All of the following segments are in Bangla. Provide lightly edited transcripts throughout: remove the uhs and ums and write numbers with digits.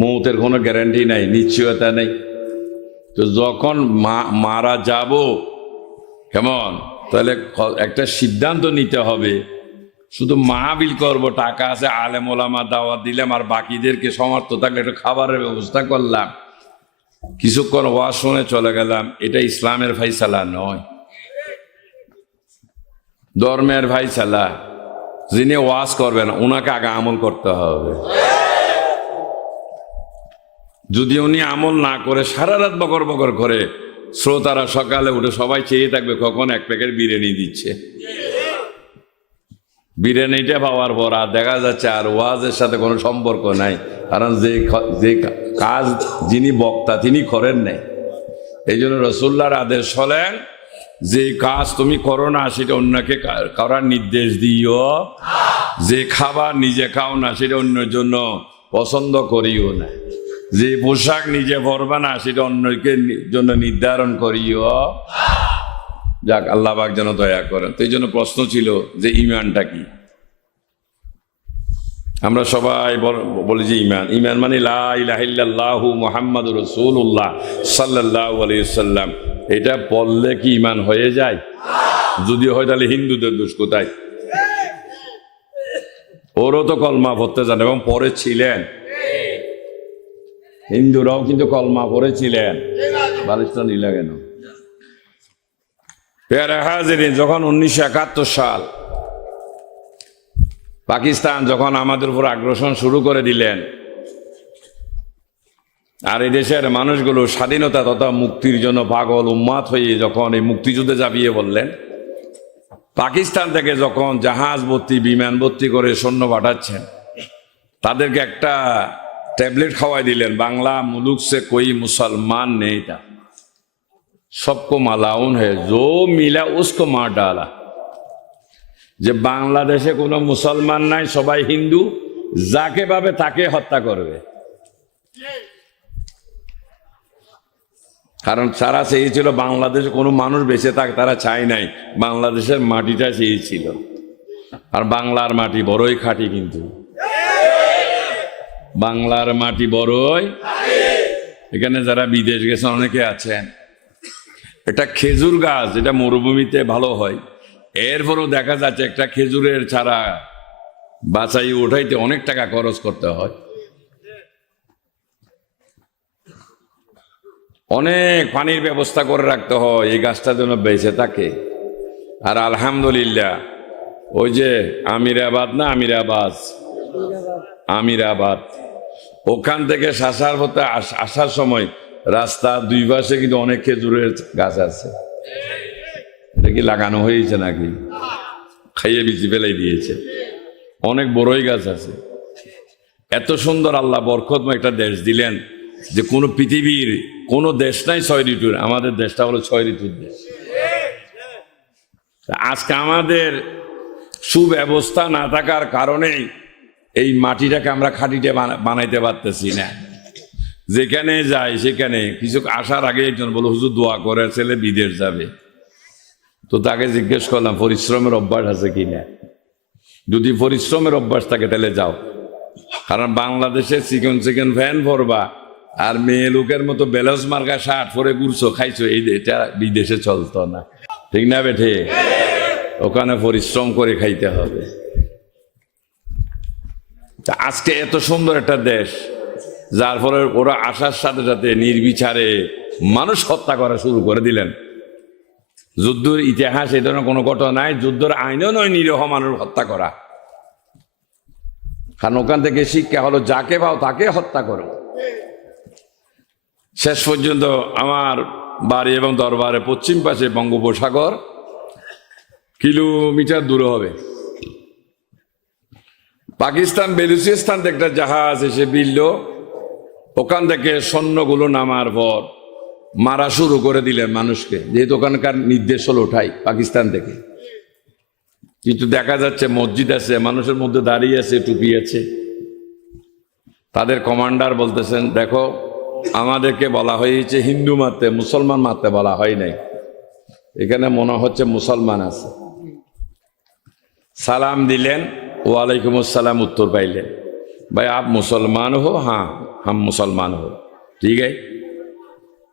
মৌতের কোনো গ্যারান্টি নাই, নিশ্চয়তা নেই। তো যখন মারা যাব কেমন, তাহলে একটা সিদ্ধান্ত নিতে হবে। শুধু মাহফিল করব, টাকা আছে, আলেম ওলামা দাওয়াত দিলাম, আর বাকিদেরকে সমর্থ থাকলে একটু খাবারের ব্যবস্থা করলাম, কিছুক্ষণ ওয়াজ শুনে চলে গেলাম, এটা ইসলামের ফাইসালা নয়, ধর্মের ফাইসালা। যিনি ওয়াজ করবেন ওনাকে আগে আমল করতে হবে। যদি উনি আমল না করে সারা রাত বকর বকর করে, শ্রোতারা সকালে উঠে সবাই চেয়ে থাকবে কখন এক প্যাকেট বিরিয়ানি দিচ্ছে। বিরিয়ানিটা পাওয়ার পর আর দেখা যাচ্ছে আর ওয়াজের সাথে কোনো সম্পর্ক নাই, কারণ যে কাজ যিনি বক্তা তিনি করেন নাই। এই জন্য রসুল্লাহর আদেশ হলেন, যে কাজ তুমি করো না সেটা অন্যকে করার নির্দেশ দিও, যে খাবার নিজে খাও না সেটা অন্যের জন্য পছন্দ করিও না, যে পোশাক নিজে পরবা না সেটা অন্যকে জন্য নির্ধারণ করিও। যাক, আল্লাহ পাক যেন দয়া করেন। তো এই জন্য প্রশ্ন ছিল যে ইমানটা কি। আমরা সবাই বলি যে ইমান মানে লা ইলাহা ইল্লাল্লাহু মুহাম্মাদুর রাসূলুল্লাহ সাল্লাল্লাহু আলাইহি ওয়াসাল্লাম। এটা পড়লে কি ইমান হয়ে যায়? যদি হয় তাহলে হিন্দুদের দোষ কোথায়? ওরও তো কলমা পড়তে জানে এবং পড়েছিলেন, হিন্দুরাও কিন্তু কলমা পড়েছিলেন। বালিশটা নিলে কেন? পেয়ারে হাজিরিন, যখন 1971 সাল পাকিস্তান যখন আমাদের উপর আগ্রাসন শুরু করে দিলেন, আর এই দেশের মানুষগুলো স্বাধীনতা তথা মুক্তির জন্য পাগল উম্মাদ হয়ে যখন এই মুক্তিযুদ্ধে ঝাঁপিয়ে বললেন, পাকিস্তান থেকে যখন জাহাজ ভর্তি বিমান ভর্তি করে সৈন্য পাঠাচ্ছেন, তাদেরকে একটা ট্যাবলেট খাওয়াই দিলেন, বাংলা মুলুক সে কোই মুসলমান নেই তা সবকো মালাউন হে জো মিলা উসকো মার ডালা। যে বাংলাদেশে কোনো মুসলমান নাই, সবাই হিন্দু, যাকে পাবে তাকে হত্যা করবে। কারণ তারা চেয়েছিল বাংলাদেশে কোনো মানুষ বেঁচে থাক, তারা চায় নাই, বাংলাদেশের মাটিটা চেয়েছিল। আর বাংলার মাটি বড়ই খাঁটি, কিন্তু বাংলার মাটি বড়ই। এখানে যারা বিদেশ গেছে অনেকে আছেন, এটা খেজুর গাছ, এটা মরুভূমিতে ভালো হয়, এরপরও দেখা যাচ্ছে একটা খেজুরের চারা বাছাই ওঠাইতে অনেক টাকা খরচ করতে হয়, অনেক পানির ব্যবস্থা করে রাখতে হয় এই গাছটা যেন বেঁচে থাকে। আর আলহামদুলিল্লাহ, ওই যে আমিরাবাদ না আমিরাবাদ, ওখান থেকে শাসার পথে আসার সময় রাস্তার দুই পাশে কিন্তু অনেক খেজুরের গাছ আছে। এটা কি লাগানো হয়েছে নাকি? খাইয়ে বিচি ফেলাই দিয়েছে। অনেক বড়ই গাছ আছে। এত সুন্দর আল্লাহ বরকতময় একটা দেশ দিলেন যে কোনো পৃথিবীর কোনো দেশ নাই 6 ঋতুর, আমাদের দেশটা হলো 6 ঋতুর দেশ। আজকে আমাদের সুব্যবস্থা না থাকার কারণেই এই মাটিটাকে আমরা খাঁটিতে বানাইতে পারতেছি না। যেখানে যাই সেখানে কিছু আসার আগে একজন বলো, হুজুর দোয়া করে ছেলে বিদেশ যাবে। তো তাকে জিজ্ঞেস করলাম পরিশ্রমের অভ্যাস আছে কিনা। যদি পরিশ্রমের অভ্যাস থাকে তাহলে যাও, কারণ বাংলাদেশে চিকেন ফ্যান পরবা আর মেয়ে লোকের মতো বেলস মার্কা শার্ট পরে ঘুরছো, খাইছো, এটা বিদেশে চলতো না। ঠিক না বেঠে? ওখানে পরিশ্রম করে খাইতে হবে। আজকে এত সুন্দর একটা দেশ, যার ফলে ওরা আসার সাথে সাথে নির্বিচারে মানুষ হত্যা করা শুরু করে দিলেন। যুদ্ধের ইতিহাস এই ধরনের কোনো ঘটনা নাই, যুদ্ধের আইনও নয় নিরীহ মানুষ হত্যা করা। কারণ ওখান থেকে শিক্ষা হলো যাকে পাও তাকে হত্যা করো। শেষ পর্যন্ত আমার বাড়ি এবং দরবারে পশ্চিম পাশে বঙ্গোপসাগর, কিলোমিটার দূরে হবে। পাকিস্তান বেলুচিস্তান থেকে একটা জাহাজ এসে বিলল, ওখান থেকে সৈন্যগুলো নামার পর মারা শুরু করে দিলেন মানুষকে, যেহেতু ওখানকার নির্দেশ হলো ওঠাই পাকিস্তান থেকে। কিন্তু দেখা যাচ্ছে মসজিদ আছে, মানুষের মধ্যে দাঁড়িয়ে আছে, টুপি আছে। তাদের কমান্ডার বলতেছেন, দেখো আমাদেরকে বলা হয়েছে হিন্দু মারতে, মুসলমান মারতে বলা হয় নাই, এখানে মনে হচ্ছে মুসলমান আছে। সালাম দিলেন, ওয়ালাইকুম আসসালাম উত্তর পাইলেন। भाई आप मुसलमान हो, हाँ हम मुसलमान हो, ठीक है।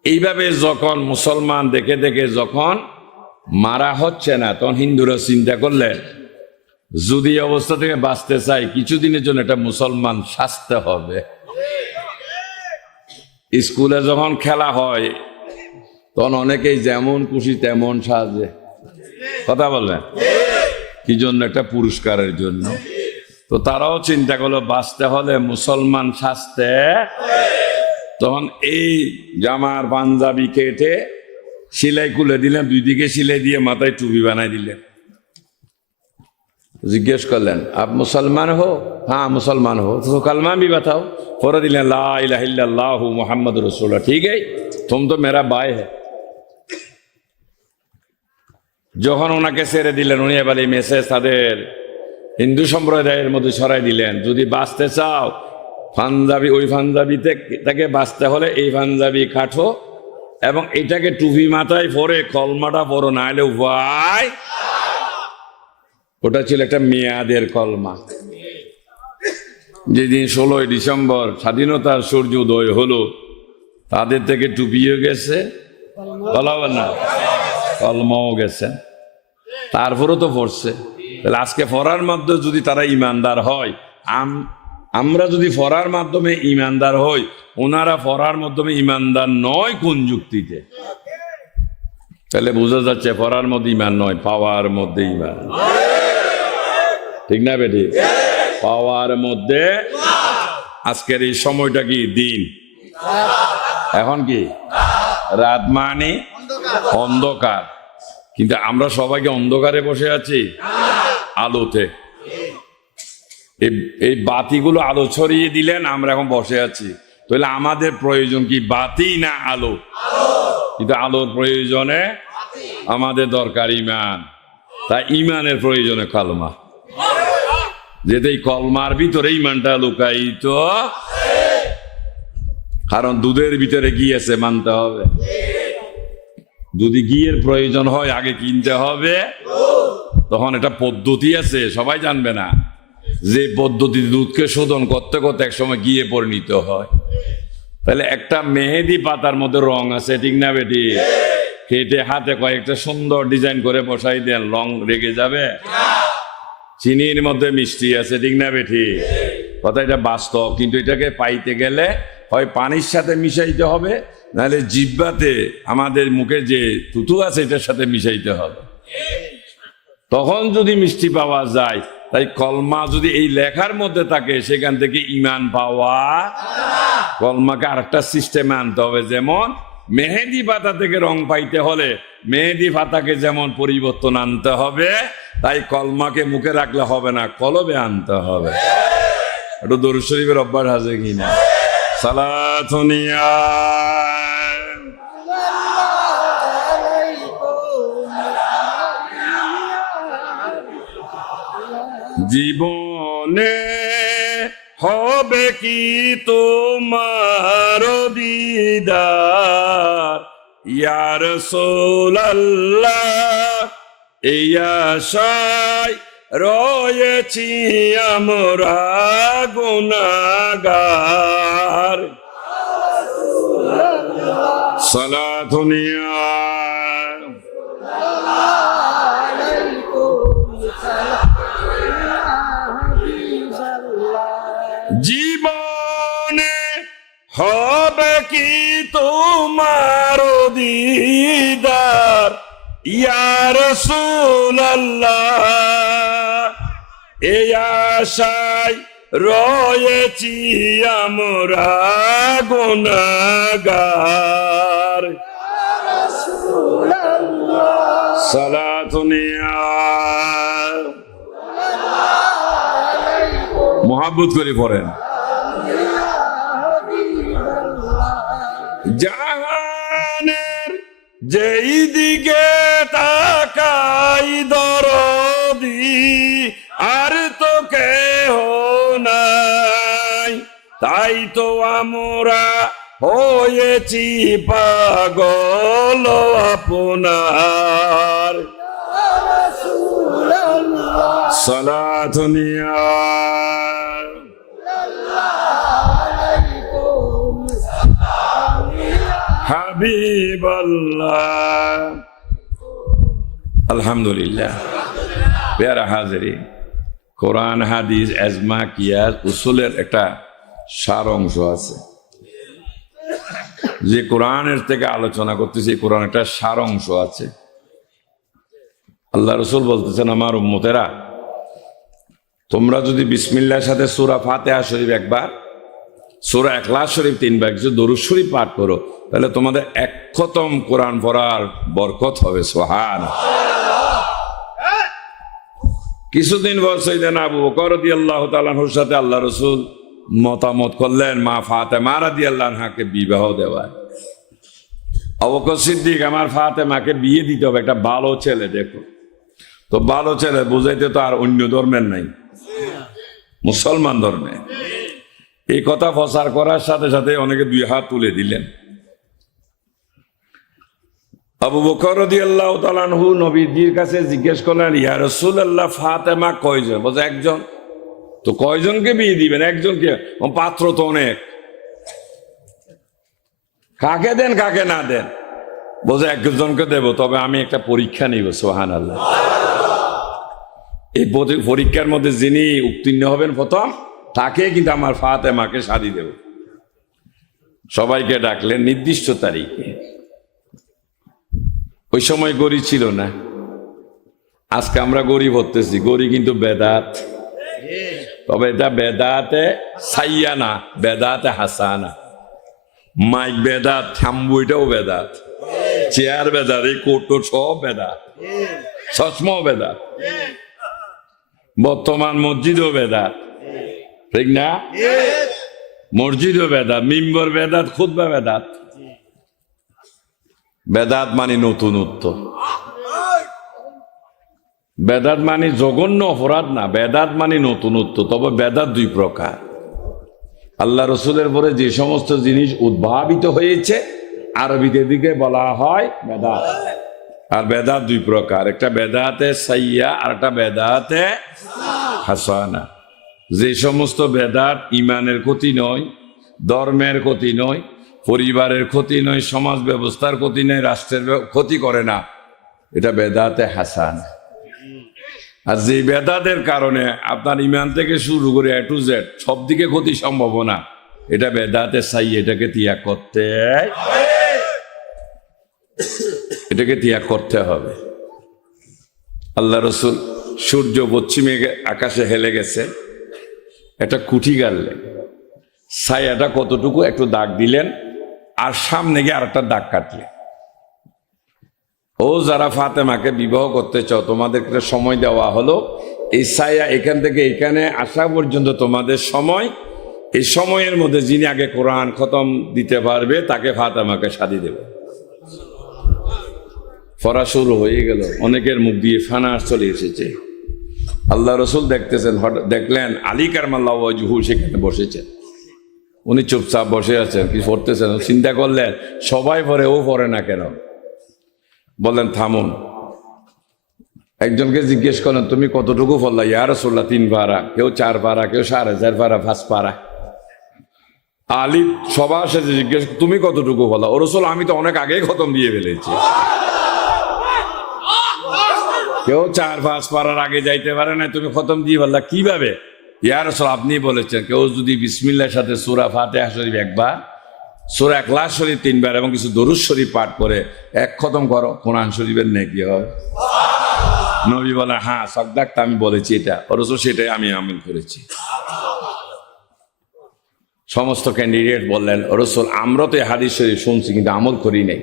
এইভাবে যখন মুসলমান দেখে দেখে যখন মারা হচ্ছে না, তখন হিন্দুরা চিন্তা করলেন যদি অবস্থা থেকে বাঁচতে চাই কিছুদিনের জন্য একটা মুসলমান সাজতে হবে। স্কুলে যখন খেলা হয় তখন অনেকেই যেমন খুশি তেমন সাজে, কথা বলবেন কি জন্য? একটা পুরস্কারের জন্য। তো তারাও চিন্তা করলো বাঁচতে হলে মুসলমান সাজতে। তখন এই জামার পাঞ্জাবি কেটে সেলাই খুলে দিলেন, দুই দিকে সেলাই দিয়ে মাথায় টুপি বানাই দিলেন। জিজ্ঞেস করলেন আপ মুসলমান হো? हाँ मुसलमान हो, तो कलमा भी बताओ। फौरन दिलें ला इलाहा इल्लल्लाहु मुहम्मद रसूलुल्लाह, ठीक है तुम तो मेरा भाई है। যখন ওনাকে ছেড়ে দিলেন উনি এবার এই মেসেজ তাদের হিন্দু সম্প্রদায়ের মধ্যে ছড়াই দিলেন, যদি বাঁচতে চাও পাঞ্জাবি, ওই পাঞ্জাবি থেকে বাঁচতে হলে এই পাঞ্জাবি কাটো এবং এটাকে টুপি মাথায় পরে কলমাটা পড়ো, না হলে উপায়। ওটা ছিল একটা মেয়াদের কলমা। যেদিন 16ই ডিসেম্বর স্বাধীনতার সূর্য উদয় হলো তাদের থেকে টুপিও গেছে, না কলমাও গেছে, তারপরও তো পড়ছে। তাহলে আজকে পড়ার মাধ্যমে যদি তারা ইমানদার হয়, আমরা যদি পড়ার মাধ্যমে ইমানদার হই, ওনারা পড়ার মাধ্যমে ইমানদার নয় কোন যুক্তিতে? তাহলে বোঝা যাচ্ছে পড়ার মধ্যে ইমান নয়, পাওয়ার মধ্যে ইমান, ঠিক না বেটি? পাওয়ার মধ্যে। আজকের এই সময়টা কি দিন, এখন কি রাত, মানে অন্ধকার, কিন্তু আমরা সবাইকে অন্ধকারে বসে আছি আলোতে। এই বাতিগুলো আলো ছড়িয়ে দিলেন, আমরা এখন বসে আছি। তাহলে আমাদের প্রয়োজন কি বাতি না আলো? কিন্তু আলোর প্রয়োজনে আমাদের দরকার ইমান, তাই ইমানের প্রয়োজনে কলমা। যেতে এই কলমার ভিতরে ইমানটা লুকায়িত, কারণ দুধের ভিতরে ঘি আছে, মানতে হবে। যদি ঘিয়ের প্রয়োজন হয় আগে কিনতে হবে, তখন এটা পদ্ধতি আছে, সবাই জানবে না যে পদ্ধতি দুধকে শোধন করতে করতে একসময় ঘিয়ে পরিণত হয়। তাহলে একটা মেহেদি পাতার মধ্যে রং আছে, ঠিক না বেটি? কেটে হাতে কয়েকটা সুন্দর ডিজাইন করে বসাই দেন, রং রেগে যাবে? চিনির মধ্যে মিষ্টি আছে, ঠিক না বেটি? কথা এটা বাস্তব। কিন্তু এটাকে পাইতে গেলে হয় পানির সাথে মিশাইতে হবে, নাহলে জিহ্বাতে আমাদের মুখে যে থুতু আছে এটার সাথে মিশাইতে হবে, তখন যদি মিষ্টি পাওয়া যায়। তাই কলমা যদি এই লেখার মধ্যে থাকে, সেখান থেকে ইমান পাওয়া। কলমাকে আরেকটা সিস্টেমে আনতে হবে, যেমন মেহেদি পাতা থেকে রং পাইতে হলে মেহেদি পাতাকে যেমন পরিবর্তন আনতে হবে, তাই কলমাকে মুখে রাখলে হবে না, কলবে আনতে হবে। একটু দরুদ শরীফের অভ্যাস আছে কিনা? সালাতুনিয়া জীবনে হবে কি তোমার দিদার ইয়া রাসূলুল্লাহ, এই আশায় রয়েছি আমরা গুনাহগার। সালাতুনিয়া জীবনে হবে কি তোমার দিদার ইয়া রাসূলুল্লাহ, এই আশায় রয়েছি আমরা গুনাহগার। সালাতুনিয়া মোহাব্বত করে পড়েন। জাহানের যেই দিকে তাকাই দরদি, আর তো কেহ নাই, তাই তো আমরা হয়েছি পাগল আপনার। সালাতুনিয়া হাবিবাল্লাহ। আলহামদুলিল্লাহ। পেয়ারা হাজিরিন, কোরআন, হাদিস, এজমা, কিয়াস, উসুলের একটা সার অংশ আছে। যে কোরআনের থেকে আলোচনা করতেছি, কোরআন একটা সার অংশ আছে। আল্লাহ রসুল বলতেছেন, আমার উম্মতেরা, তোমরা যদি বিসমিল্লাহর সাথে সূরা ফাতিহা শরীফ একবার, সূরা ইখলাস শরীফ 3 বার, কিছু দরুদ শরীফ পাঠ করো, তাহলে তোমাদের এক খতম কোরআন পড়ার বরকত হবে। সুবহানাল্লাহ। কিছুদিন পর সাইয়েদনা আবু বকর রাদিয়াল্লাহু তাআলা আনহুর সাথে আল্লাহ রসুল মতামত করলেন মা ফাতেমা রাদিয়াল্লাহু আনহাকে বিবাহ দেওয়ার। আবু বকর সিদ্দিক, আমার ফাতেমাকে বিয়ে দিতে হবে, একটা ভালো ছেলে দেখো। তো ভালো ছেলে বুঝাইতে তো আর অন্য ধর্মের নাই, মুসলমান ধর্মে। এই কথা প্রচার করার সাথে সাথে অনেকে 2 হাত তুলে দিলেন। আবু বকর রাদিয়াল্লাহু তাআলা আনহু নবীজির কাছে জিজ্ঞেস করলেন, ইয়া রাসূলুল্লাহ, ফাতেমা কয়জন? বলে একজন। তো কয়জনকে বিয়ে দিবেন? একজনকে। পাত্র তো অনেক, কাকে দেন কাকে না দেন? বলছে একজনকে দেব, তবে আমি একটা পরীক্ষা নিব। সুবহানাল্লাহ। এই পরীক্ষার মধ্যে যিনি উত্তীর্ণ হবেন প্রথম, তাকে কিন্তু আমার ফাতেমাকে শাদী দেব। সবাইকে ডাকলেন নির্দিষ্ট তারিখে। ওই সময় গড়ি ছিল না, আজকে আমরা গড়ি ভরতেছি। গড়ি কিন্তু বেদাত, তবে এটা বেদাতে সাইয়ানা, বেদাতে হাসানা। মাইক বেদাত, থাম্বুইটাও বেদাত, চেয়ার বেদাত, এই কোটো সব বেদাত, চশমাও বেদাত, বর্তমান মসজিদও বেদাত, ঠিক না? মসজিদও বেদাত, মিম্বর বেদাত, খুতবা বেদাত। বেদাত মানে নতুনত্ব, বেদাত মানে জঘন্য অপরাধ না, বেদাত মানে নতুনত্ব। তবে বেদাত 2 প্রকার। আল্লাহ রসুলের পরে যে সমস্ত জিনিস উদ্ভাবিত হয়েছে, আরবিতে দিকে বলা হয় বেদাত। আর বেদাত 2 প্রকার, একটা বেদাতে সাইয়া আর একটা বেদাতে হাসানা। যে সমস্ত বেদাত ইমানের ক্ষতি নয়, ধর্মের ক্ষতি নয়, পরিবারের ক্ষতি নয়, সমাজ ব্যবস্থার ক্ষতি নয়, রাষ্ট্রের ক্ষতি করে না, এটা বেদাতে হাসানা। আর যে বেদাতের কারণে আপনার ইমান থেকে শুরু করে A to Z সব দিকে ক্ষতি সম্ভাবনা, এটা বেদাতে সাই। এটাকে ত্যাগ করতে হবে। আল্লাহ রসুল সূর্য পশ্চিমে আকাশে হেলে গেছে, একটা কুঠি গাড়লেন, ছায়াটা কতটুকু একটু দাগ দিলেন, আর সামনে গিয়ে আরেকটা দাগ কাটলেন। ও যারা ফাতেমাকে বিবাহ করতে চাও, তোমাদেরকে সময় দেওয়া হলো, এই ছায়া এখান থেকে এখানে আসা পর্যন্ত তোমাদের সময়। এই সময়ের মধ্যে যিনি আগে কোরআন খতম দিতে পারবে, তাকে ফাতেমাকে শাদী দেবে। পড়া শুরু হয়ে গেল, অনেকের মুখ দিয়ে ফানাস চলে এসেছে। আল্লাহ রসুল দেখতেছেন, দেখলেন আলী কারমাল্লাহু ওয়াজহু সেখানে বসেছেন। উনি চুপচাপ বসে আছেন, কি পড়তেছেন। চিন্তা করলেন সবাই পড়ে, ও পড়ে না কেন? বললেন থামুন। একজনকে জিজ্ঞেস করলেন, তুমি কতটুকু পড়লা? ইয়া রাসূলুল্লাহ 3 পারা, কেউ 4 পারা, কেউ 4.5 পারা, 5 পারা। আলী সবার সাথে জিজ্ঞেস, তুমি কতটুকু পড়লা? ও রাসূল, আমি তো অনেক আগেই খতম দিয়ে ফেলেছি। কেউ 4-5 পারার আগে যাইতে পারে না, তুমি খতম দিয়ে বললা কিভাবে? ইয়া রাসূল, আপনি বলেছেন কেউ যদি বিসমিল্লাহর সাথে সূরা ফাতিহা শরীফ একবার, সূরা ইখলাস শরীফ 3 বার এবং কিছু দরুদ শরীফ পাঠ করে এক খতম করো, কোরআন শরীফের নেকি হবে। নবী বলে, হ্যাঁ সাদ্দাক, আমি বলেছি এটা। রাসূল, সেটাই আমি আমল করেছি। সমস্ত ক্যান্ডিডেট বললেন, রাসূল, আমরা তো এই হাদিস শরীফ শুনছি কিন্তু আমল করি নাই।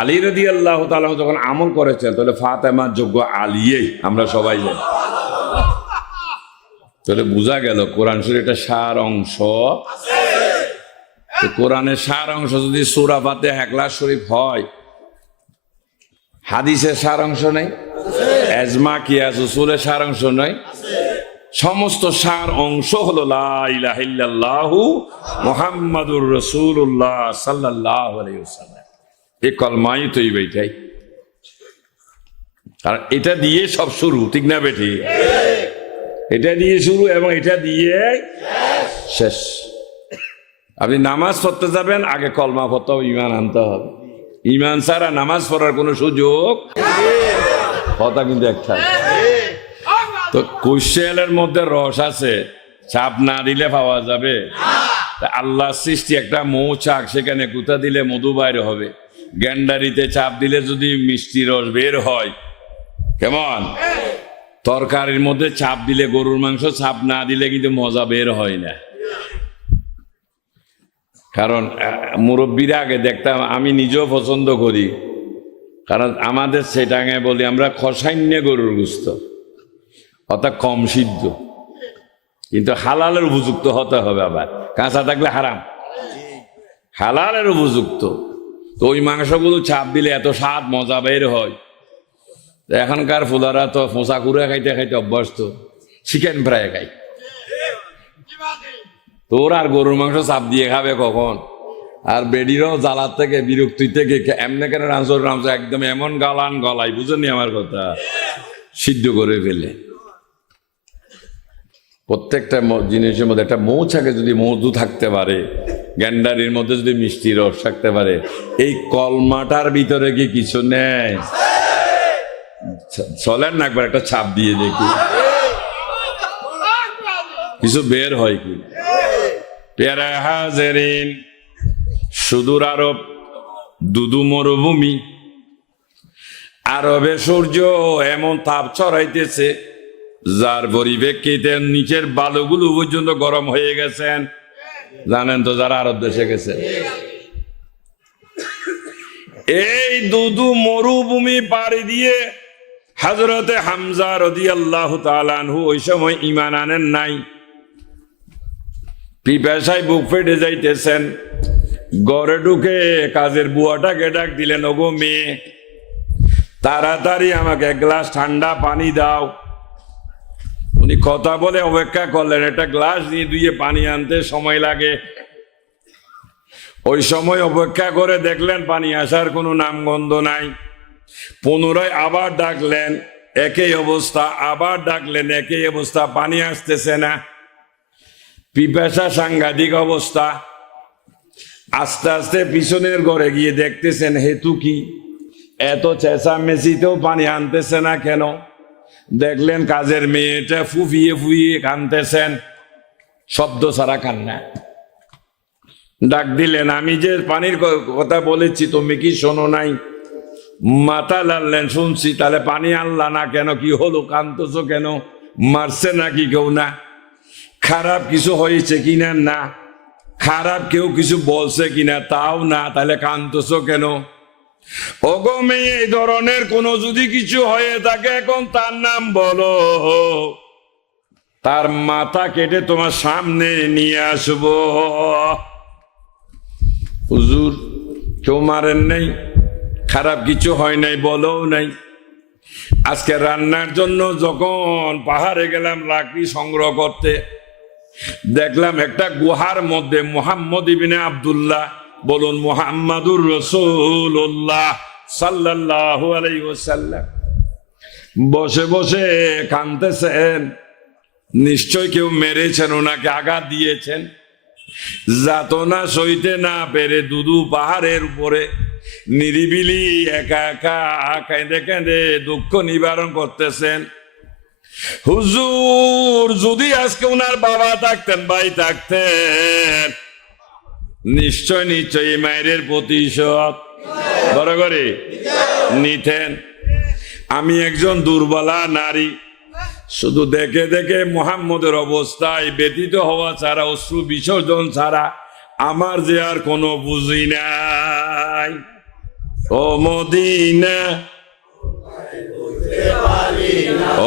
আলী রাদিয়াল্লাহু তাআলা যখন আমল করেছেন, তাহলে ফাতেমার যোগ্য আলীই, আমরা সবাই জানি। তাহলে বোঝা গেল কোরআন শরীফ একটা সার অংশ। কোরআনের সার অংশ যদি সূরা ফাতিহা ইখলাস শরীফ হয়, হাদিসের সার অংশ নেই, এজমা কিয়াস উসুলের সার অংশ নয়, সমস্ত সার অংশ হলো লা ইলাহা ইল্লাল্লাহু মুহাম্মাদুর রাসূলুল্লাহ সাল্লাল্লাহু আলাইহি ওয়াসাল্লাম। এই কলমাই তো এইটাই, আর এটা দিয়ে সব শুরু, ঠিক না বেটি? এটা দিয়ে শুরু এবং এটা দিয়ে শেষ। আপনি নামাজ পড়তে যাবেন, আগে কলমা পড়তে হবে, ইমান আনতে হবে। ইমান ছাড়া নামাজ পড়ার কোনো সুযোগ, কথা কিন্তু একটা। তো কৈশলের মধ্যে রস আছে, চাপ না দিলে পাওয়া যাবে। আল্লাহ সৃষ্টি একটা মৌচাক, সেখানে গুঁতা দিলে মধু বাইর হবে। গ্যান্ডারিতে চাপ দিলে যদি মিষ্টি রস বের হয়, কেমন? তরকারির মধ্যে চাপ দিলে, গরুর মাংস চাপ না দিলে কিন্তু মজা বের হয় না। কারণ মুরব্বীরা আগে দেখতাম, আমি নিজেও পছন্দ করি, কারণ আমাদের সেটাঙে বলি আমরা খসাইন্য গরুর গোশত, অর্থাৎ কম সিদ্ধ, কিন্তু হালালের উপযুক্ত হতে হবে। আবার কাঁচা থাকলে হারাম, হালালের উপযুক্ত। তো ওই মাংসগুলো চাপ দিলে এত স্বাদ মজা বের হয়। এখনকার ফুলারা তো ফোঁসা কুড়ে খাইতে খাইতে অভ্যস্ত, চিকেন ফ্রাই খাই। তোর আর গরুর মাংস চাপ দিয়ে খাবে কখন? আর বেডিরও জ্বালার থেকে বিরক্তি থেকে এমনি কেন রাঁচর একদম এমন গালান গলাই, বুঝেননি আমার কথা, সিদ্ধ করে ফেলে। প্রত্যেকটা জিনিসের মধ্যে একটা মৌচাকে যদি মধু থাকতে পারে, গ্যান্ডারির মধ্যে যদি মিষ্টি রস থাকতে পারে, এই কলমাটার ভিতরে কি কিছু নেই? চলেন না একবার একটা ছাপ দিয়ে দেখি, কিছু বের হয় কি? পেয়ারা হাজেরিন, সুদূর আরব দুদু মরুভূমি, আরবে সূর্য এমন তাপ ছড়াইতেছে যার পরিপ্রেক্ষিতে নিচের বালুগুলো পর্যন্ত গরম হয়ে গেছেন। জানেন তো যারা আরব দেশে গেছে, এই দুদু মরুভূমি পাড়ি দিয়ে হযরতে হামজা রাদিয়াল্লাহু তাআলা আনহু ওই সময় ঈমান আনেন নাই, পিপাসায় বুক ফেটে যাইতেছেন। ঘরে ঢুকে কাজের বুয়াটাকে ডাক দিলেন, ওগো মেয়ে, তাড়াতাড়ি আমাকে এক গ্লাস ঠান্ডা পানি দাও। উনি কথা বলে অপেক্ষা করলেন, একটা গ্লাস নিয়ে ধুয়ে পানি আনতে সময় লাগে। ওই সময় অপেক্ষা করে দেখলেন পানি আসার কোনো নামগন্ধ নাই। পুনরায় আবার ডাকলেন, একই অবস্থা। আবার ডাকলেন, একই অবস্থা, পানি আসতেছে না। পিপাসা সাংঘাতিক অবস্থা। আস্তে আস্তে পিছনের ঘরে গিয়ে দেখতেছেন হেতু কি, এত চেঁচামেচিতেও পানি আনতেছে না কেন? দেখলেন কাজের মেয়েটা ফুফিয়ে ফুফিয়ে কাঁদতেছেন, শব্দ ছাড়া কান্না। ডাক দিলেন, আমি যে পানির কথা বলেছি তুমি কি শোনো নাই? মাথা লাড়লেন, শুনছি। তাহলে পানি আনলা না কেন? কি হলো, কাঁদতেছো কেন? মারছে নাকি কেউ? না। খারাপ কিছু হয়েছে কিনা? না। খারাপ কেউ কিছু বলছে কিনা? তাও না। তাহলে কাঁদতেছো কেন? ওগো মেয়ে, এই ধরনের কোনো যদি কিছু হয়ে থাকে এখন তার নাম বলো, তার মাথা কেটে তোমার সামনে নিয়ে আসবো। হুজুর, কেউ মারেন নাই, খারাপ কিছু হয় নাই, বলো নাই। আজকে রান্নার জন্য যখন পাহাড়ে গেলাম লাকড়ি সংগ্রহ করতে, দেখলাম একটা গুহার মধ্যে মুহাম্মদ ইবনে আব্দুল্লাহ, বলুন মুহাম্মাদুর রাসূলুল্লাহ সাল্লাল্লাহু আলাইহি ওয়াসাল্লাম, বসে বসে কাঁদতেছেন। নিশ্চয় কেউ মেরেছেন, ওনাকে আঘাত দিয়েছেন। যাতনা সইতে না পেরে দুদু পাহাড়ের উপরে নিরিবিলি একা একা কাঁদে কাঁদে দুঃখ নিবারণ করতেছেন। হুজুর, যদি আজকে ওনার বাবা থাকতেন, ভাই থাকতেন, নিশ্চয় নিশ্চয় এই মায়ের প্রতিশোধ বড় করে নিতেন। আমি একজন দুর্বলা নারী, শুধু দেখে দেখে মুহাম্মদের অবস্থায় ব্যতীত হওয়া ছাড়া, অশ্রু বিসর্জন ছাড়া আমার যে আর কোনো বুঝি নাই। ও মদিনা,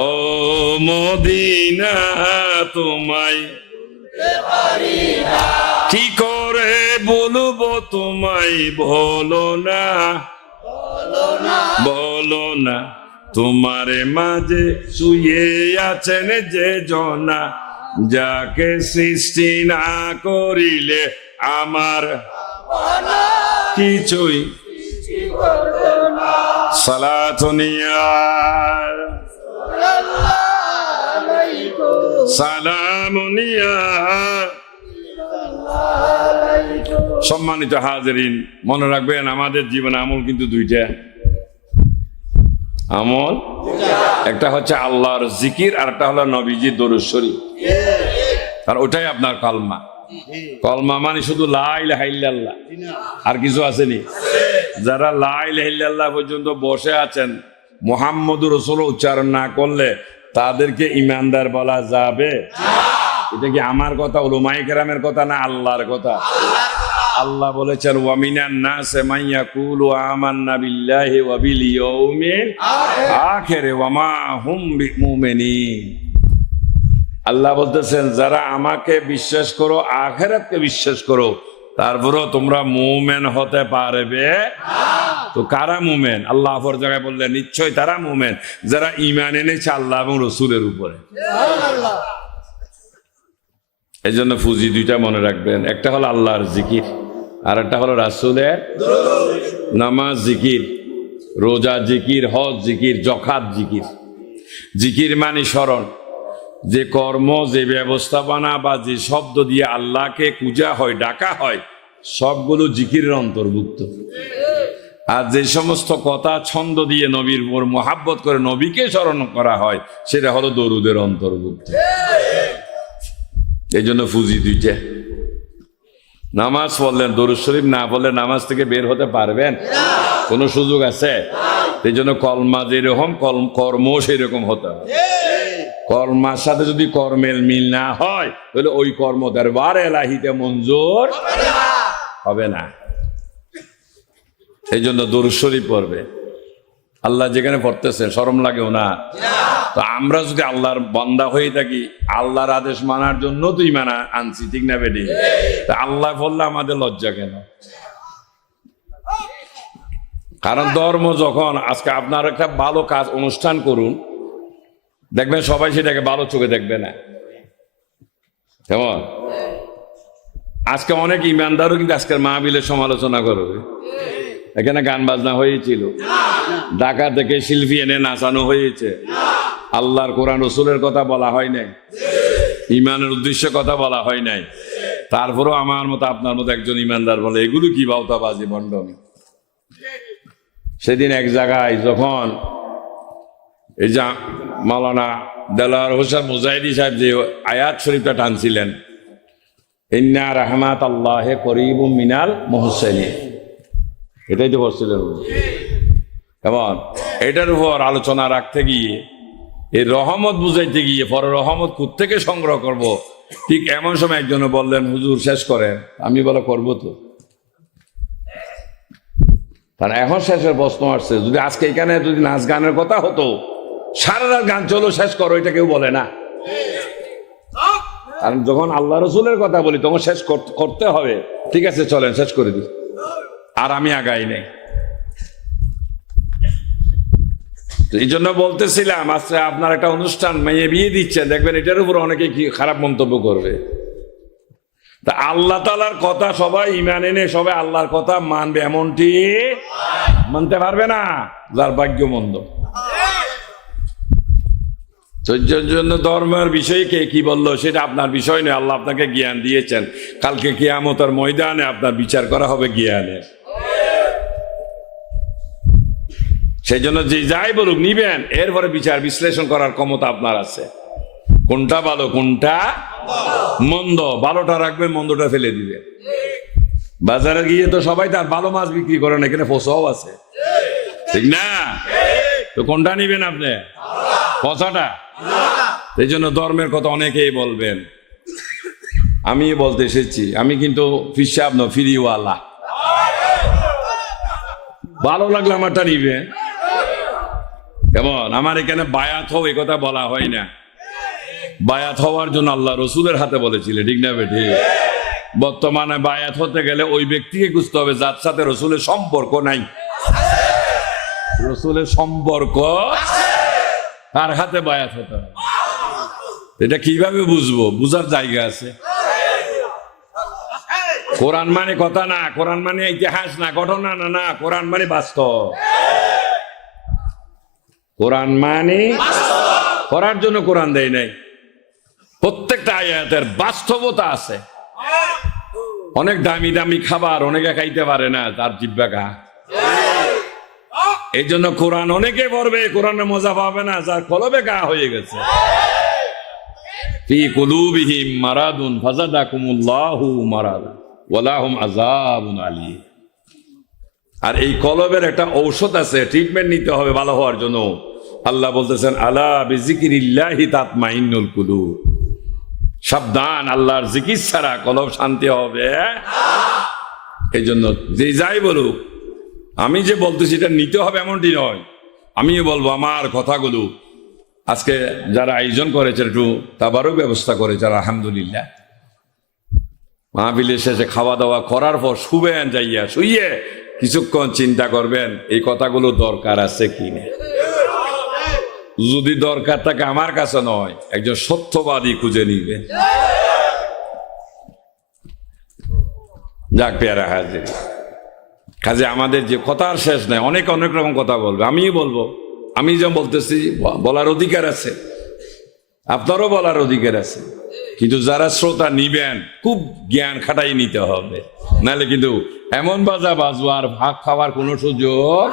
ও মদিনা, তোমায় কি করে বলবো তোমায়, বলো না, বলো না। তোমারে মাঝে শুয়ে আছেন যে জনা, যাকে সৃষ্টি না করিলে আমার কিছুই। সালাতুনিয়া সালামুনিয়া সম্মানিত হাজিরিন, মনে রাখবেন আমাদের জীবনে আমল কিন্তু দুইটা আমল, একটা হচ্ছে আল্লাহর জিকির আর একটা হলো নবীজির দরুদ শরীফ। আর ওটাই আপনার কলমা। কলমা মানে শুধু লা ইলাহা ইল্লাল্লাহ, আর কিছু আসেনি? যারা লা ইলাহা ইল্লাল্লাহ পর্যন্ত বসে আছেন, মুহাম্মদুর রাসূলুল্লাহ উচ্চারণ না করলে তাদেরকে ঈমানদার বলা যাবে? এটা কি আমার কথা, উলামায়ে কেরামের কথা, না আল্লাহর কথা? আল্লাহ বলেছেন ওয়া মিনান নাসি মান ইয়াকুলু আমান্না বিল্লাহি ওয়া বিল ইয়াউমিল আখির ওয়া মা হুম বিমুমিনিন। আল্লাহ বলতেছেন যারা আমাকে বিশ্বাস করো, আখিরাতকে বিশ্বাস করো, তারপরেও তোমরা মুমিন হতে পারবে তো কারা মুমিন? আল্লাহ অপর জায়গায় বললেন নিশ্চয় তারা মুমিন যারা ঈমান এনেছে আল্লাহ এবং রাসূলের উপরে। এই জন্য ফুজি দুইটা মনে রাখবেন, একটা হলো আল্লাহর জিকির আর একটা হলো রাসূলের নামাজ জিকির, রোজা জিকির, হজ জিকির, যাকাত জিকির। জিকির মানে স্মরণ, যে কর্ম, যে ব্যবস্থাপনা বা যে শব্দ দিয়ে আল্লাহকে পূজা হয়, ডাকা হয়, সবগুলো জিকিরের অন্তর্ভুক্ত। আর যে সমস্ত কথা ছন্দ দিয়ে নবীর উপর মহাব্বত করে নবীকে স্মরণ করা হয়, সেটা হলো দরুদের অন্তর্ভুক্ত। এই জন্য ফুজি দুইটা। নামাজ পড়লেন, দরুদ শরীফ না পড়লে নামাজ থেকে বের হতে পারবেন? কোনো সুযোগ আছে? এই জন্য কলমা যেরকম কর্ম সেরকম হতে হবে। কর্মার সাথে যদি কর্মের মিল না হয় তাহলে ওই কর্ম দরবার এলাহিতে মঞ্জুর হবে না। এই জন্য দরুদ শরীফ পড়বে। আল্লাহ যেখানে পড়তেছে শরম লাগেও না? তো আমরা যদি আল্লাহর বান্দা হয়ে থাকি, আল্লাহর আদেশ মানার জন্য তো ঈমান আনছি, ঠিক না বেটি? তা আল্লাহ বললে আমাদের লজ্জা কেন? কারণ ধর্ম যখন, আজকে আপনার একটা ভালো কাজ অনুষ্ঠান করুন, দেখবেন সবাই সেটাকে ভালো চোখে দেখবে না, কেমন? আজকে অনেক ইমানদারও কিন্তু আজকের মাহফিলের সমালোচনা করবে। এখানে গান বাজনা হয়েছিল, ঢাকা থেকে শিল্পী এনে নাচানো হয়েছে, আল্লাহর কোরআন রাসূলের কথা বলা হয় নাই, ইমানের উদ্দেশ্যে কথা বলা হয় নাই। তারপরেও আমার মতো আপনার মতো একজন ইমানদার বলে এগুলো কি বাউতাবাজি, ভণ্ডামি। সেদিন এক জায়গায় যখন এই যে মাওলানা দেলোয়ার হোসেন মুজাহিদি সাহেব যে আয়াত শরীফটা টানছিলেন, ইন্না রাহমাতাল্লাহি করিবুম মিনাল মুহসিনিন, এটাই তো বলছিলেন। কেমন? এটার উপর আলোচনা রাখতে গিয়ে, এই রহমত বুঝাইতে গিয়ে পরে রহমত কোত্থেকে সংগ্রহ করব, ঠিক এমন সময় একজনে বললেন হুজুর শেষ করেন। আমি বলে করবো তো, কারণ এখন শেষের প্রশ্ন আসছে। যদি আজকে এখানে যদি নাচ গানের কথা হতো, সারা রাত গান চলো, শেষ করো, এটা কেউ বলে না। কারণ যখন আল্লাহ রসুলের কথা বলি তখন শেষ করতে হবে। ঠিক আছে চলেন শেষ করে দিই, আর আমি আগাই নেই। এই জন্য বলতেছিলাম আজকে আপনার একটা অনুষ্ঠান, মেয়ে বিয়ে দিচ্ছেন, দেখবেন এটার উপর অনেকে কি খারাপ মন্তব্য করবে। তা আল্লাহ তাআলার কথা সবাই ঈমান এনে সবাই আল্লাহর কথা মানবে, এমনটি মানতে পারবে না যার ভাগ্য মন্দ। ধৈর্যের জন্য ধর্মের বিষয়ে কে কি বললো সেটা আপনার বিষয় নয়। আল্লাহ আপনাকে জ্ঞান দিয়েছেন, কালকে কিয়ামতের ময়দানে আপনার বিচার করা হবে জ্ঞানের। সেই জন্য যে যাই বলুক নিবেন, এরপরে বিচার বিশ্লেষণ করার ক্ষমতা আপনার আছে। কোনটা ভালো কোনটা মন্দ, ভালোটা রাখবেন, মন্দটা ফেলে দিবে। বাজারে গিয়ে তো সবাই তার ভালো মাছ বিক্রি করেন, এখানে পচাও আছে, ঠিক না? তো কোনটা নিবেন আপনি? পচাটা। এই জন্য ধর্মের কথা অনেকেই বলবেন, আমি বলতে এসেছি, আমি কিন্তু ফিসাব না, ফিরিওয়ালা। ভালো লাগলে আমারটা নিবেন। কেমন? আমার এখানে বায়াত হও এই কথা বলা হয় না। বায়াত হওয়ার জন্য আল্লাহ রসুলের হাতে বলেছিলেন, ঠিক না বেঠি? বর্তমানে বায়াত হতে গেলে ওই ব্যক্তিকে খুঁজতে হবে যার সাথে রসুলের সম্পর্ক নাই। রসুলের সম্পর্ক তার হাতে বায়াত হতে হবে। এটা কিভাবে বুঝবো? বুঝার জায়গা আছে। কোরআন মানে কথা না, কোরআন মানে ইতিহাস না, ঘটনা না, না, কোরআন মানে বাস্তব। কোরআন মানে করার জন্য কোরআন দেয় নাই, প্রত্যেকটা আয়াতের বাস্তবতা আছে। অনেক দামি দামি খাবার অনেকে খাইতে পারে না, তার জিহ্বা ঘা। এই জন্য কোরআন অনেকে পড়বে, কোরআনের মজা পাবে না, যার কলবে ঘা হয়ে গেছে। ফি কুলুবিহিম মারাদুন ফাযাদাকুমুল্লাহু মারাদা ওয়ালাহুম আযাবুন আলীম। আর এই কলবের একটা ঔষধ আছে, ট্রিটমেন্ট নিতে হবে ভালো হওয়ার জন্য। আল্লাহ বলতেছেন আলা বিযিকিরিল্লাহি তাতমাইন্নুল কুলুব। সাবধান, আল্লাহর জিকির ছাড়া কলব শান্তি হবে। এই জন্য যে যাই বলুক, আমি যে বলতেছি এটা নিতে হবে এমনটি নয়। আমিও বলবো আমার কথাগুলো আজকে যারা আয়োজন করেছে একটু তাবারও ব্যবস্থা করেছে, আলহামদুলিল্লাহ। মাহফিলের শেষে খাওয়া দাওয়া করার পর শুবেন, যাইয়া শুইয়ে কিছুক্ষণ চিন্তা করবেন এই কথাগুলো দরকার আছে কিনা। যদি দরকার থাকে আমার কাছে নয়, একজন সত্যবাদী খুঁজে নিবে। যাক পেয়ারা হাজির, কাজে আমাদের যে কথার শেষ নাই, অনেক অনেক রকম কথা বলবে। আমিও বলবো, আমি যা বলতেছি বলার অধিকার আছে, আপনারও বলার অধিকার আছে। কিন্তু যারা শ্রোতা নিবেন খুব জ্ঞান খাটাই নিতে হবে, নাহলে কিন্তু এমন বাজা বাজবো আর ভাগ খাওয়ার কোনো সুযোগ।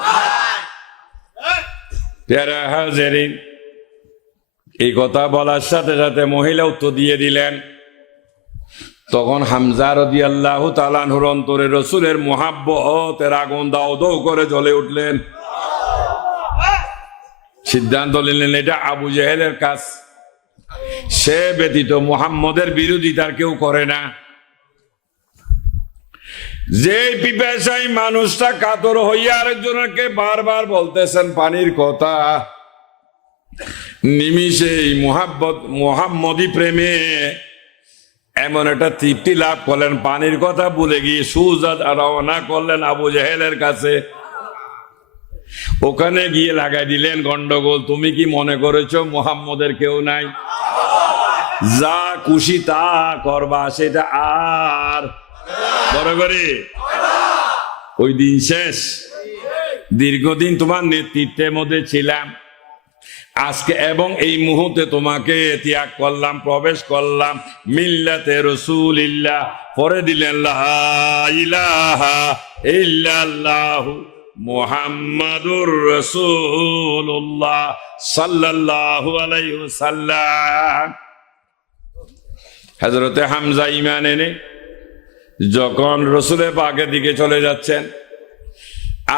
পেয়ারা হাজিরিন, এই কথা বলার সাথে সাথে মহিলা উত্তর দিয়ে দিলেন। তখন হামজা রাদিয়াল্লাহু তাআলা আনহুর অন্তরে রাসূলের মুহাব্বতের আগুন দাও দাও করে জ্বলে উঠলেন। সিদ্ধান্ত নিলেন এটা আবু জেহেলের কাজ, সে ব্যতীত মুহাম্মদের বিরোধিতার কেউ করে না। যে পিপাসায় মানুষটা কাতর হইয়া আরেকজনকে বারবার বলতেছেন পানির কথা, নিমিষেই মুহাম্মদী প্রেমে এমন একটা তৃপ্তি লাভ করলেন, পানির কথা ভুলে গিয়ে সোজা রওনা করলেন আবু জেহেলের কাছে। ওখানে গিয়ে লাগাই দিলেন গন্ডগোল। তুমি কি মনে করেছো মুহাম্মদের কেউ নাই? যা খুশি তা করবা, সেটা আর বড় করে ওই দিন শেষ। দীর্ঘদিন তোমার নেতৃত্বের মধ্যে ছিলাম, আজকে এবং এই মুহূর্তে তোমাকে ত্যাগ করলাম, প্রবেশ করলাম মিল্লাতে রাসূলিল্লাহ। পরে দিলেন লা ইলাহা ইল্লাল্লাহু মুহাম্মাদুর রাসূলুল্লাহ সাল্লাল্লাহু আলাইহি ওয়াসাল্লাম। হযরতে হামজা ঈমান এনে যখন রাসূলের পাকের দিকে চলে যাচ্ছেন,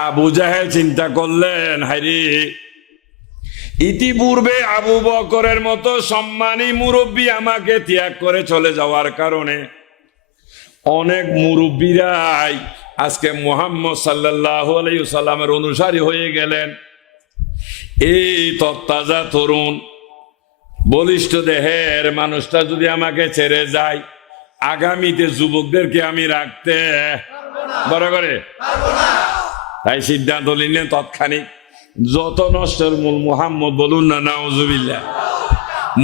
আবু জাহেল চিন্তা করলেন, হায়রে ইতিপূর্বে আবু বকরের মতো সম্মানী মুরব্বী আমাকে ত্যাগ করে চলে যাওয়ার কারণে অনেক মুরব্বীরাই আজকে মুহাম্মদ সাল্লাল্লাহু আলাইহি ওয়াসাল্লামের অনুসারী হয়ে গেলেন। এই তত্তাজা তরুণ বলিষ্ঠ দেহের মানুষটা যদি আমাকে ছেড়ে যায়, আগামীতে যুবকদেরকে আমি রাখতে বড় করে। তাই সিদ্ধান্ত নিলেন তৎক্ষণিক, যত নষ্টের মূল মুহাম্মদ, বলুন না নাউজুবিল্লাহ।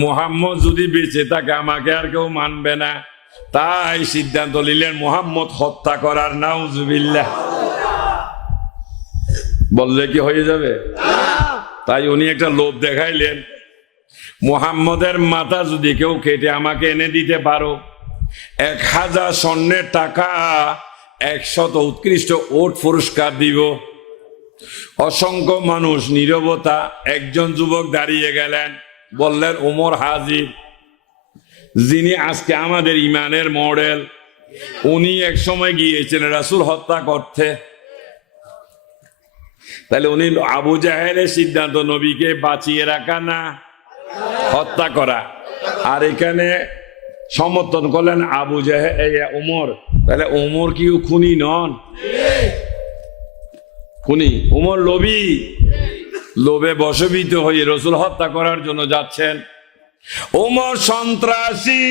মুহাম্মদ যদি বেঁচে থাকে আমাকে আর কেউ মানবে না, তাই সিদ্ধান্ত নিলেন মুহাম্মদ হত্যা করার। নাউজুবিল্লাহ বললে কি হয়ে যাবে? তাই উনি একটা লোভ দেখাইলেন, মুহাম্মদের মাথা যদি কেউ কেটে আমাকে এনে দিতে পারো, 1000 স্বর্ণের টাকা, 100 উৎকৃষ্ট ওট পুরস্কার দিব। অসংখ্য মানুষ নীরবতা। একজন যুবক দাঁড়িয়ে গেলেন, বললেন ওমর হাজির, যিনি আজকে আমাদের ইমানের মডেল। উনি এক সময় গিয়েছেন রাসূল হত্যা করতে। তাহলে উনি আবু জাহেলের সিদ্ধান্ত নবীকে বাঁচিয়ে রাখা না হত্যা করা, আর এখানে সমর্থন করলেন আবু জাহেল ওমর। তাহলে ওমর কি খুনি নন? খুনি ওমর লোভী, লোভে বশবীত হয়ে রাসূল হত্যা করার জন্য যাচ্ছেন। ওমর সন্ত্রাসী,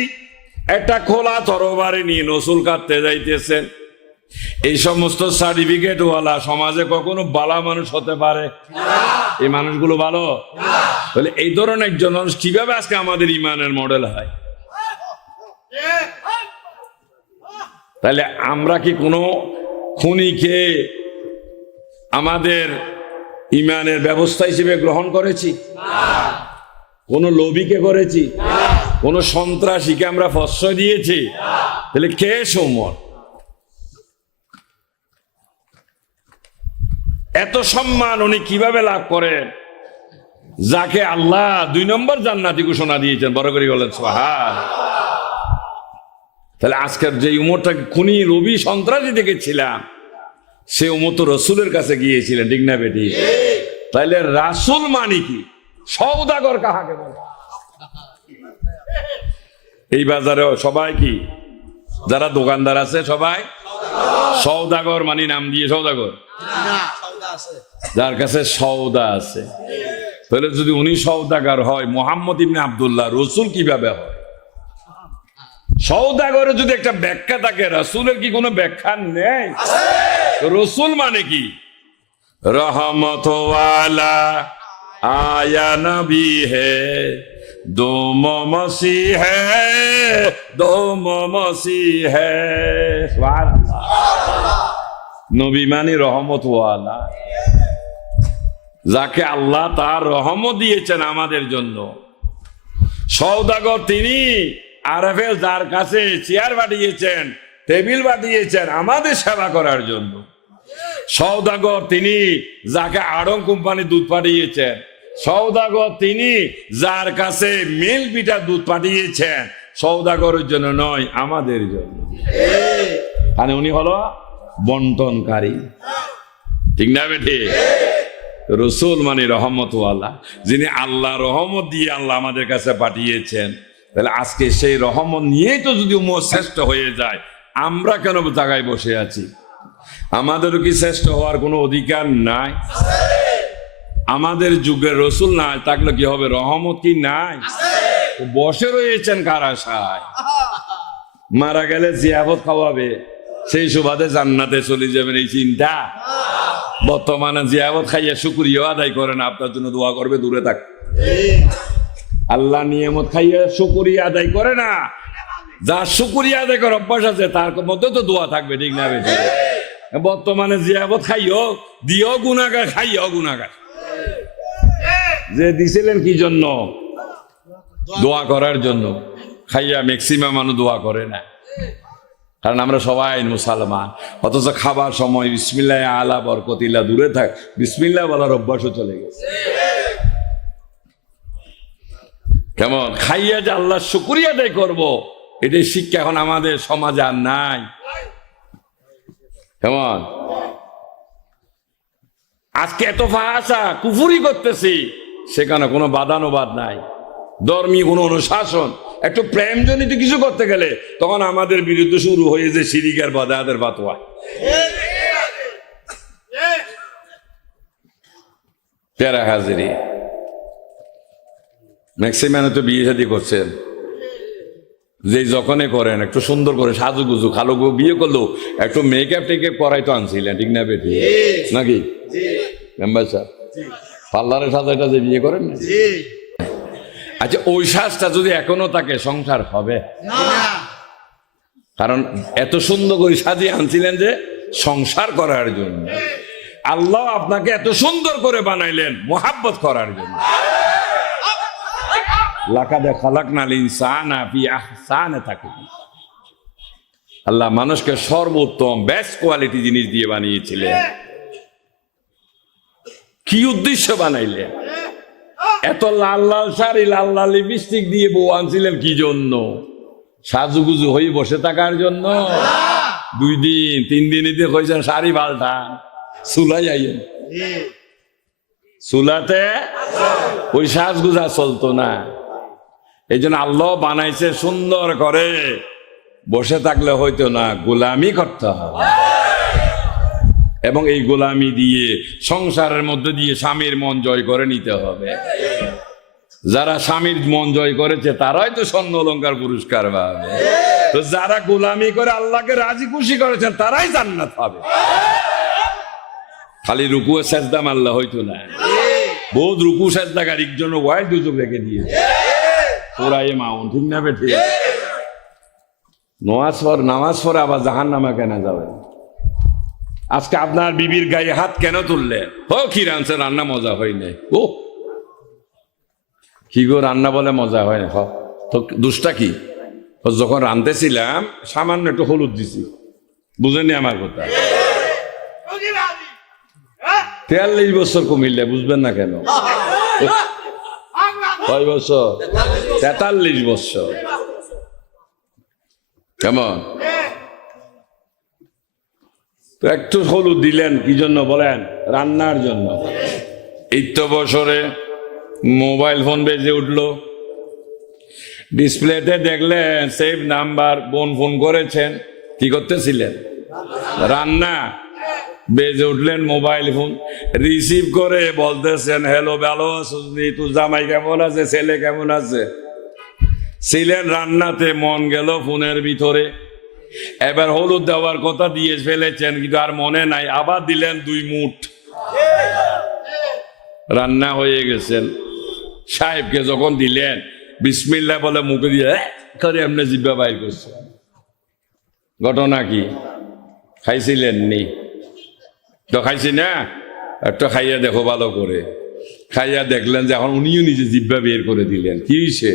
একটা খোলা তরবারি নিয়ে রাসূল কাটতে যাইতেছেন। এই সমস্ত সার্টিফিকেট ওয়ালা সমাজে কখনো ভালো মানুষ হতে পারে? এই মানুষগুলো ভালো? তাহলে এই ধরনের একজন মানুষ কিভাবে আজকে আমাদের ইমানের মডেল হয়? তাহলে আমরা কি কোনো খুনিকে আমাদের ইমানের ব্যবস্থা হিসেবে গ্রহণ করেছি? কোন লোভীকে করেছি? কোন সন্ত্রাসীকে আমরা প্রশ্রয় দিয়েছি? তাহলে কে ওমর? এত সম্মান উনি কিভাবে লাভ করেন? যাকে আল্লাহ 2 নম্বর জান্নাতি ঘোষণা দিয়েছেন, বড় করে বলেন সুবহান। তাহলে আজকের যে উমরটা খুনি রবি সন্ত্রাসী দেখেছিলাম, সে উমর তো রসুলের কাছে গিয়েছিলেন, ঠিক না বেটি? তাইলে রাসূল মানে কি? সওদাগর কাহাকে বলে? এই বাজারে সবাই কি, যারা দোকানদার আছে সবাই সওদাগর মানে নাম দিয়ে সওদাগর, যার কাছে সওদা আছে। তাহলে যদি উনি সওদাগর হয়, মুহাম্মদ ইবনে আব্দুল্লাহ রসুল কিভাবে হয়? সওদাগরের যদি একটা ব্যাখ্যা থাকে, রসুলের কি কোনো ব্যাখ্যা নেই? রসুল মানে কি? রহমত ওয়ালা আয়া নবী হে, দো মসি হে, দো মসি হে। নবী মানে রহমত ওয়ালা, যাকে আল্লাহ তার রহমত দিয়েছেন আমাদের জন্য। সওদাগর তিনি আরফে, যার কাছে চেয়ার পাঠিয়েছেন, টেবিল পাঠিয়েছেন আমাদের সেবা করার জন্য। সওদাগর তিনি যাকে আড়ং কোম্পানি দুধ পাঠিয়েছেন। সওদাগর তিনি যার কাছে মিল পিঠা দুধ পাঠিয়েছেন, সওদাগরের জন্য নয়, আমাদের জন্য। মানে উনি হলো বন্টনকারী, ঠিক না বেঠি? রসুল মানে রহমতওয়ালা, যিনি আল্লাহ রহমত দিয়ে আল্লাহ আমাদের কাছে পাঠিয়েছেন। তাহলে আজকে সেই রহমত নিয়েই তো যদি উম্মত শ্রেষ্ঠ হয়ে যায়, আমরা কেন জায়গায় বসে আছি? আমাদেরও কি শ্রেষ্ঠ হওয়ার কোনো অধিকার নাই? আমাদের যুগের রসুল নাই থাকলে কি হবে? রহমত কি নাই? বসে রয়েছেন কার আশায়? মারা গেলে জিয়াফত খাওয়াবে, সেই সুবাদে জান্নাতে চলে যাবেন, এই চিন্তা। বর্তমানে জিয়াফত খাইয়া শুকরিয়া আদায় করেন, আপনার জন্য দোয়া করবে, দূরে থাক। আল্লাহ নিয়ামত খাইয়া শুকরিয়া আদায় করে না। যার শুকরিয়া আদায় করার অভ্যাস আছে তার মধ্যে তো দোয়া থাকবে, ঠিক না বেশি? বর্তমানে জিয়াফত খাইও, দিও গুনাহগার, খাইও গুনাহগার। যে দিছিলেন কি জন্য? দোয়া করার জন্য। খাইয়া ম্যাক্সিমাম মানুষ দোয়া করে না, কারণ আমরা সবাই মুসলমান। অথচ খাবার সময় বিসমিল্লাহ আলা বরকতিল্লাহ, দূরে থাক, বিসমিল্লাহ বলার অভ্যাসও চলে গেছে। কেমন খাইয়া যে আল্লাহ শুকরিয়া আদায় করবো, এটাই শিক্ষা এখন আমাদের সমাজে আর নাই। কেমন আজকে এত ভাষা কুফুরি করতেছি, সেখানে কোনো বাদানুবাদ নাই, ধর্মীয় কোনো অনুশাসন। একটু প্রেমজনিত কিছু করতে গেলে তখন আমাদের বিরুদ্ধে শুরু হয়ে যে শিরিক আর বাদাতের ফাতোয়া। প্যারা হাজিরি, ম্যাক্সিমাম তো বিয়ে শাদী করছেন, যে যখনই করেন একটু সুন্দর করে সাজুগুজু, খালো বিয়ে করলো একটু মেকআপ টেকআপ করাই তো আনছিলেন, ঠিক না বেটি? নাকি মেম্বার সাহেব পার্লারে সাজাইটা যে বিয়ে করেন না? আচ্ছা, ওই সাজটা যদি এখনো তাকে সংসার হবে? কারণ এত সুন্দর করে সাজিয়ে আনছিলেন যে সংসার করার জন্য। আল্লাহ আপনাকে এত সুন্দর করে বানাইলেন মোহাব্বত করার জন্য। লাকাদ খালাকনাল ইনসানা ফি আহসানি তাকওয়িম। আল্লাহ মানুষকে সর্বোত্তম বেস্ট কোয়ালিটি জিনিস দিয়ে বানিয়েছিলেন। কি উদ্দেশ্য বানাইলেন? এত লাল লাল শাড়ি, লাল লাল লিপস্টিক দিয়ে বউ আনছিলেন কি জন্য? সাজুগুজু হয়ে বসে থাকার জন্য? 2 দিন 3 দিন কইছেন শাড়ি পাল্টান, চুলাই আইয়েন। চুলাতে ওই সাজগুজা চলতো না। এই জন্য আল্লাহ বানাইছে সুন্দর করে, বসে থাকলে হয়তো না, গোলামি করতে হবে। এবং এই গোলামি দিয়ে সংসারের মধ্যে দিয়ে স্বামীর মন জয় করে নিতে হবে। যারা স্বামীর মন জয় করেছে তারাই তো স্বর্ণ অলংকার পুরস্কার পাবে। তো যারা গোলামি করে আল্লাহকে রাজি খুশি করেছেন তারাই জান্নাত পাবে। খালি রুকু সেজদা মারলে হয়তো না, বহুত রুকু সেজদা গাড়ির জন্য ওয়াইল দুযোগ রেখে দিয়েছে ওরাই মাউন, ঠিক না বেঠে? নামাজ পড়ে আবার জাহান্নামে কেন যাবেন? আজকে আপনার বিবির গায়ে হাত কেন তুললেন? ও কি রানছে, রান্না মজা হয় নাই। ও কি গো, রান্না বলে মজা হয় না? তো দুষ্টা কি? যখন রাঁধতেছিলাম সামান্য একটু হলুদ দিছি, বুঝেনি আমার কথা? 43 বছর কুমিল্লা, বুঝবেন না কেন? কয় বছর? 43 বছর। কেমন? তো একটু হলুদ দিলেন কি জন্য বলেন? রান্নার জন্য। এই তো বছরে মোবাইল ফোন বেজে উঠলো, ডিসপ্লেতে দেখলেন সেভ নাম্বার, বোন ফোন করেছেন, কি করতেছিলেন? রান্না। বেজে উঠলেন মোবাইল ফোন, রিসিভ করে বলতেছেন হ্যালো, ভালো আছো? তোর জামাই কেমন আছে? ছেলে কেমন আছে? ছিলেন রান্নাতে, মন গেল ফোনের ভিতরে। এবার হলুদ দেওয়ার কথা দিয়ে ফেলেছেন কিন্তু আর মনে নাই, আবার দিলেন 2 মুঠ। রান্না হয়ে গেছেন। সাহেবকে যখন দিলেন বিসমিল্লাহ বলে মুখে দিয়ে করে এমনি জিব্বা বাইর করছে। ঘটনা কি? খাইছিলেন নি? তো খাইছি না, একটু খাইয়া দেখো ভালো করে। খাইয়া দেখলেন যে এখন উনিও নিজে জিব্বা বের করে দিলেন। কি হয়েছে?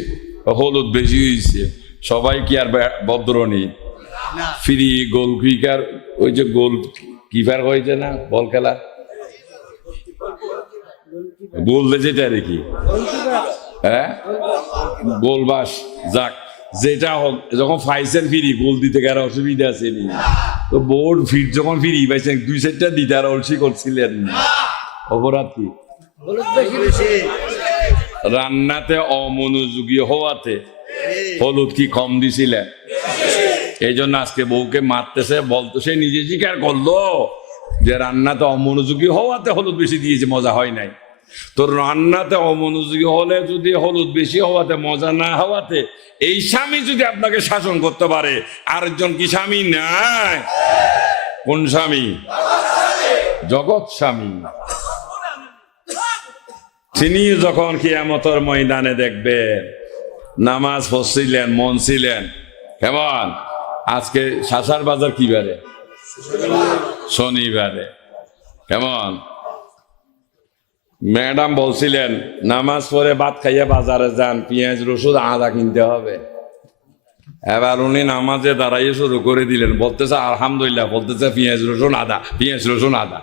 হলুদ বেশি হয়েছে। সবাই কি আর ভদ্র নেই? ফ্রি গোল কিকার, ওই যে গোল কিপার হয়েছে না বল খেলা, গোল যেটা রেখি, হ্যাঁ গোল বাস, যাক যেটা হোক, যখন পাইছেন ফ্রি গোল দিতে গেলে অসুবিধা আছে নি? তো বোর্ড ফিট যখন ফ্রি পাইছেন 2-4টা দিতে আর অলসি করছিলেন না, অপরাধ কি? রান্নাতে অমনোযোগী হওয়াতে হলুদ কি কম দিছিলেন? এই জন্য আজকে বউকে মারতেছে, বলতেছে নিজে স্বীকার করলো যে রান্নাতে অমনোযোগী হওয়াতে হলুদ বেশি দিয়েছে, মজা হয় নাই। তো রান্নাতে অমনোযোগী হলে যদি হলুদ বেশি হওয়াতে, মজা না হওয়াতে, এই স্বামী যদি আপনাকে শাসন করতে পারে, আরেকজন কি স্বামী নাই? কোন স্বামী? জগৎ স্বামী। তিনি যখন কিয়ামতের ময়দানে দেখবেন নামাজ পড়ছিলেন, মন ছিলেন কেমন? আজকে শাসার বাজার কি বারে? শনিবারে। কেমন? ম্যাডাম বলছিলেন নামাজ পড়ে ভাত খাইয়া বাজারে যান, পেঁয়াজ রসুন আদা কিনতে হবে। এবার উনি নামাজে দাঁড়াইয়ে শুরু করে দিলেন, বলতেছে আলহামদুলিল্লাহ, বলতেছে পেঁয়াজ রসুন আদা, পেঁয়াজ রসুন আদা।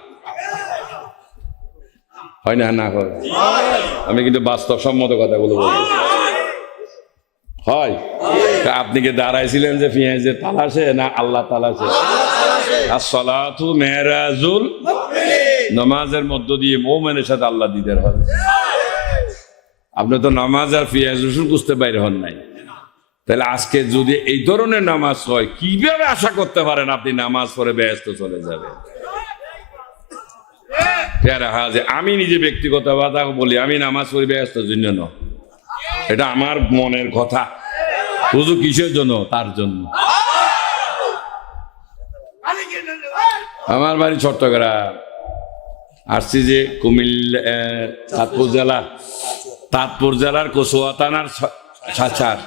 হয় না? না হয়? আমি কিন্তু বাস্তবসম্মত কথাগুলো বলি। হয়? আপনি কি দাঁড়াইছিলেন যে পেঁয়াজের তালাশে না আল্লাহ তালাশে? আসসালাতু মেরাজুল, নামাজের মধ্য দিয়ে মুমিনের সাথে আল্লাহ দিদার হবে। আপনি তো নামাজ আর পেঁয়াজ রসুন বুঝতে বাইরে হন নাই। তাহলে আজকে যদি এই ধরনের নামাজ হয়, কিভাবে আশা করতে পারেন আপনি নামাজ পড়ে ব্যস্ত চলে যাবেন? আমি নিজে ব্যক্তিগত কথা বলি, আমি নামাজ পড়ি ব্যস্ত জন্য না, এটা আমার মনের কথা। বুঝু কিসের জন্য? তার জন্য। আমার বাড়ি চট্টগ্রাম, আসছি যে কুমিল্লা, তাঁতপুর জেলার কচুয়া থানার ছাছার।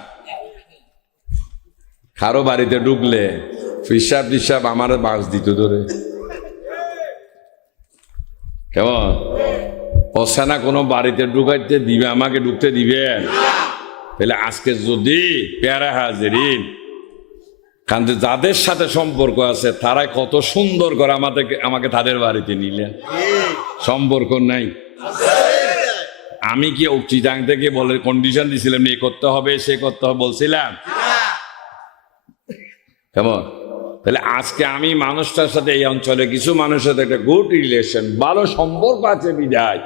কারো বাড়িতে ঢুকলে ফিসাব টিসাব আমার বাস দিত ধরে। কেমন? অসানা কোনো বাড়িতে ঢুকাইতে দিবে, আমাকে ঢুকতে দিবেন? তাহলে আজকে যদি পেয়ারা হাজিরিন, কারণ যাদের সাথে সম্পর্ক আছে তারাই কত সুন্দর করে আমাকে তাদের বাড়িতে নিলেন। সম্পর্ক নাই। আমি কি চিটাং থেকে বলে কন্ডিশন দিছিলাম এ করতে হবে, সে করতে হবে বলছিলাম? কেমন? তাহলে আজকে আমি মানুষটার সাথে, এই অঞ্চলে কিছু মানুষের সাথে একটা গুড রিলেশন, ভালো সম্পর্ক আছে বিদায়,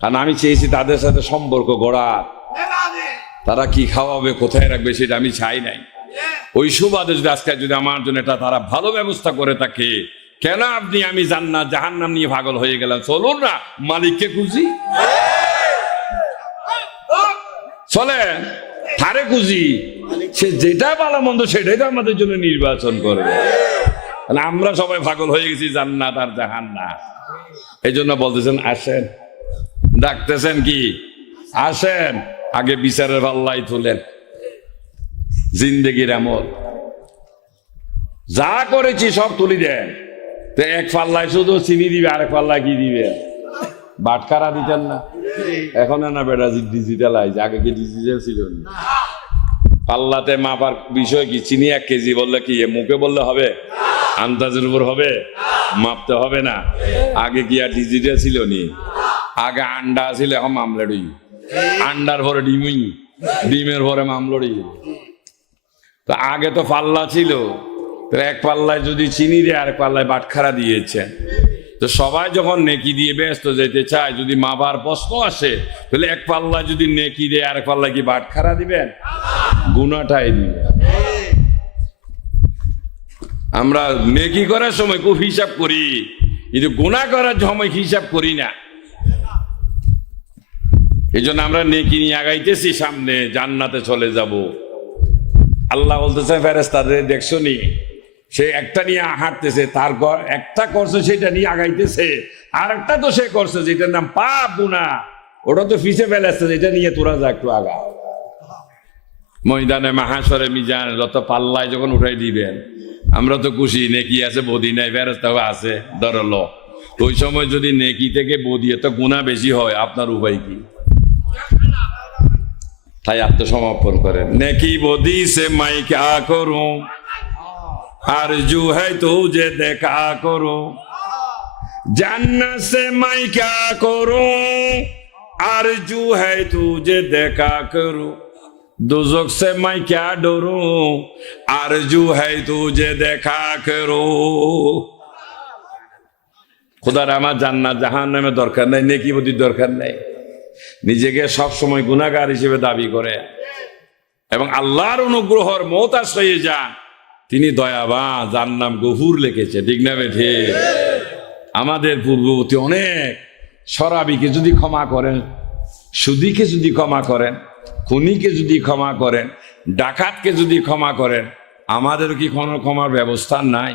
কারণ আমি চেয়েছি তাদের সাথে সম্পর্ক গড়া। তারা কি খাওয়াবে, কোথায় রাখবে সেটা আমি চাই নাই। ওই সুবাদে যদি আজকে যদি আমার জন্য এটা তারা ভালো ব্যবস্থা করে থাকে, কেন আপনি আমি জান্নাত জাহান্নাম নিয়ে পাগল হয়ে গেলাম? চলুন না মালিককে খুঁজি, চলে তারে খুঁজি, সে যেটা ভালো মন্দ সেটাই তো আমাদের জন্য নির্বাচন করবে। আমরা সবাই পাগল হয়ে গেছি জান্নাত আর জাহান্নাম। এই জন্য বলতেছেন আসেন, ডাকতেছেন কি? আসেন, আগে বিচারের পাল্লাই তুলেন। জিন্দেগির আমল যা করেছি সব তুলি দেন। তো এক পাল্লায় শুধু চিনি দিবে, আরেক পাল্লায় কি দিবে? বাটকারা দিতেন না? এখন না বেটা ডিজিটালাইজ, আগে কি ডিজিটাল ছিল না? পাল্লাতে মাপার বিষয় কি? চিনি 1 কেজি বললে কি মুখে বললে হবে? আন্দাজের উপর হবে? মাপতে হবে না। আগে কি আর ডিজিটাল ছিল নি? আগে আন্ডা ছিল, এখন মামলাড়ি। আন্ডার পরে ডিমই, ডিমের পরে মামলাড়ি। তো আগে তো পাল্লা ছিল, তো এক পাল্লায় যদি চিনি দিয়ে আর এক পাল্লায় বাটখারা দিয়েছে। তো সবাই যখন নেকি দিয়ে ব্যস্ত যেতে চায়, যদি মাপার প্রশ্ন আসে, তাহলে এক পাল্লায় যদি নেকি দিয়ে আর এক পাল্লায় কি বাটখারা দিবেন? গুনাটাই দিবেন। আমরা নেকি করার সময় খুব হিসাব করি, কিন্তু গুনাহ করার সময় হিসাব করি না। এই জন্য আমরা নেকি নিয়ে আগাইতেছি, সামনে জান্নাতে চলে যাব। আল্লাহ বলতেছে ফেরেশতাদের দেখছো নি, সে একটা নিয়ে হাঁটতেছে, তার একটা করছে সেটা নিয়ে আগাইতেছে, আর একটা তো সে করছে যেটার নাম পাপ গুনাহ, ওটা তো ফিসে ফেলেছে, এটা নিয়ে তোরা যা একটু আগা। ময়দানে মাহাশরে মিজান যত পাল্লায় যখন উঠাই দিবেন, আমরা তো খুশি, নেকি আছে বদি নাই, ফেরেশতাও আছে, ধরলো। ওই সময় যদি নেকি থেকে বদি এত গুনাহ বেশি হয়, আপনার উপায় কি? তাই আত্মসমর্পণ করেন। নেকি বদি সে মাই ক্যা করুं, आरज़ू है तुझे देखा करो, जन्नत से मैं क्या करूं, आरज़ू है तुझे देखा करो, दोज़ख से मैं क्या डरूं, आरज़ू है तुझे देखा करो। खुदार আমার জান্নাত জাহান্নামের দরকার নাই, নেকি বদির দরকার নাই। নিজেকে সব সময় গুনাহগার হিসেবে দাবি করে এবং আল্লাহর অনুগ্রহর মহতাজ হয়ে যান। তিনি দয়াবান, যার নাম গফুর লিখেছে, ঠিক না বেঠে? আমাদের পূর্ববর্তী অনেক শরাবিকে যদি ক্ষমা করেন, সুদীকে যদি ক্ষমা করেন, খুনিকে যদি ক্ষমা করেন, ডাকাতকে যদি ক্ষমা করেন, আমাদের কি কোনো ক্ষমার ব্যবস্থা নাই?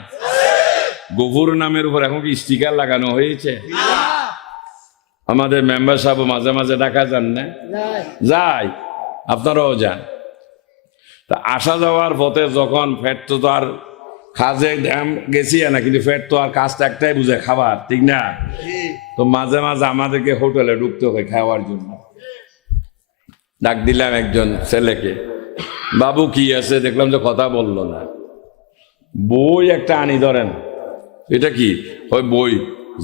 গফুর নামের উপর এখন কি স্টিকার লাগানো হয়েছে? আমাদের মেম্বার সাহেব মাঝে মাঝে ডাকা যান না? যাই, আপনারাও যান। তা আসা যাওয়ার পথে যখন ফ্যাট তো আর কাজে গেছি না, কিন্তু ফ্যাট তো আর কাজটা একটাই বুঝে, খাবার, ঠিক না? তো মাঝে মাঝে আমাদেরকে হোটেলে ঢুকতে হয় খাওয়ার জন্য। ডাক দিলাম একজন ছেলেকে, বাবু কি আছে? দেখলাম যে কথা বললো না। বই একটা আনি ধরেন, এটা কি? ওই বই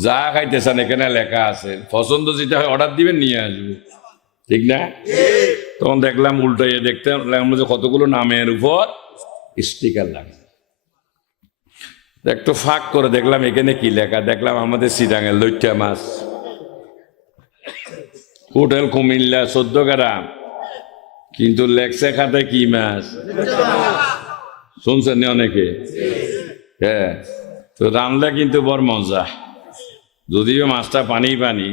যা খাইতেছেন এখানে লেখা আছে, পছন্দ যেটা হয় অর্ডার দিবেন, নিয়ে আসবে, ঠিক না? তখন দেখলাম উল্টাইয়ে দেখতে লাগলাম যে কতগুলো নামের উপর স্টিকার লাগে। একটু ফাঁক করে দেখলাম এখানে কি লেখা, দেখলাম আমাদের চিটাঙের লইট্টা মাছ, হোটেল কুমিল্লা 14 গ্রাম, কিন্তু লেখছে খাতে কি মাছ? শুনছেন অনেকে? হ্যাঁ, তো রান্না কিন্তু বড় মজা। যদিও মাছটা পানি পানি,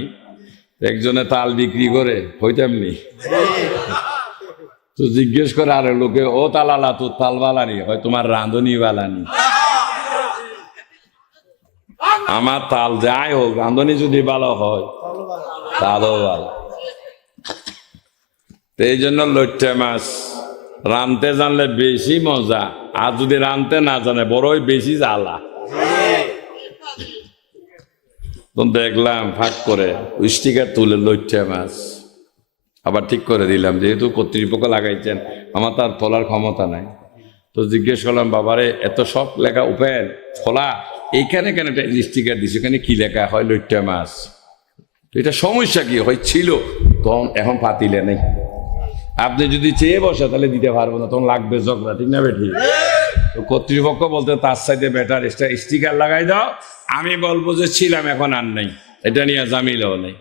একজনে তাল বিক্রি করে হইতামনি, তো জিজ্ঞেস করে আরে লোকে, ও তালালা তোর তাল বালানি হয়, তোমার রাঁধুনি বালানি। আমার তাল যাই হোক, রাঁধুনি যদি ভালো হয় তালও ভালো। এই জন্য লইট্টা মাছ রাঁধতে জানলে বেশি মজা, আর যদি রাঁধতে না জানে বড়ই বেশি জ্বালা। দেখলাম ফাঁক করে স্টিকার তুলে লইট্টা মাছ, আবার ঠিক করে দিলাম, যেহেতু কর্তৃপক্ষ লাগাইছেন, আমার তার তোলার ক্ষমতা নাই। তো জিজ্ঞেস করলাম, বাবারে এত সব লেখা উপেন খোলা, এইখানে কেন একটা স্টিকার দিছে, এখানে কি লেখা? হয় লইট্টা মাছ। এটা সমস্যা কি হয়? ছিল তখন, এখন পাতিলে নেই। আপনি যদি চেয়ে বসে তাহলে দিতে পারবো না, তখন লাগবে ঝগড়া, ঠিক না বেঠি? তো কর্তৃপক্ষ বলতে তার সাইডে বেটার স্টিকার লাগাই দাও, আমি বলবো যে ছিলাম, এখন আর নাই, এটা নিয়ে জামিলাও নেই,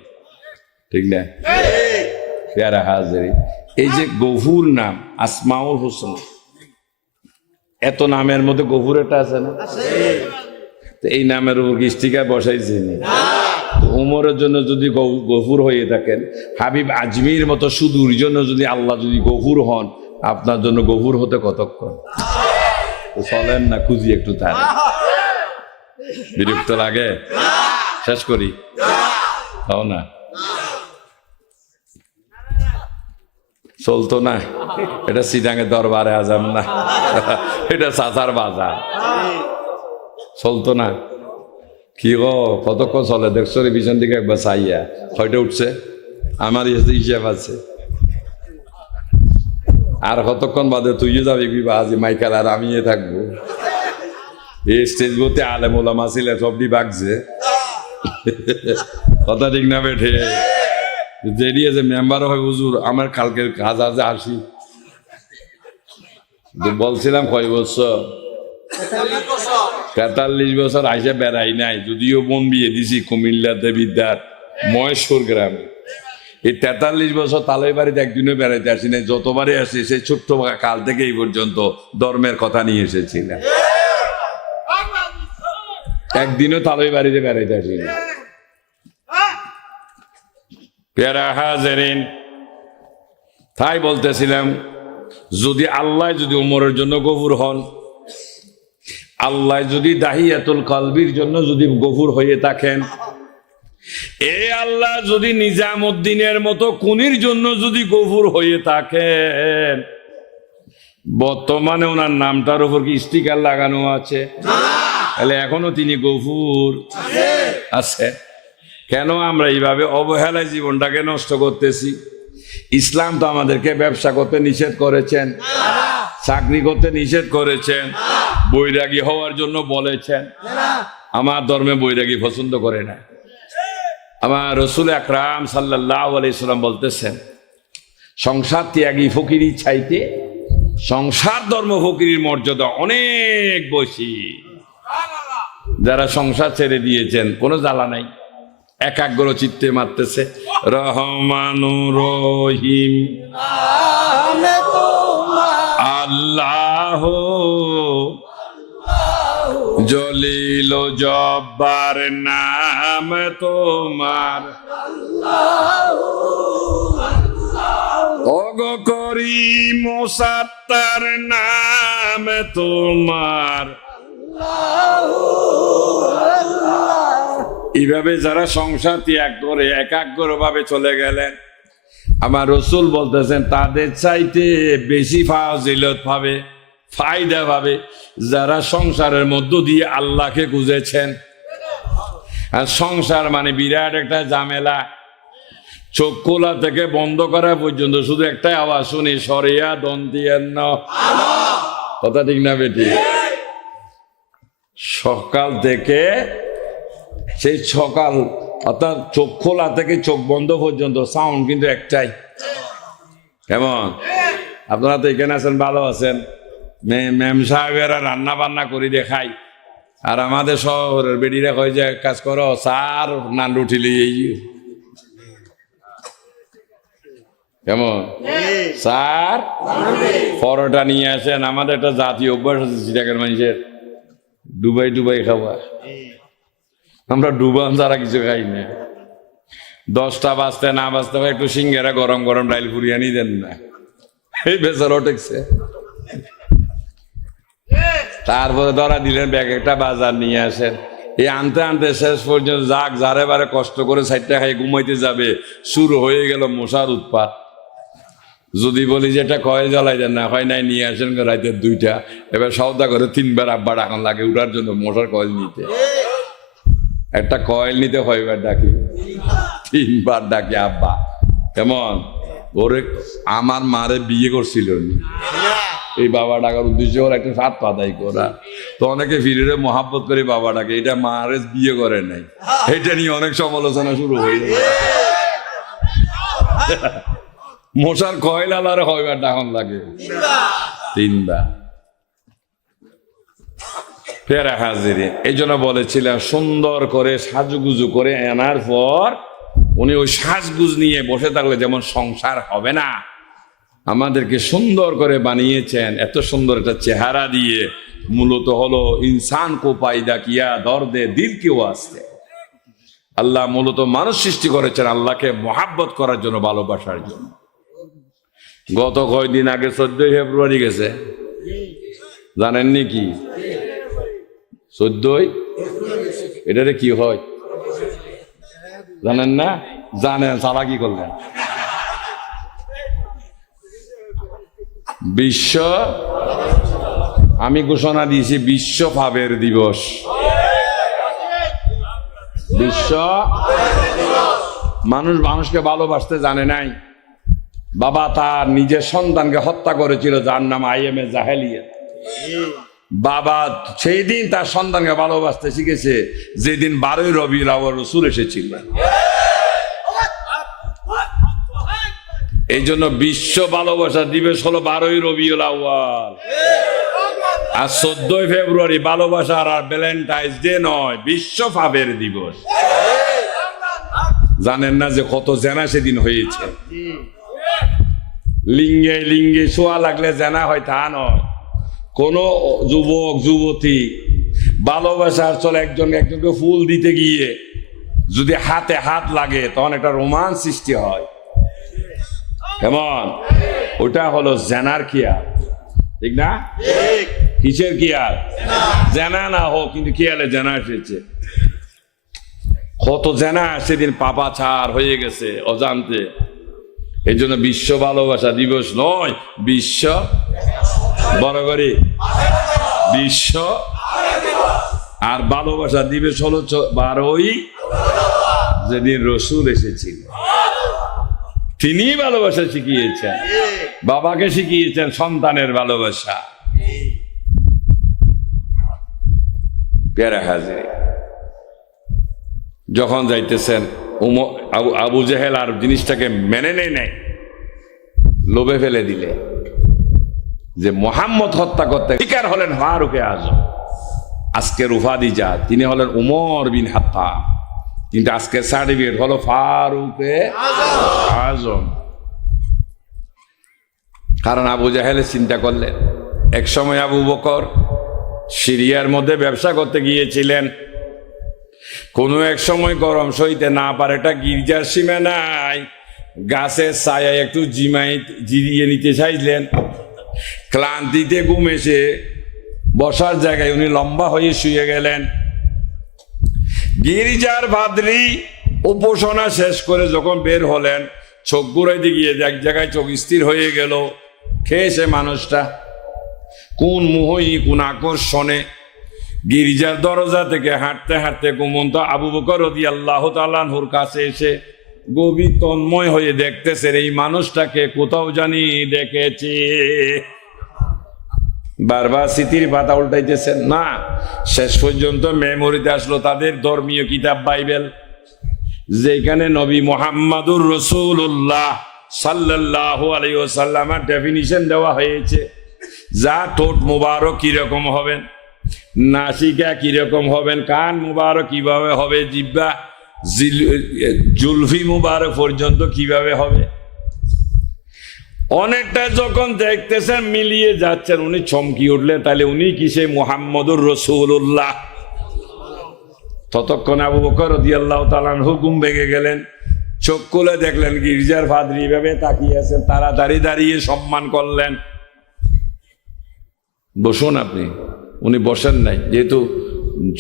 ঠিক না? পেয়ারা হাজারি, এই যে গফুর নাম, আসমাউল হোসেন, এত নামের মধ্যে গফুর একটা আছে না? তো এই নামের উপর কি স্টিকার বসাইছে? উমরের জন্য যদি গফুর হয়ে থাকেন, হাবিব আজমির মতো সুদূর জন্য যদি আল্লাহ যদি গফুর হন, আপনার জন্য গফুর হতে কতক্ষণ? চলেন না, খুঁজি একটু, তার বিরক্ত লাগে? শেষ করি, তাও না চলতো না। এটা চিটাঙের দরবারে আজাম না, এটা চাচার বাজার, চলতো না। কি গো, কতক্ষণ চলে দেখছো রে? পিছন দিকে একবার চাইয়া হয়তো উঠছে, আমার হিসাব আছে। আর কতক্ষণ বাদে তুইও যাবি আজি মাইকাল, আর আমিও থাকবো, এই স্টেজ বলতে আলেম ওলামা ছিল সবটি বাগছে কথা ঠিক না বেঠে যেটি আছে মেম্বার হয় হুজুর আমার কালকের কাজ আছে আসি বলছিলাম কয় বছর 43 বছর আইসা বেড়াই নাই যদিও মন বিয়ে দিছি কুমিল্লাতে বিদ্যার মহেশ্বর গ্রামে এই 43 বছর তালই বাড়িতে একদিনও বেড়াইতে আসি নাই যতবারই আসি সেই ছোট্ট কাল থেকে এই পর্যন্ত ধর্মের কথা নিয়ে এসেছিলাম একদিনও তালই বাড়িতে বেড়াইতে আসি না পেয়ারা হাজারিন তাই বলতেছিলাম যদি আল্লাহ যদি উমরের জন্য গফুর হন আল্লাহ যদি দাহিয়াতুল কলবির জন্য যদি গফুর হয়ে থাকেন এ আল্লাহ যদি নিজামুদ্দিনের মতো কুনির জন্য যদি গফুর হয়ে থাকেন বর্তমানে ওনার নামটার উপর কি স্টিকার লাগানো আছে তাহলে এখনো তিনি গফুর আছে কেন আমরা এইভাবে অবহেলায় জীবনটাকে নষ্ট করতেছি ইসলাম তো আমাদেরকে ব্যবসা করতে নিষেধ করেছেন চাকরি করতে নিষেধ করেছেন বৈরাগী হওয়ার জন্য বলেছেন আমার ধর্মে বৈরাগী পছন্দ করে না আমার রসুল আকরাম সাল্লাল্লাহু আলাইহি সাল্লাম বলতেছেন সংসার ত্যাগী ফকিরি চাইতে সংসার ধর্ম ফকিরির মর্যাদা অনেক বেশি যারা সংসার ছেড়ে দিয়েছেন কোনো জ্বালা নাই একাগ্র চিত্তে মারতেছে রহমানুর রহিম আল্লাহ জলিল জব্বার নাম তোমার অগ করিম সাত্তার নাম তোমার এইভাবে যারা সংসার ত্যাগ করে একাগ্র ভাবে চলে গেলেন আমার রসুল বলতেছেন তাদের চাইতে বেশি ফাজিলত পাবে ফায়দা পাবে যারা সংসারের মধ্য দিয়ে আল্লাহকে খুঁজেছেন আর সংসার মানে বিরাট একটা ঝামেলা চোখ খোলা থেকে বন্ধ করা পর্যন্ত শুধু একটাই আওয়াজ শুনি সরিয়া দন্তিয়ান্ন কথা ঠিক না বেটি সকাল থেকে সেই সকাল অর্থাৎ চোখ খোলা থেকে চোখ বন্ধ পর্যন্ত সাউন্ড কিন্তু একটাই কেমন আপনারা তো এখানে আছেন ভালো আছেন ম্যাম সাহেবেরা রান্না বান্না করে দেখাই আর আমাদের শহরের বেডিরা কয় যে কাজ করো সার নান উঠিলি এই কেমন স্যার পরোটা নিয়ে আসেন আমাদের একটা জাতীয় অভ্যাস আছে চিটাগের মানুষের ডুবাই ডুবাই খাওয়া আমরা ডুবান ছাড়া কিছু খাই না 10টা বাজতে না বাজতে একটু সিঙ্গারা গরম গরম ডাইল ফুরিয়ানি দেন না এই বেচারও ঠেকছে তারপরে ধরা দিলেন ব্যাগ একটা বাজার নিয়ে আসেন এই আনতে আনতে শেষ পর্যন্ত যাক যারে বারে কষ্ট করে 4টা খাই ঘুমাইতে যাবে শুরু হয়ে গেল মশার উৎপাত যদি বলি যে এটা কয়েল জ্বালাই দেন না হয় নাই নিয়ে আসেন রাইতের 2টা এবার সওদা করে 3বার আব্বা ডাকান লাগে উঠার জন্য মশার কয়েল নিতে একটা কয়েল নিতে কয়বার ডাকি 3বার ডাকি আব্বা কেমন ওরে আমার মারে বিয়ে করছিল এই বাবা ডাকার উদ্দেশ্য হল একটা সাত পাতাই করা তো অনেকে ফিরে মহাব্বত করে বাবা ডাকে এটা মারে বিয়ে করে নাই এটা নিয়ে অনেক সমালোচনা শুরু হয়ে যায় মশার কয়েল আলারে কয়বার ডাকন লাগে 3বার ফেরা হাজিরে এই জন্য বলেছিলাম সুন্দর করে সাজুগুজু করে আনার পর উনি ওই সাজগুজ নিয়ে বসে থাকলে যেমন সংসার হবে না আমাদেরকে সুন্দর করে বানিয়েছেন এত সুন্দর একটা চেহারা দিয়ে মূলত হলো ইনসান কো পায়দা কিয়া দর্দে দিল কেউ আসতে আল্লাহ মূলত মানুষ সৃষ্টি করেছেন আল্লাহকে মহাব্বত করার জন্য ভালোবাসার জন্য গত কয়েকদিন আগে 14 ফেব্রুয়ারি গেছে জানেননি কি 14 এটারে কি হয় জানেন না জানেন সালা কি করলেন বিশ্ব আমি ঘোষণা দিয়েছি বিশ্ব ভাবের দিবস বিশ্ব মানুষ মানুষকে ভালোবাসতে জানে নাই বাবা তার নিজের সন্তানকে হত্যা করেছিল যার নাম আইএমএ জাহেলিয়া বাবা সেই দিন তার সন্তানকে ভালোবাসতে শিখেছে যেদিন 12ই রবিউল আউয়াল রাসূল এসেছিলেন। এই জন্য বিশ্ব ভালোবাসা দিবস হলো 12ই রবিউল আউয়াল, আর 14ই ফেব্রুয়ারি ভালোবাসার আর ভ্যালেন্টাইন্স ডে নয়, বিশ্ব পাপের দিবস। জানেন না যে কত জেনা সেদিন হয়েছে? লিঙ্গে লিঙ্গে ছোঁয়া লাগলে জেনা হয় তা নয়। কোন যুবক যুবতী ভালোবাসার চলে একজনকে ফুল দিতে গিয়ে যদি হাতে হাত লাগে তখন একটা রোমান্স সৃষ্টি হয়। কেমন? ওটা হলো জেনার খেয়াল, ঠিক না? কিসের খেয়াল? জেনা না হোক, কিন্তু খেয়ালে জেনা এসেছে। কত জেনা সেদিন পাপাচার হয়ে গেছে অজান্তে। এই জন্য বিশ্ব ভালোবাসা দিবস নয়, বিশ্ব বড় করে বিশ্ব, আর ভালোবাসা দিবস হলো 12ই, যেদিন রাসূল এসেছিল। তিনি ভালোবাসা শিখিয়েছেন, বাবাকে শিখিয়েছেন সন্তানের ভালোবাসা। পেয়ারা হাজির যখন যাইতেছেন আবু জেহেল আর জিনিসটাকে মেনে নেয়, লোভে ফেলে দিলে যে মুহাম্মদ হত্যা করতে শিকার হলেন ফারুকে আজম। আজকের উপাধি যা, তিনি হলেন উমর বিন খাত্তাব, কিন্তু আজকের সার্টিফিকেট হলো ফারুকে আজম। কারণ আবু জাহেল চিন্তা করলেন, এক সময় আবু বকর সিরিয়ার মধ্যে ব্যবসা করতে গিয়েছিলেন। কোনো এক সময় গরম সইতে না পারে, এটা গির্জার সীমানায় গাছের ছায়ায় একটু জিরিয়ে নিতে চাইলেন। ক্লান্তিতে ঘুম এসে বসার জায়গায় উনি লম্বা হয়ে শুয়ে গেলেন। গির্জার পাদ্রী উপাসনা শেষ করে যখন বের হলেন, চোখ ঘুরাইতে গিয়ে এক জায়গায় চোখ স্থির হয়ে গেল। খেয়েছে মানুষটা কোন মোহই কোন আকর্ষণে গির্জার দরজা থেকে হাঁটতে হাঁটতে ঘুমন্ত আবু বকর রাদিয়াল্লাহু তাআলা আনহুর কাছে এসে গভীর তন্ময় হয়ে দেখতেছে এই মানুষটাকে কোথাও জানি দেখেছি। বারবার স্মৃতির পাতা উল্টাইতেছেন না, শেষ পর্যন্ত মেমোরিতে আসলো তাদের ধর্মীয় কিতাব বাইবেল, যেখানে নবী মুহাম্মাদুর রাসূলুল্লাহ সাল্লাল্লাহু আলাইহি ওয়াসাল্লামের ডেফিনিশন দেওয়া হয়েছে। যা ঠোঁট মুবারক কিরকম হবেন, নাসিকা কিরকম হবেন, কান মুবারক কিভাবে হবে, জিহ্বা জুলফি মুবারক পর্যন্ত কিভাবে হবে, অনেকটা যখন দেখতেছেন মিলিয়ে যাচ্ছেন, উনি চমকি উঠলেন, তাহলে উনি কিসে মুহাম্মদুর রাসূলুল্লাহ। ততক্ষণ আবু বকর রাদিয়াল্লাহু তাআলা আনহু ঘুম ভেঙে গেলেন, চোখ খুলে দেখলেন গির্জার পাদ্রী এভাবে তাকিয়ে আছেন। তাড়াতাড়ি দাঁড়িয়ে সম্মান করলেন, বসুন আপনি। উনি বসেন নাই, যেহেতু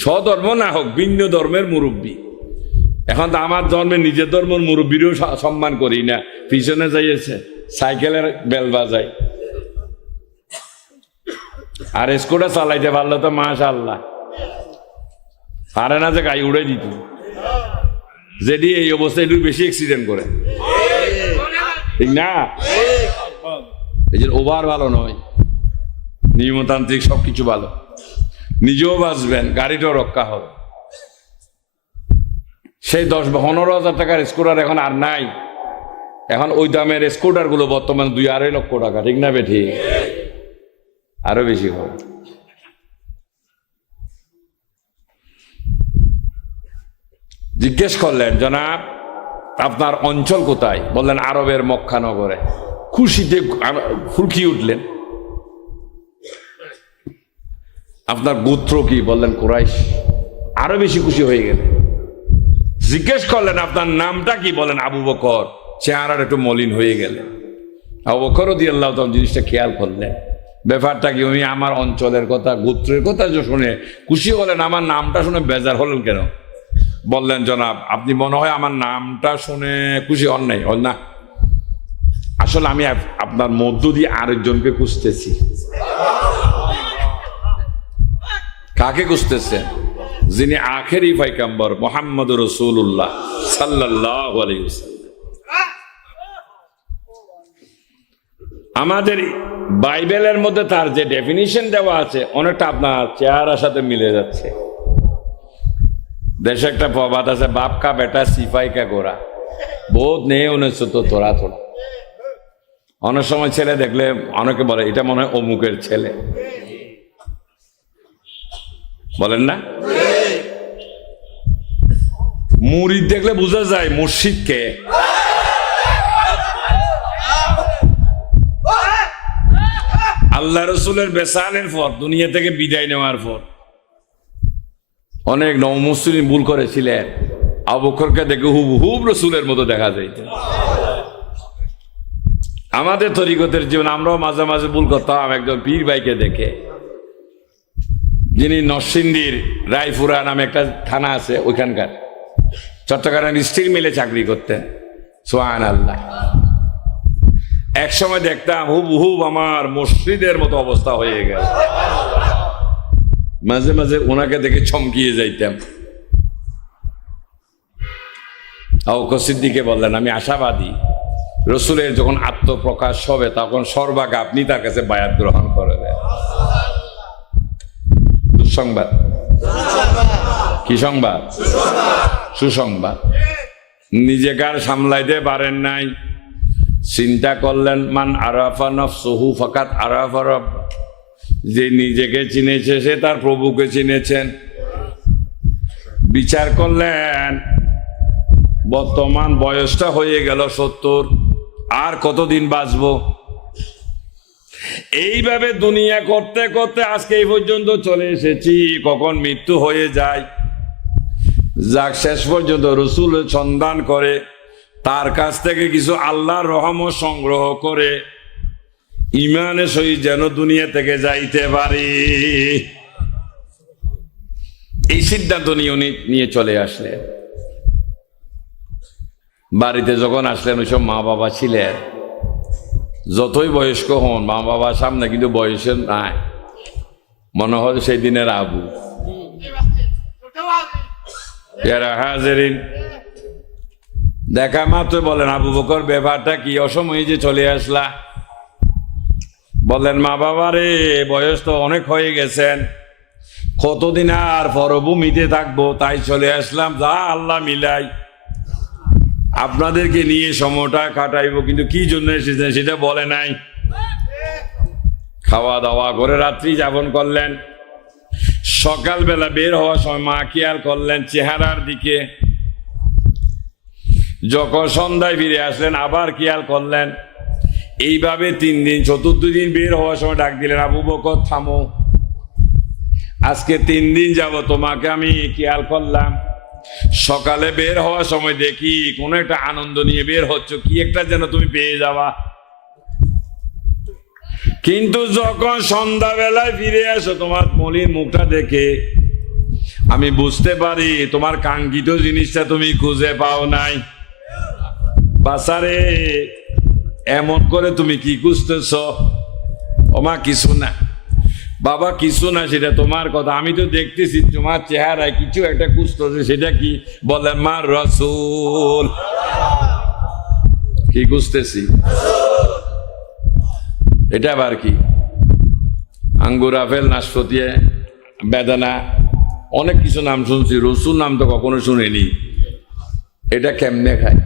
স্বধর্ম না হোক ভিন্ন ধর্মের মুরব্বী। এখন তো আমার ধর্মে নিজের ধর্মের মুরব্বীরও সম্মান করি না, পিছনে যাইয়েছে সাইকেলের বেল বাজাই, আর স্কুটার চালাইতে পারলো তো মাশাআল্লাহ, পারে না যে গাড়ি উড়ে দিত। যেটি এই অবস্থায় একটু বেশি অ্যাক্সিডেন্ট করে, ঠিক না? এই যে ওভার ভালো নয়, নিয়মতান্ত্রিক সবকিছু ভালো, নিজেও বাঁচবেন, গাড়িটাও রক্ষা হবে। সেই 10-15 হাজার টাকার স্কুটার এখন আর নাই। এখন ওই দামের স্কুটার গুলো বর্তমান 2-2.5 লক্ষ টাকা, ঠিক না বেঠি? আরো বেশি হবে। জিজ্ঞেস করলেন, জনাব আপনার অঞ্চল কোথায়? বললেন আরবের মক্কা নগরে। খুশিতে ফুলকি উঠলেন। আপনার গোত্র কি? বললেন কুরাইশ। আরো বেশি খুশি হয়ে গেলেন। জিজ্ঞেস করলেন আপনার নামটা কি? বলেন আবু বকর। চেহারার একটু মলিন হয়ে গেলেন। আবু বকর রাদিয়াল্লাহু তাআলা জিনিসটা খেয়াল করলেন, ব্যাপারটা কি? উনি আমার অঞ্চলের কথা, গোত্রের কথা যে শুনে খুশি হলেন, আমার নামটা শুনে বেজার হলেন কেন? বললেন জনাব আপনি মনে হয় আমার নামটা শুনে খুশি হন নাই। হল না, আসলে আমি আপনার মধ্য দিয়ে আরেকজনকে খুঁজতেছি। কাকে খুঁজতেছেন? যিনি আখেরি পয়গম্বর মুহাম্মদুর রাসূলুল্লাহ সাল্লাল্লাহু আলাইহি ওয়াসাল্লাম। আমাদের বাইবেলের মধ্যে তার যে ডেফিনিশন দেওয়া আছে অনেকটা আপনার চেহারার সাথে মিলে যাচ্ছে। দেশে একটা প্রবাদ আছে, বাপ কা বেটা সিপাই কা গোরা, বোধ নেই উনিশশো তো তোরা তোরা। অনেক সময় ছেলে দেখলে অনেকে বলে এটা মনে হয় অমুকের ছেলে, বলেন না? মুরিদ দেখলে বোঝা যায় মুর্শিদকে। আল্লাহ রসুলের বেসানের পর, দুনিয়া থেকে বিদায় নেওয়ার পর অনেক নওমুসলিম ভুল করেছিলেন। আবু বকরকে দেখে হুবহুব রসুলের মতো দেখা যাইত। আমাদের তরিকতের জীবন আমরাও মাঝে মাঝে ভুল করতাম একজন পীর ভাইকে দেখে, যিনি নরসিংদীর রায়পুরা নামে একটা থানা আছে ওইখানকার, চট্টগ্রামের স্টিল মিলে চাকরি করতেন। সুবহানাল্লাহ। এক সময় দেখতাম হুবহুব আমার মসজিদের মতো অবস্থা হয়ে গেল। মাঝে মাঝে ওনাকে দেখে চমকিয়ে যাইতাম। আবু বকর সিদ্দিকে বললেন, আমি আশাবাদী রসুলের যখন আত্মপ্রকাশ হবে তখন সর্বাগে আপনি তার কাছে বায়াত গ্রহণ করবেন। দুঃসংবাদ কি সংবাদ? সুসংবাদ। নিজেকে আর সামলাইতে পারেন নাই, চিন্তা করলেন মান আরাফা নফসহু ফাকাত আরাফা রাব্ব, যে নিজেকে চিনেছে সে তার প্রভুকে চিনেছেন। বিচার করলেন বর্তমান বয়সটা হয়ে গেল 70, আর কতদিন বাঁচব? এইভাবে দুনিয়া করতে করতে আজকে এই পর্যন্ত চলে এসেছি, কখন মৃত্যু হয়ে যায়। যাক, শেষ পর্যন্ত রসুল সন্ধান করে তার কাছ থেকে কিছু আল্লাহর রহমত সংগ্রহ করে ইমানের সহিত যেন দুনিয়া থেকে যাইতে পারি, এই সিদ্ধান্ত নিয়ে চলে আসলেন। বাড়িতে যখন আসলেন ওইসব মা বাবা ছিলেন। যতই বয়স্ক হন মা বাবার সামনে কিন্তু বয়সের নাই, মনে হয় সেই দিনের আবু। হাজিরিন, দেখা মাত্র বলেন, আবু বকর ব্যাপারটা কি? অসময়ে যে চলে আসলা? বলেন, মা বাবা রে, বয়স তো অনেক হয়ে গেছেন, কতদিন আর পরভূমিতে থাকবো, তাই চলে আসলাম। যা আল্লাহ মিলাই আপনাদেরকে নিয়ে সময়টা কাটাইবো, কিন্তু কি জন্য এসেছেন সেটা বলে নাই। খাওয়া দাওয়া করে রাত্রি যাপন করলেন। সকালবেলা বের হওয়ার সময় মা খেয়াল করলেন চেহারার দিকে। যখন সন্ধ্যায় ফিরে আসলেন আবার খেয়াল করলেন। এইভাবে 3 দিন, চতুর্থ দিন বের হওয়ার সময় ডাক দিলেন, আবু বকর থামো, আজকে 3 দিন যাব তোমাকে আমি খেয়াল করলাম। সকালে বের হওয়ার সময় দেখি কোনো একটা আনন্দ নিয়ে বের হচ্ছ, কি একটা যেন তুমি পেয়ে যাওয়া। কিন্তু যখন সন্ধ্যাবেলায় ফিরে আসো তোমার মলিন মুখটা দেখে আমি বুঝতে পারি তোমার কাঙ্ক্ষিত জিনিসটা তুমি খুঁজে পাও নাই। বাসারে, এমন করে তুমি কি খুঁজতেছ? ওমা কিছু না বাবা, কিছু না, সেটা তোমার কথা, আমি তো দেখতেছি তোমার চেহারায় কিছু একটা খুঁজতেছে। সেটা কি? বলে, মা রসুল। কি খুঁজতেছি? এটা আবার কি? আঙ্গুর, আপেল, নাশপাতি, বেদানা, অনেক কিছু নাম শুনছি, রসুল নাম তো কখনো শুনিনি। এটা কেমনে খায়?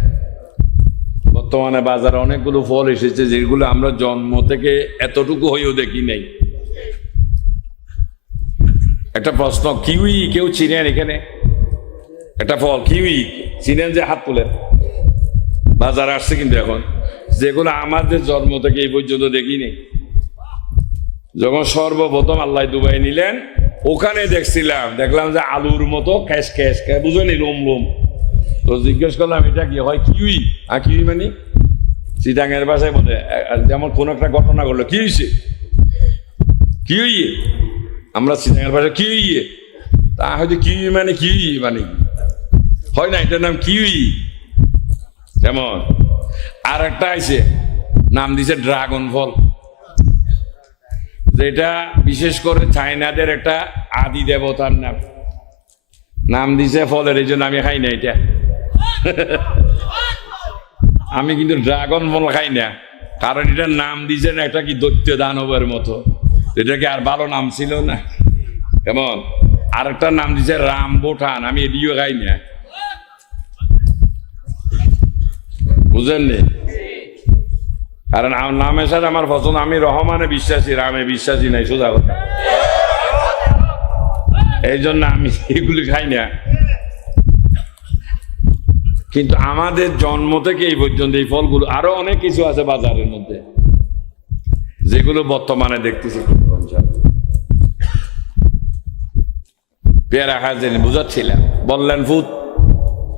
বর্তমানে বাজারে অনেকগুলো ফল এসেছে যেগুলো আমরা জন্ম থেকে এতটুকু হয়েও দেখি নাই। একটা প্রশ্ন, কিউই কেউ চিনেন এখানে? একটা ফল কিউই চিনেন? যে হাত তুলেন। বাজারে আসছে কিন্তু এখন, যেগুলো আমাদের জন্ম থেকে এই পর্যন্ত দেখিনি। যখন সর্বপ্রথম আল্লাহ দুবাই নিলেন ওখানে দেখলাম যে আলুর মতো ক্যাশ ক্যাশ, বুঝেনি, লোম লোম। তো জিজ্ঞেস করলাম এটা কি হয়? কিউই। আর কিউই মানে চিটাঙের ভাষায় বলে, যেমন কোন একটা ঘটনা ঘটলো, কি হয়েছে? কিউই। আমরা চিটাঙের ভাষায় কিউই, তা হয়তো কিউই মানে কিউই মানে হয় না, এটার নাম কিউই। যেমন আর একটা আছে, নাম দিছে ড্রাগন ফল, যেটা বিশেষ করে চাইনাদের একটা আদি দেবতার নাম দিছে ফলের, এই জন্য আমি খাই না এটা। আমি কিন্তু ড্রাগন ফল খাই না, কারণ এটার নাম দিয়েছেন একটা কি দৈত্য দানবের মতো, এটা কি আর ভালো নাম ছিল না? কেমন আর একটা নাম দিয়েছে রামবোঠান, আমি এদিও গাই না, বুঝলেননি? কারণ নামের সাথে আমার পছন্দ, আমি রহমানে বিশ্বাসী, রামে বিশ্বাসী নাই, সোজা কথা। এই জন্য আমি এগুলি খাই না। কিন্তু আমাদের জন্ম থেকে এই পর্যন্ত এই ফলগুলো, আরো অনেক কিছু আছে বাজারের মধ্যে যেগুলো বর্তমানে দেখতেছি। পেয়ারা খাচ্ছেন, বুঝাচ্ছিলাম, বললেন ফুট,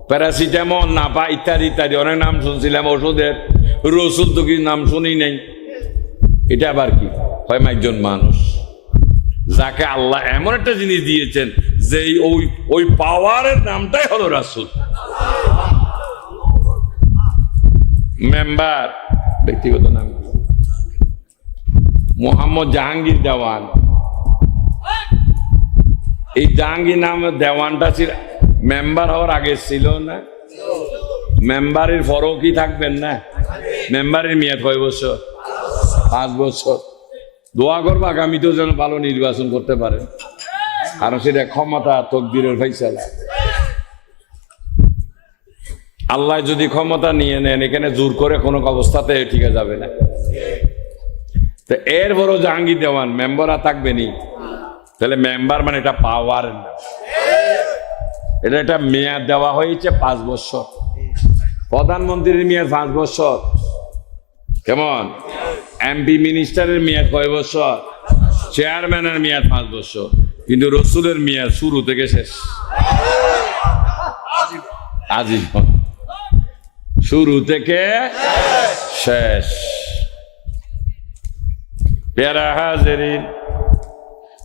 প্যারাসিটামল, নাপা ইত্যাদি ইত্যাদি অনেক নাম শুনছিলাম ওষুধের। রসুল তো কি নাম শুনি নাই। এটা আবার কি হয়? একজন মানুষ যাকে আল্লাহ এমন একটা জিনিস দিয়েছেন যে ওই পাওয়ারের নামটাই হলো রাসূল। মেম্বার ব্যক্তিগত নাম মোহাম্মদ জাহাঙ্গীর দেওয়ান। এই জাহাঙ্গীর নামের দেওয়ানটা ছিল মেম্বার হওয়ার আগে ছিল না? মেম্বারের ফরও কি থাকবেন না? মেম্বারের মেয়াদ কয় বছর? 5 বছর। দোয়া করবো আগামীতেও যেন ভালো নির্বাচন করতে পারে, কারণ সেটা ক্ষমতা তকদিরের ফাইসালা। আল্লাহ যদি ক্ষমতা নিয়ে নেন, এখানে জোর করে কোনো অবস্থাতে ঠিক যাবে না। তো এর বড় জাহাঙ্গীর দেওয়ান মেম্বার আর থাকবেনি, তাহলে মেম্বার মানে এটা পাওয়ার না, এটা একটা মেয়াদ দেওয়া হয়েছে 5 বছর। প্রধানমন্ত্রীর মেয়াদ 5 বছর। কেমন? এমপি মিনিস্টারের মেয়াদ কয় বছর? চেয়ারম্যানের মেয়াদ 5 বছর। কিন্তু রসুলের মেয়াদ শুরু থেকে শেষ, আজীবন, শুরু থেকে শেষ। পেয়ারা হাজেরিন,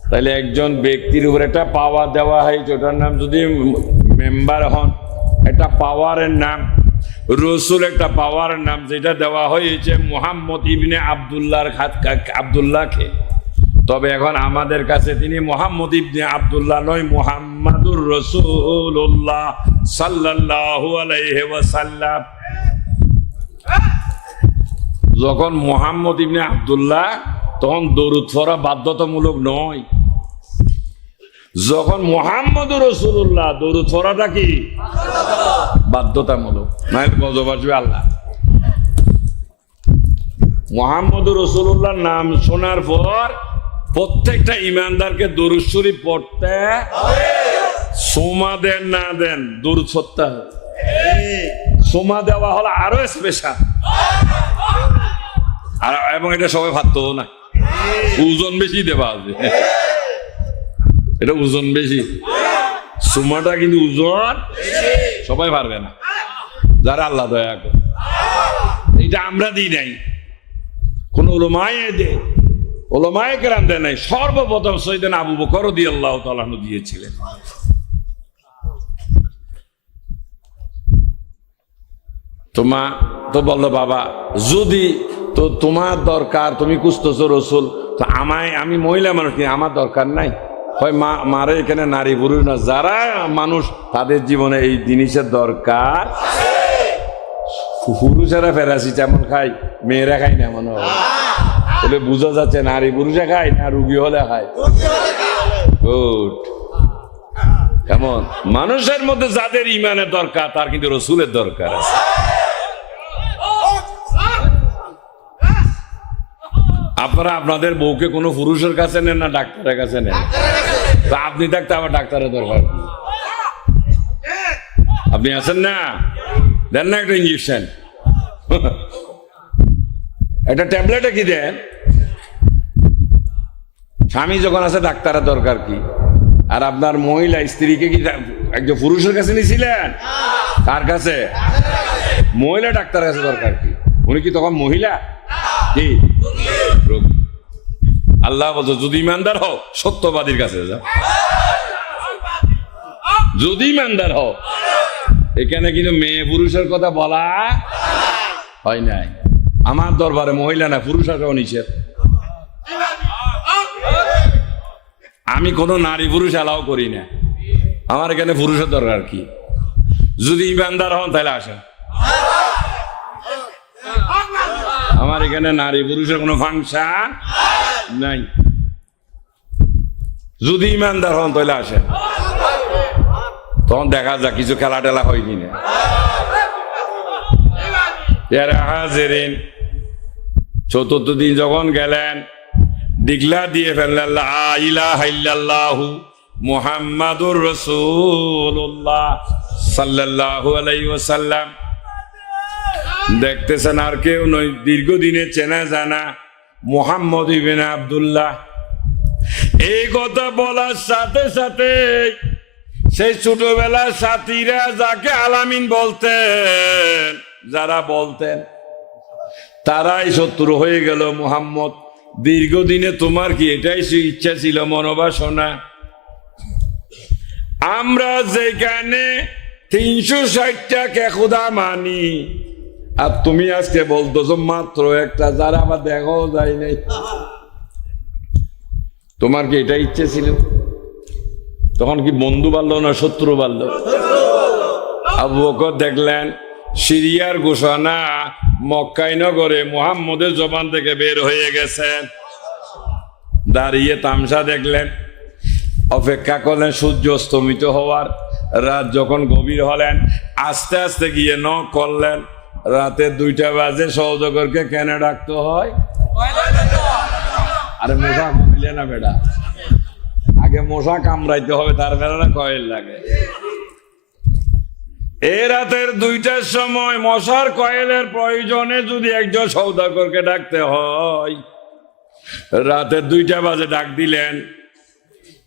তাহলে একজন ব্যক্তির উপর একটা পাওয়ার দেওয়া হয়েছে, ওটার নাম যদি মেম্বার হন, একটা পাওয়ারের নাম। রসুল একটা পাওয়ারের নাম, যেটা দেওয়া হয়েছে মুহাম্মদ ইবনে আব্দুল্লাহকে। তবে এখন আমাদের কাছে তিনি মুহাম্মদ ইবনে আব্দুল্লাহ নয়, মুহাম্মাদুর রাসূলুল্লাহ সাল্লাল্লাহু আলাইহি ওয়াসাল্লাম। যখন মুহাম্মদ ইবনে আব্দুল্লাহ, তখন দরুদ পড়া বাধ্যতামূলক নয়। যখন মুহাম্মদুর রাসূলুল্লাহ, দরুদ পড়াটা কি বাধ্যতামূলক, নাইলে গজব আসবে আল্লাহ। মুহাম্মদুর রাসূলুল্লাহ নাম শোনার পর প্রত্যেকটা ইমানদারকে দরুদ শরীফ পড়তে হবে। সোমা দেন না দেন, দরুদ পড়তে হবে। সোমা দেওয়া হলো আরো স্পেশাল, আর এবং এটা সবাই ভাবতো না, ওজন বেশি দেওয়া আছে, এটা ওজন বেশি। সুমাটা কিন্তু ওজন সবাই পারবে না, যারা আল্লাহ দয়া করে। এটা আমরা দিই নাই, কোন ওলামায়ে কেরাম দেয় নাই। সর্বপ্রথম সৈয়দনা আবু বকর রাদিয়াল্লাহু তাআলা আনহু দিয়েছিলেন। তোমা তো বললো, বাবা যদি তো তোমার দরকার, তুমি খুঁজতেছো রসুল, তো আমি মহিলা মানুষ, আমার দরকার নাই। হয় মারে এখানে নারী পুরুষ না, যারা মানুষ তাদের জীবনে এই জিনিসের দরকার। পুরুষেরা প্যারাসিটামল খায়, মেয়েরা খায় না মনে হয়, বলে বোঝা যাচ্ছে নারী পুরুষে খায় না রুগী হলে খায়। গুড। কেমন? মানুষের মধ্যে যাদের ইমানের দরকার, তার কিন্তু রসুলের দরকার আছে। আপনারা আপনাদের বউকে কোনো পুরুষের কাছে নেন না ডাক্তারের কাছে নেন? তা আপনি থাকতে আবার ডাক্তারের দরকার, আপনি আছেন না, দেন না একটা ইঞ্জেকশন, একটা ট্যাবলেটে কি দেন। স্বামী যখন আছে ডাক্তারের দরকার কি? আর আপনার মহিলা স্ত্রীকে কি একজন পুরুষের কাছে নিয়েছিলেন? কার কাছে? মহিলা ডাক্তারের কাছে দরকার কি? উনি কি তখন মহিলা? কি আল্লাহ বলছো, যদি ইমানদার হও সত্যবাদীর কাছে যাও, যদি ইমানদার হও। এখানে কিন্তু মেয়ে পুরুষের কথা বলা হয় নাই। আমার দরবারে মহিলা না, পুরুষ আসাও নিষেধ। আমি কোনো নারী পুরুষ অ্যালাও করি না। আমার এখানে পুরুষের দরকার কি? যদি ইমানদার হন তাহলে আসেন। আমার এখানে নারী পুরুষের কোনো ফাংশন নাই। যদি ইমানদার হন তাহলে আসেন, তখন দেখা যাক কিছু খেলা টেলা হয় কিনা। হাজিরিন, চতুর্থ দিন যখন গেলেন, ডিগলা দিয়ে ফেললেন লা ইলাহা ইল্লাল্লাহু মুহাম্মাদুর রাসূলুল্লাহ সাল্লাল্লাহু আলাইহি ওয়াসাল্লাম। দেখতেছেন আর কেউ নয়, দীর্ঘদিনে চেনা জানা মুহাম্মদ ইবনে আব্দুল্লাহ। এই কথা বলার সাথে সাথে সেই ছোটবেলার সাথীরা যাকে আলামিন বলতেন, যারা বলতেন, তারাই শত্রু হয়ে গেল। মুহাম্মদ, দীর্ঘদিনে তোমার কি এটাই ইচ্ছা ছিল, মনোবাসনা? আমরা যেখানে 360টা খুদা মানি, আর তুমি আজকে বলতেছো মাত্র একটা, যারা আবার দেখাও যায় নাই। তোমার কি এটা ইচ্ছে ছিল? তখন কি বন্ধু বাড়লো না শত্রু বাড়লো? আবু বকর দেখলেন সিরিয়ার ঘোষণা মক্কাই নগরে মুহাম্মদের জবান থেকে বের হয়ে গেছে। দাঁড়িয়ে তামসা দেখলেন, অপেক্ষা করলেন সূর্য অস্তমিত হওয়ার। রাত যখন গভীর হলেন, আস্তে আস্তে গিয়ে নক করলেন। রাতে 2টা বাজে, সওদাগরকে কেন ডাকতে হয়? আরে মশা কামড়াইলে না বেটা, আগে মশা কামড়াইতে হবে, তার বেলা কয়েল লাগে। এই রাতের 2টার সময় মশার কয়েলের প্রয়োজনে যদি একজন সওদাগরকে ডাকতে হয়, রাতের 2টা বাজে ডাক দিলেন,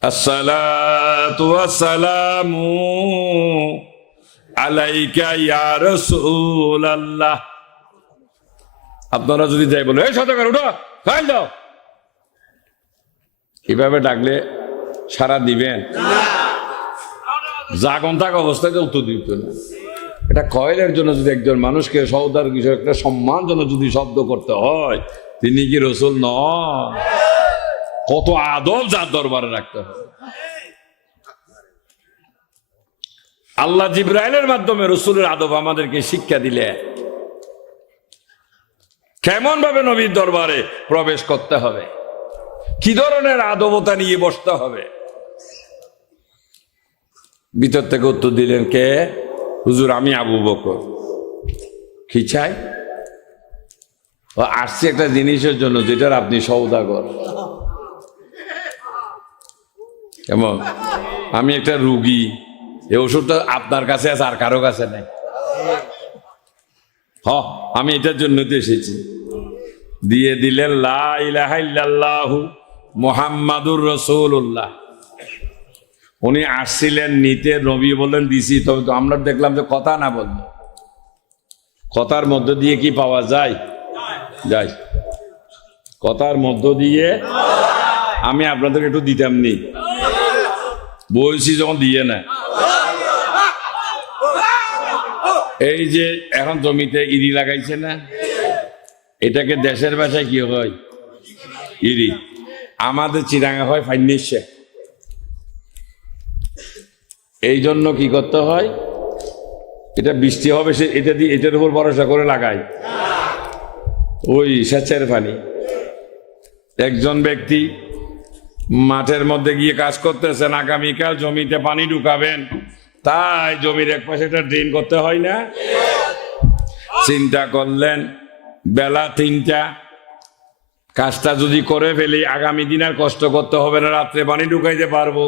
আসসালাতু ওয়াসসালামু আলাইকা ইয়া রাসূলুল্লাহ। আপনারা যদি যাই বলে, এই সওদাগর উঠো, খাই দাও, এভাবে ডাকলে সারা দিবেন? জাগন থাকা অবস্থায় উত্তর দিত না। এটা কয়েলের জন্য যদি একজন মানুষকে সওদার কিছু একটা সম্মানজনক যদি শব্দ করতে হয়, তিনি কি রসুল নন? কত আদব যার দরবারে রাখতে হবে। আল্লাহ জিবরাইলের মাধ্যমে রসুলের আদব আমাদেরকে শিক্ষা দিলে কেমন ভাবে নবীর দরবারে প্রবেশ করতে হবে, কি ধরনের আদবতা নিয়ে বসতে হবে। ভিতর থেকে উত্তর দিলেন, কে? হুজুর, আমি আবু বকর। কি চাই? ও আসছে একটা জিনিসের জন্য যেটার আপনি সওদাগর। কেমন? আমি একটা রুগী, এই ওষুধটা আপনার কাছে আছে, আর কারো কাছে নাই। আমি এটার জন্য তো এসেছি। দিয়ে দিলেন লা ইলাহা ইল্লাল্লাহু মুহাম্মাদুর রাসূলুল্লাহ। উনি আসছিলেন নিতে, নবী বললেন দিছি। তবে তো আমরা দেখলাম যে কথা না বলল, কথার মধ্য দিয়ে কি পাওয়া যায়? যাই, কথার মধ্য দিয়ে আমি আপনাদের একটু দিতাম নি, বলছি যখন দিয়ে না। এই যে এখন জমিতে ইরি লাগাইছে না, এটাকে দেশের ভাষায় কি হয়? ইরি। আমাদের চিরাঙ্গা হয় ফাইনিশে। এই জন্য কি করতে হয়? এটা বৃষ্টি হবে, সে এটা দিয়ে এটার উপর ভরসা করে লাগাই, ওই সেচের পানি। একজন ব্যক্তি মাঠের মধ্যে গিয়ে কাজ করতেছেন, আগামীকাল জমিতে পানি ঢুকাবেন, তাই জমির এক পাশে একটা ড্রেন করতে হয় না? চিন্তা করলেন বেলা 3টা, কাজটা যদি করে ফেলি আগামী দিন আর কষ্ট করতে হবে না, রাত্রে পানি ঢুকাইতে পারবো।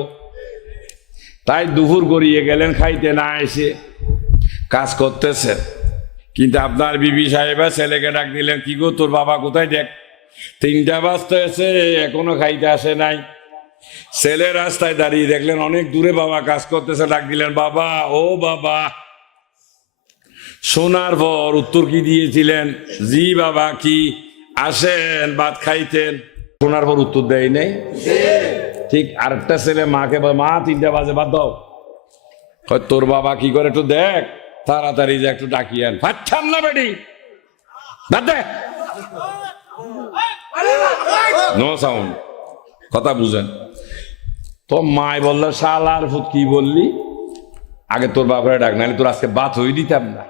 তাই দুপুর গড়িয়ে গেলেন, খাইতে না এসে কাজ করতেছেন। কিন্তু আপনার বিবি সাহেবা ছেলেকে ডাক দিলেন, কি গো তোর বাবা কোথায়? দেখ 3টা বাজতে এসে এখনো খাইতে আসে নাই। ছেলে রাস্তায় দাঁড়িয়ে দেখলেন অনেক দূরে বাবা কাজ করতেছে, ডাক দিলেন, বাবা, ও বাবা। শোনার পর উত্তর কি দিয়েছিলেন? জি বাবা। কি? আসেন ভাত খাইতেন। শোনার পর উত্তর দেয় নাই। ঠিক আরেকটা ছেলে মাকে বলে, মা 3টা বাজে ভাত দাও। তোর বাবা কি করে একটু দেখ, তাড়াতাড়ি যে একটু ডাকিয়েন। ফাচ্ছাম না বেটি, ভাত দে। নো সাউন্ড, কথা বুঝেন তো। মায় বললো, শালার ফুট কি বললি? আগে তোর বাপরে ডাক, নাহলে তোর আজকে ভাত হয়ে দিতাম না।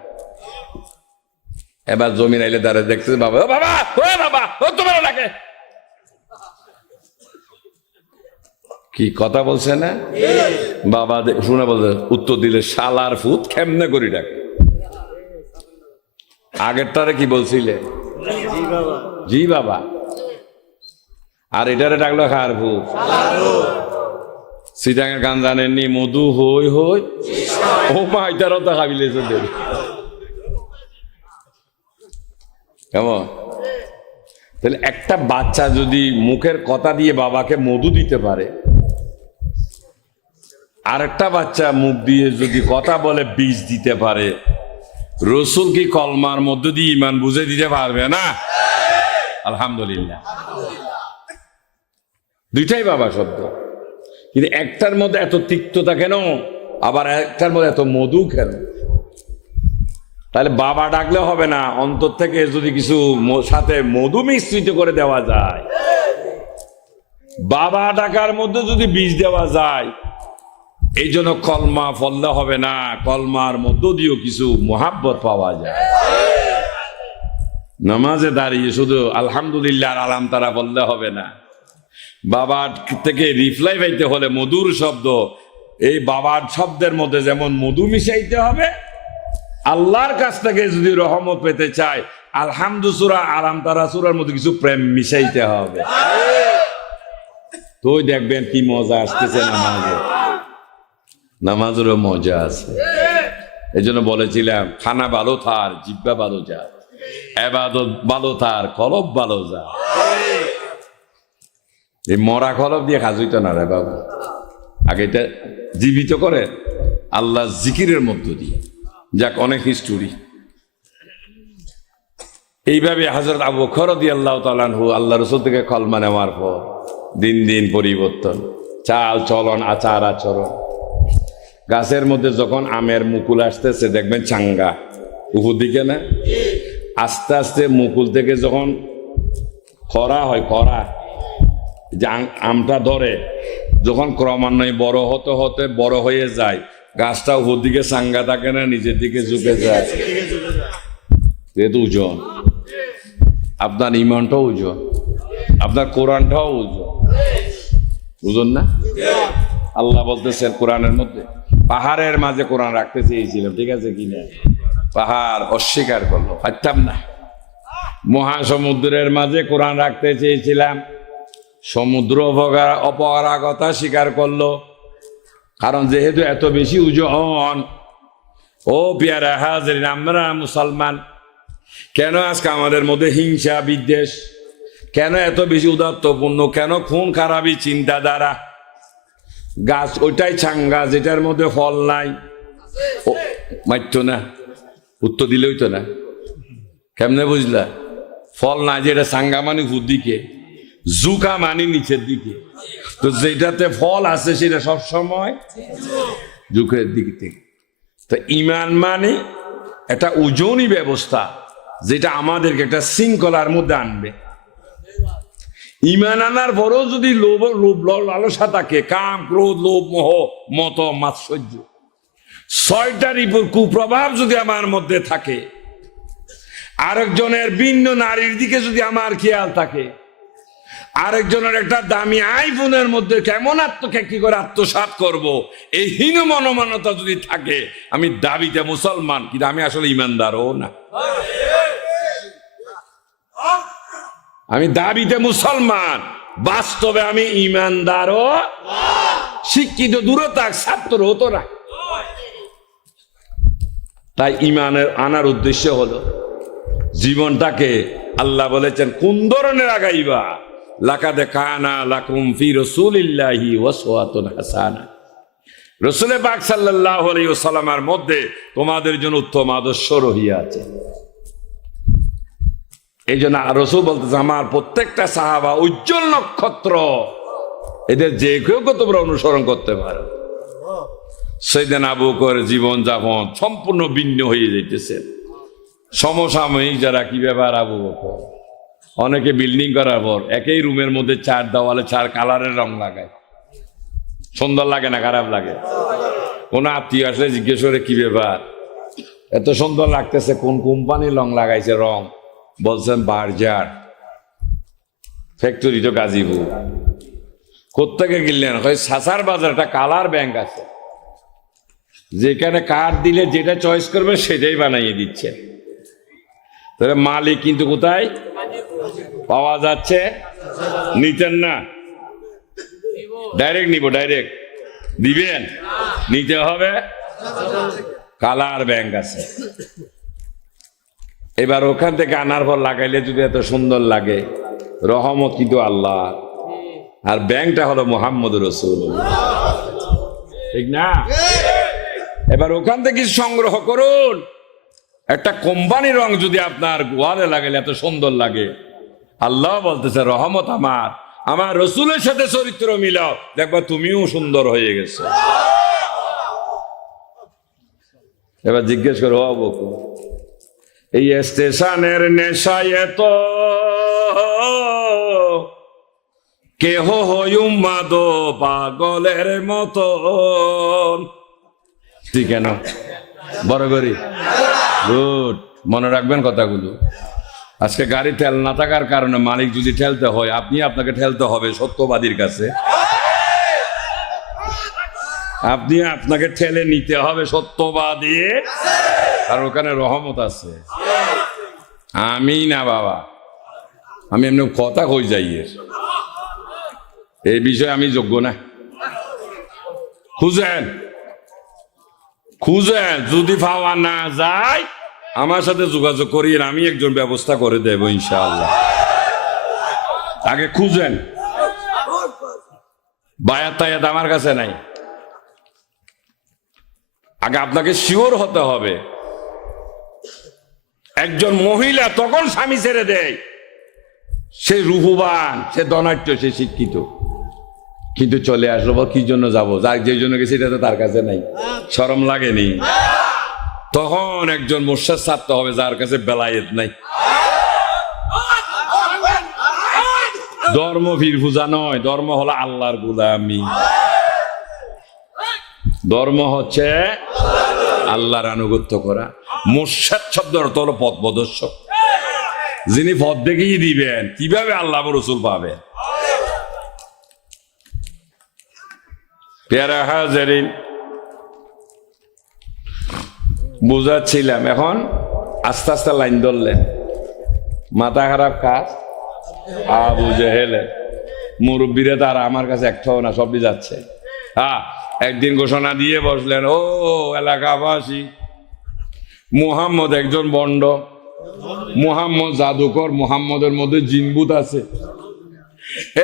এবার জমিন আইলে তারা দেখতেছে বাবা, ও বাবা, ও বাবা, ও তোমার ডাকে কি কথা বলছে না বাবা? শুনে বলছে, উত্তর দিলে শালার ফুত কেমনে করি ডাকে। আগেরটারে কি বলছিলে? জি বাবা। আর এটারে ডাকলো খার ফুত। সিটাঙের গান জানেননি? মধু হই হই, ও মা, এটারও তো খাবিলে কেমন? তাহলে একটা বাচ্চা যদি মুখের কথা দিয়ে বাবাকে মধু দিতে পারে, আরেকটা বাচ্চা মুখ দিয়ে যদি কথা বলে বীজ দিতে পারে, রসুল কি কলমার মধ্য দিয়ে ইমান বুঝে দিতে পারবে না? আলহামদুলিল্লাহ। দুইটাই বাবা শব্দ, কিন্তু একটার মধ্যে এত তিক্ততা কেন, আবার একটার মধ্যে এত মধু কেন? তাহলে বাবা ডাকলে হবে না, অন্তর থেকে যদি কিছু সাথে মধু মিশ্রিত করে দেওয়া যায়, বাবা ডাকার মধ্যে যদি বীজ দেওয়া যায়, এই জন্য কলমা ফললে হবে না, কলমার মধ্য দিয়েও কিছু মোহাব্বত পাওয়া যায়। নামাজে দাঁড়িয়ে শুধু আলহামদুলিল্লাহ আর আলাম তারা বললে হবে না, বাবার থেকে রিপ্লাই পাইতে হলে মধুর শব্দ, এই বাবার শব্দের মধ্যে যেমন মধু মিশাইতে হবে, আল্লাহর কাছ থেকে যদি রহমত পেতে চায়, আলহামদু সূরা আলাম তারা সূরার মধ্যে কিছু প্রেম মিশাইতে হবে। তো দেখবেন কি মজা আসতেছে নামাজে, নামাজেরও মজা আছে। এই জন্য বলেছিলাম, খানা ভালো থার জিব্বা ভালো যা, এবাদত ভালো থার কলব ভালো যা। এই মরা কলব দিয়ে কাজ হইতো না রে বাবা, আগে এটা জীবিত করে আল্লাহ জিকিরের মধ্য দিয়ে। যাক, অনেক হিস্টোরি। এইভাবে হযরত আবু বকর রাদিয়াল্লাহু তাআলা আনহু আল্লাহ রাসূল থেকে কলমা নেওয়ার পর দিন দিন পরিবর্তন, চাল চলন, আচার আচরণ। গাছের মধ্যে যখন আমের মুকুল আসতেছে দেখবেন চাঙ্গা উপর দিকে না, আস্তে আস্তে মুকুল থেকে যখন খরা হয়, খরা যে আমটা ধরে, যখন ক্রমান্বয়ে বড় হতে হতে বড় হয়ে যায়, গাছটা উপর দিকে চাঙ্গা থাকে না, নিচের দিকে ঝুঁকে যায়। যেহেতু ওজন, আপনার ইমানটাও ওজন, আপনার কোরআনটাও ওজন, বুঝুন না? আল্লাহ বলতেছেন কোরআনের মধ্যে, পাহাড়ের মাঝে কোরআন রাখতে চেয়েছিলাম, ঠিক আছে কিনা? পাহাড় অস্বীকার করলো, পারতাম না। মহাসমুদ্রের মাঝে কোরআন রাখতে চেয়েছিলাম, সমুদ্র অপরাগতা স্বীকার করলো। কারণ যেহেতু এত বেশি ওজন, ও পিয়ারা হাজরিন, আমরা মুসলমান, কেন আজকে আমাদের মধ্যে হিংসা বিদ্বেষ, কেন এত বেশি উদাত্তপূর্ণ, কেন খুন খারাপি চিন্তাধারা? গাছ ওইটাই চাঙ্গা যেটার মধ্যে ফল নাই, মারতো না, উত্তর দিলে হইতো না। কেমনে বুঝলা? ফল নাই, যেটা চাঙ্গা মানে উপর দিকে, জুকা মানে নিচের দিকে, তো যেটাতে ফল আছে সেটা সবসময় জুকের দিক থেকে। তো ইমান মানে একটা ওজনই ব্যবস্থা, যেটা আমাদেরকে একটা শৃঙ্খলার মধ্যে আনবে। ইমান আনার পরও যদি লোভ লালসা থাকে, কাম ক্রোধ লোভ মোহ মত মাৎসর্য, ছয়টার কুপ্রভাব যদি আমার মধ্যে থাকে, আরেকজনের ভিন্ন নারীর দিকে যদি আমার খেয়াল থাকে, আরেকজনের একটা দামি আইফোনের মধ্যে কেমন কি করে আত্মসাৎ করব, এই হীন মনোমানতা যদি থাকে, আমি দাবিতে মুসলমান কিন্তু আমি আসলে ইমানদারও না। আমি দাবিতে মুসলমান, বাস্তবে আমি ইমানদারও, শিক্ষিত দূরে থাক, ছাত্র হতো না। তাই ইমানের আনার উদ্দেশ্য হলো জীবনটাকে, আল্লাহ বলেছেন কোন ধরনের আগাইবা, লাকাদ কানা লাকুম ফি রাসূলিল্লাহি উসওয়াতুন হাসানা, রাসূল পাক সাল্লাল্লাহু আলাইহি ওয়াসাল্লামের মধ্যে তোমাদের জন্য উত্তম আদর্শ রহিয়াছে। এই জন্য রাসূল বলতেছে, আমার প্রত্যেকটা সাহাবা উজ্জ্বল নক্ষত্র, এদের যে কেউ তোমরা অনুসরণ করতে পারো। সেদিন আবু বকর জীবন যাপন সম্পূর্ণ ভিন্ন হয়ে যাইতেছে। সমসাময়িক যারা, কি ব্যাপার আবু বকর? অনেকে বিল্ডিং করার পর একই রুমের মধ্যে 4 দেওয়ালে 4 কালারের রং লাগায়, সুন্দর লাগে না? খারাপ লাগে? কোন আত্মীয় আসলে জিজ্ঞেস করে কি ব্যাপার, এত সুন্দর লাগতেছে, কোন কোম্পানির রং লাগাইছে? রং বলছেন বার্জার ফ্যাক্টরি, তো গাজীপুর। কোত্থেকে কিনলেন? সাসার বাজার একটা কালার ব্যাংক আছে, যেখানে কার্ড দিলে যেটা চয়েস করবে সেটাই বানাইয়ে দিচ্ছে। তাহলে মালিক কিন্তু কোথায় পাওয়া যাচ্ছে? নিতেন না? ডাইরেক্ট নিব, ডাইরেক্ট দিবেন? নিতে হবে। কালার ব্যাংক আছে। এবার ওখান থেকে আনার পর লাগাইলে যদি এত সুন্দর লাগে, রহমত কিন্তু আল্লাহ, আর ব্যাংকটা হলো মুহাম্মদ রাসূলুল্লাহ, ঠিক না? এবার ওখান থেকে সংগ্রহ করুন। একটা কোম্পানির রং যদি আপনার গোয়ালে লাগাইলে এত সুন্দর লাগে, আল্লাহ বলতেছে রহমত আমার, আমার রসুলের সাথে চরিত্র মিলাও, দেখবা তুমিও সুন্দর হয়ে গেছো। এবার জিজ্ঞেস করো, বকু এই স্টেশনের নেশায় এত কেহ হইমাদ পাগলের মতো, ঠিক কেন? বড় করি, গুড, মনে রাখবেন কথাগুলো। আজকে গাড়ি ঠেল না থাকার কারণে মালিক যদি ঠেলতে হয়, আপনি আপনাকে ঠেলতে হবে সত্যবাদীর কাছে। আপনি আপনাকে ঠেলে নিতে হবে সত্যবাদী, আর ওখানে রহমত আছে। আমি না বাবা, আমি এমনি কথা কই যাই, এই বিষয়ে আমি যোগ্য না। খুঁজেন খুঁজেন, যদি পাওয়া না যায় আমার সাথে যোগাযোগ করিয়েন, আমি একজন ব্যবস্থা করে দেব ইনশাআল্লাহ। আগে খুঁজেন, বায়াত তায়াত আমার কাছে নাই। আগে আপনাকে শিওর হতে হবে। একজন মহিলা তখন স্বামী ছেড়ে দেয়, সে রূপবান, সে ধনাঢ্য, সে শিক্ষিত, কিন্তু চলে আসলো কি জন্য যাবো, যার যে জন্য গেছে এটা তো তার কাছে নাই, শরম লাগেনি? তখন একজন মোর্শেদ ছাড়তে হবে যার কাছে বেলায়েত নাই। ধর্ম ফির পূজা নয়, ধর্ম হলো আল্লাহর গোলামি। ধর্ম হচ্ছে আল্লাহর আনুগত্য করা। মোর্শেদ শব্দ অর্থ হলো পথ প্রদর্শক, যিনি পথ দেখিয়ে দিবেন কিভাবে আল্লাহ রসুল পাবেন। পেয়ারা হাজারিন, বুঝাচ্ছিলাম, এখন আস্তে আস্তে লাইন ধরলেন। মাথা খারাপ কাজ আবু জেহেলের, মুরব্বীরা তারা আমার কাছে একটাও না, সবই যাচ্ছে। হ্যাঁ, একদিন ঘোষণা দিয়ে বসলেন, ও এলাকাবাসী, মুহাম্মদ একজন বন্ড, মুহাম্মদ জাদুকর, মুহাম্মদের মধ্যে জিনভূত আছে।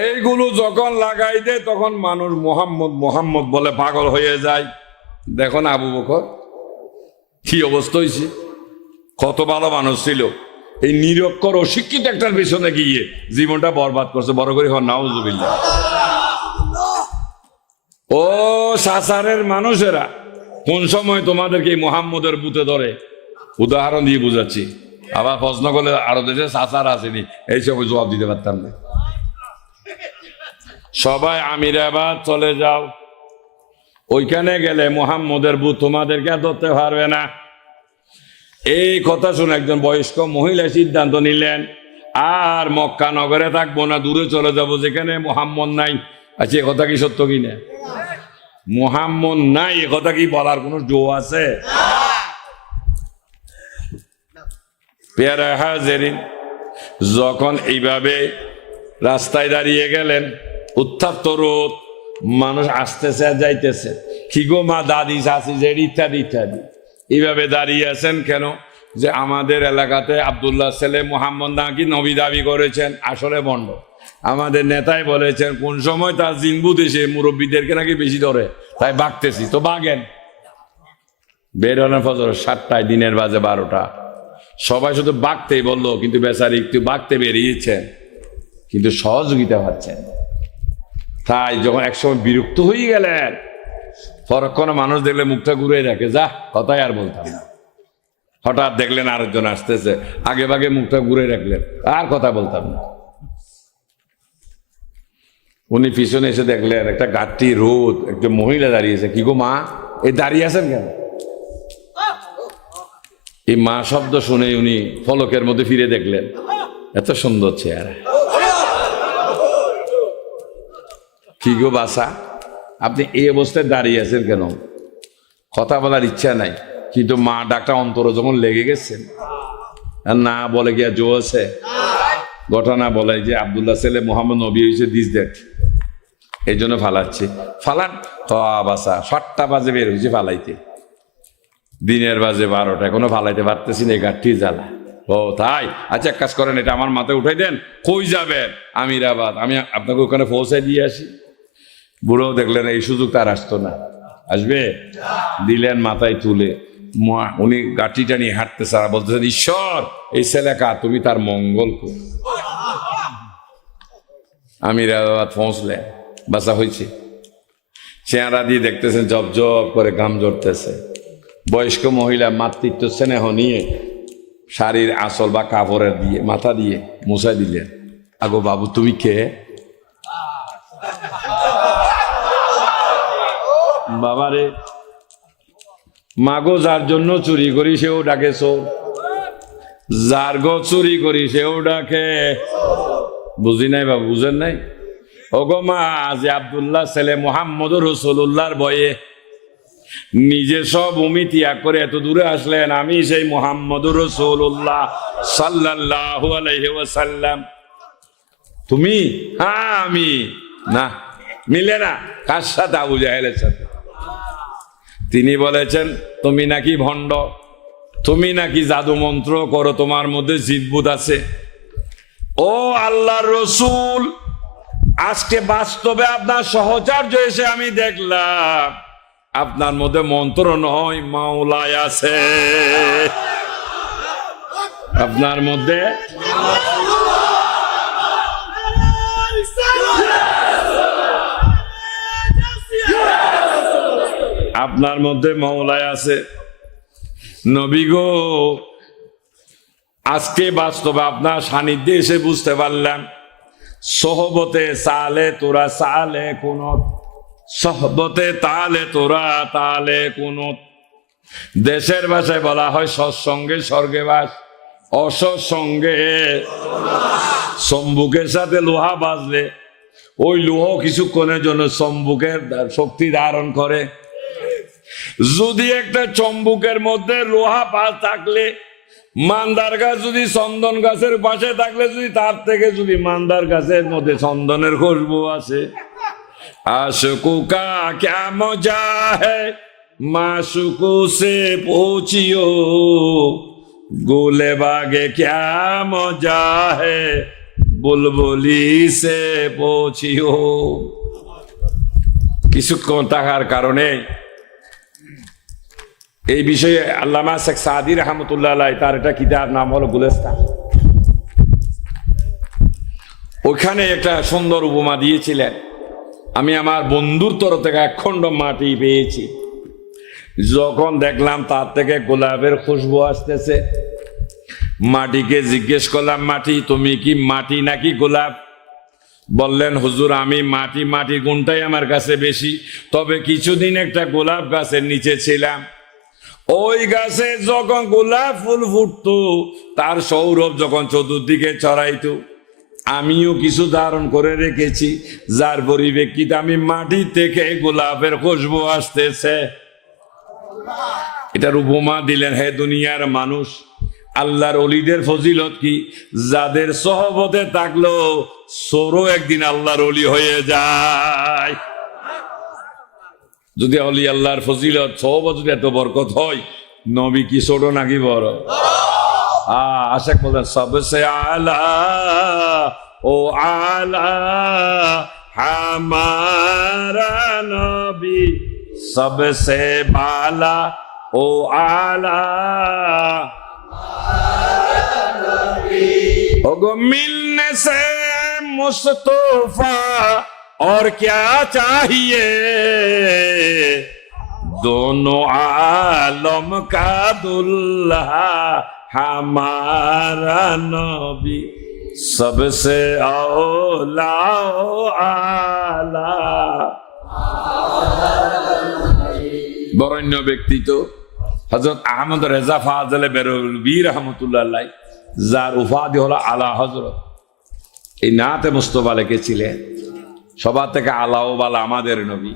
এইগুলো যখন লাগাই দেয় তখন মানুষ মোহাম্মদ মোহাম্মদ বলে পাগল হয়ে যায়। দেখুন আবু বকর কি অবস্থা হয়েছে, কত ভালো মানুষ ছিল, এই নিরক্ষর অশিক্ষিত একটার পিছনে গিয়ে জীবনটা বরবাদ করছে। বড় করে হন নাউজুবিল্লাহ। ও সাসারের মানুষেরা, কোন সময় তোমাদেরকে মোহাম্মদের বুতে ধরে? উদাহরণ দিয়ে বুঝাচ্ছি, আবার প্রশ্ন করলে আরো দেশে সাসার আসেনি, এই সময় জবাব দিতে পারতাম না। সবাই আমিরাবাদ চলে যাও, ওইখানে গেলে মুহাম্মদের বুত তোমাদেরকে ধরতে পারবে না। এই কথা শুনে একজন বয়স্ক মহিলা সিদ্ধান্ত নিলেন, আর মক্কা নগরে থাকবো না, দূরে চলে যাব যেখানে মুহাম্মদ নাই। আচ্ছা, এ কথা কি সত্য কিনা? মুহাম্মদ নাই এ কথা কি বলার কোন জো আছে? পেয়ারা হাজেরিন, যখন এইভাবে রাস্তায় দাঁড়িয়ে গেলেন, উত্তপ্ত রোদ, মানুষ আসতেছে আর যাইতেছে, কি গো মা, দাদি, চাচি, জেড, ইত্যাদি ইত্যাদি, এইভাবে দাঁড়িয়ে আছেন কেন? যে আমাদের এলাকাতে আব্দুল্লাহ ছেলে মুহাম্মদ নাকি নবী দাবি করেছেন, আসলে বন্ড। আমাদের নেতাই বলেছেন কোন সময় তার জিনবুত এসে মুরব্বীদেরকে নাকি বেশি ধরে, তাই বাগতেছি। তো বাগেন। বের হলেন ফজর 7টায়, দিনের বাজে 12টা। সবাই শুধু বাগতেই বললো, কিন্তু বেচারি একটু বাগতে বেরিয়েছেন, কিন্তু সহযোগিতা পাচ্ছেন। তাই যখন একসময় বিরক্ত হয়ে গেলেন, পরক্ষণে মানুষ দেখলে মুখটা ঘুরে রাখে, যা কথাই আর বলতাম না। হঠাৎ দেখলেন আরেকজন আসতেছে, আগে ভাগে মুখটা ঘুরে রাখলেন, আর কথা বলতাম না। উনি পিছনে এসে দেখলেন একটা গাঠি রোদ, একটা মহিলা দাঁড়িয়েছে। কি গো মা, এই দাঁড়িয়ে আছেন কেন? এই মা শব্দ শুনে উনি ফলকের মধ্যে ফিরে দেখলেন, এত সুন্দর চেহারা। কি গো বাসা, আপনি এই অবস্থায় দাঁড়িয়ে আছেন কেন? কথা বলার ইচ্ছা নাই, কিন্তু মা ডাকটা অন্তরে যখন লেগে গেছেন, আর না বলে গিয়া জো আছে। ঘটনা বলে যে আব্দুল্লাহ ছেলে মোহাম্মদ নবী হয়েছে দিস দেখ, এই জন্য ফালাচ্ছে। ফালান বাসা 7টা বাজে বের হয়েছে ফালাইতে, দিনের বাজে 12টা, এখনো ফালাইতে পারতেছি না, এই গাঠি জ্বালা। ও তাই, আচ্ছা এক কাজ করেন, এটা আমার মাথায় উঠাই দেন। কই যাবেন? আমিরাবাদ, আমি আপনাকে ওখানে পৌঁছাই দিয়ে আসি। বুড়ো দেখলেন এই সুযোগ তার আসতো না, আসবে, দিলেন মাথায় তুলে। উনি গাঠিটা নিয়ে হাঁটতেছে আর বলতেছেন, ঈশ্বর এই ছেলে কার, তুমি তার মঙ্গল কর। আমিরাবাদ পৌঁছলেন, বাসা হয়েছে। চেহারা দিয়ে দেখতেছেন জব জব করে ঘাম ঝরতেছে। বয়স্ক মহিলা মাতৃত্ব স্নেহ নিয়ে শাড়ির আঁচল বা কাপড়ের দিয়ে মাথা দিয়ে মুছাই দিলেন। আগো বাবু তুমি কে? বাবারে, মাগো যার জন্য চুরি করি সেও ডাকে চোর, যার গো চুরি করি সেও ডাকে। বুঝি নাই বাবু, বুঝেন নাই? ওগো মা, যে আব্দুল্লাহ ছেলে মোহাম্মদ রসুল্লাহর ভয়ে নিজে সব ভূমি ত্যাগ করে এত দূরে আসলেন, আমি সেই মোহাম্মদ রসুল্লাহ সাল্লাল্লাহু আলাইহি ওয়াসাল্লাম। তুমি? হ্যাঁ আমি। না মিলে না, কার সাথে? আবু জাহেলের সাথে। তিনি বলেছেন তুমি নাকি ভণ্ড, তুমি নাকি জাদু মন্ত্র করো, তোমার মধ্যে জিদবুদ আছে। ও আল্লাহর রসুল, আজকে বাস্তবে আপনার সহচর্য এসে আমি দেখলাম আপনার মধ্যে মন্ত্র নয়, মাওলাই আছে। আপনার মধ্যে আপনার মধ্যে মাওলাই আছে। নবী গো, আজকে বাস্তবে আপনার সান্নিধ্যে এসে বুঝতে পারলাম, সহবতে সালে তোরা সালে কুনত, সহবতে তালে তোরা তালে কুনত। দেশের ভাষায় বলা হয় সৎসঙ্গে স্বর্গে বাস, অসৎসঙ্গে। চম্বুকের সাথে লোহা বাজলে ওই লোহ কিছুক্ষণের জন্য চম্বুকের শক্তি ধারণ করে। যদি একটা চম্বুকের মধ্যে লোহা পাল থাকলে, মান্দার গাছ যদি চন্দন গাছের পাশে থাকলে, যদি তার থেকে যদি মান্দার গাছের মধ্যে চন্দনের খুশবু আছে, আশকু কা ক্যা মজা হ্যায় মাশুকু সে পৌঁছিও, গোলে বাগে ক্যা মজা হ্যায় বুলবুলি সে পৌঁছিও। কিছুক্ষণ থাকার কারণে এই বিষয়ে আল্লামা শেখ সাদি রহমতুল্লাহ আলাইহি, তার একটা কিতাব নাম হলো গুলিস্তান। ওখানে একটা সুন্দর উপমা দিয়েছিলেন। আমি আমার বন্ধুর তরফ থেকে 1 খণ্ড মাটি পেয়েছি, যখন দেখলাম তার থেকে গোলাপের খুশবু আসতেছে, মাটিকে জিজ্ঞেস করলাম, মাটি তুমি কি মাটি নাকি গোলাপ? বললেন হুজুর আমি মাটি, মাটির গুণটাই আমার কাছে বেশি, তবে কিছুদিন একটা গোলাপ গাছের নিচে ছিলাম, ওই গাছে যখন গোলাপ ফুল ফুটতো তার সৌরভ যখন চতুর্দিকে ছড়াইতো, আমিও কিছু ধারণ করে রেখেছি, যার পরিপ্রেক্ষিতে আমি মাটি থেকে গোলাপের খুশবু আসতেছে। এটার উপমা দিলেন, হে দুনিয়ার মানুষ, আল্লাহর ওলিদের ফজিলত কি? যাদের সহবতে থাকলো সরো একদিন আল্লাহর ওলি হয়ে যায়। যদি অলি আল্লাহর ফজিলত সহবত যদি এত বরকত হয়, নবী কি ছোট নাকি বড়? আশেক বলেন সবসে আলা ও আলা হামারা নবী, সবসে বালা ও আলা। ওগো মিলনে সে মুস্তফা और क्या चाहिए, दोनों आलम का दुल्हा हमारा नबी, सबसे औला आला। বরেণ্য ব্যক্তি তো হযরত আহমদ রেজা ফাজলে বেরলভী রহমতুল্লাহ আলাইহ, যার উপাধি হলো আলা হযরত, এই নাতে মুস্তফা লিখেছিলেন সবার থেকে আলা ও বালা আমাদের নবী।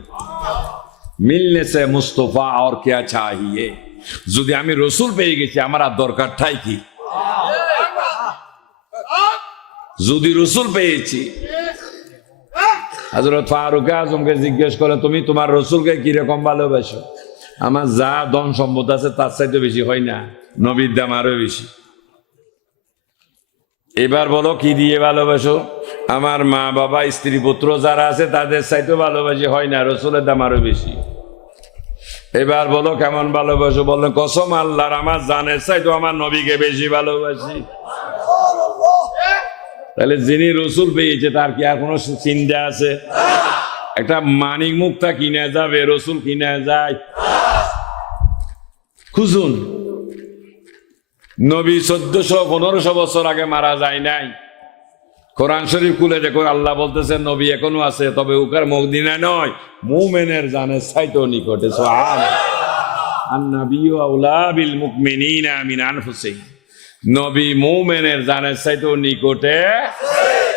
মিলনে সে মুস্তফা আর क्या चाहिए, যদি আমি রসুল পেয়ে গেছি আমার আর দরকারটাই কি? যদি রসুল পেয়েছি, হযরত ফারুক আজমকে জিজ্ঞেস করে তুমি তোমার রসুলকে কিরকম ভালোবাসো? আমার যা ধন সম্পদ আছে তার চাইতে বেশি হয় না, নবীর দাম আরো বেশি। এবার বলো কি দিয়ে ভালোবাসো? আমার মা বাবা স্ত্রী পুত্র যারা আছে তাদের চাইতে ভালোবাসি, হয় না, রসুলের দাম আরো বেশি। এবার বলো কেমন ভালোবাসো? বললেন কসম আল্লাহর, আমার জানের চাইতো আমার নবীকে বেশি ভালোবাসি। তাহলে যিনি রসুল পেয়েছে তার কি আর কোনো চিন্তা আছে? একটা মানিক মুক্তা কিনে যাবে, রসুল কিনে যায়? খুঁজুন, নবী 1400-1500 বছর আগে মারা যায় নাই। কোরআন শরীফ খুলে দেখো, আল্লাহ বলতেছেন নবী এখনো আছে, তবে উকার মদিনায় নয়, মুমিনের জানের চাইতো নিকটে। আন-নাবিয়্যু আওলা বিল মুমিনিনা মিন আনফুসিহিম, নবী মুমিনের জানের চাইতো নিকটে।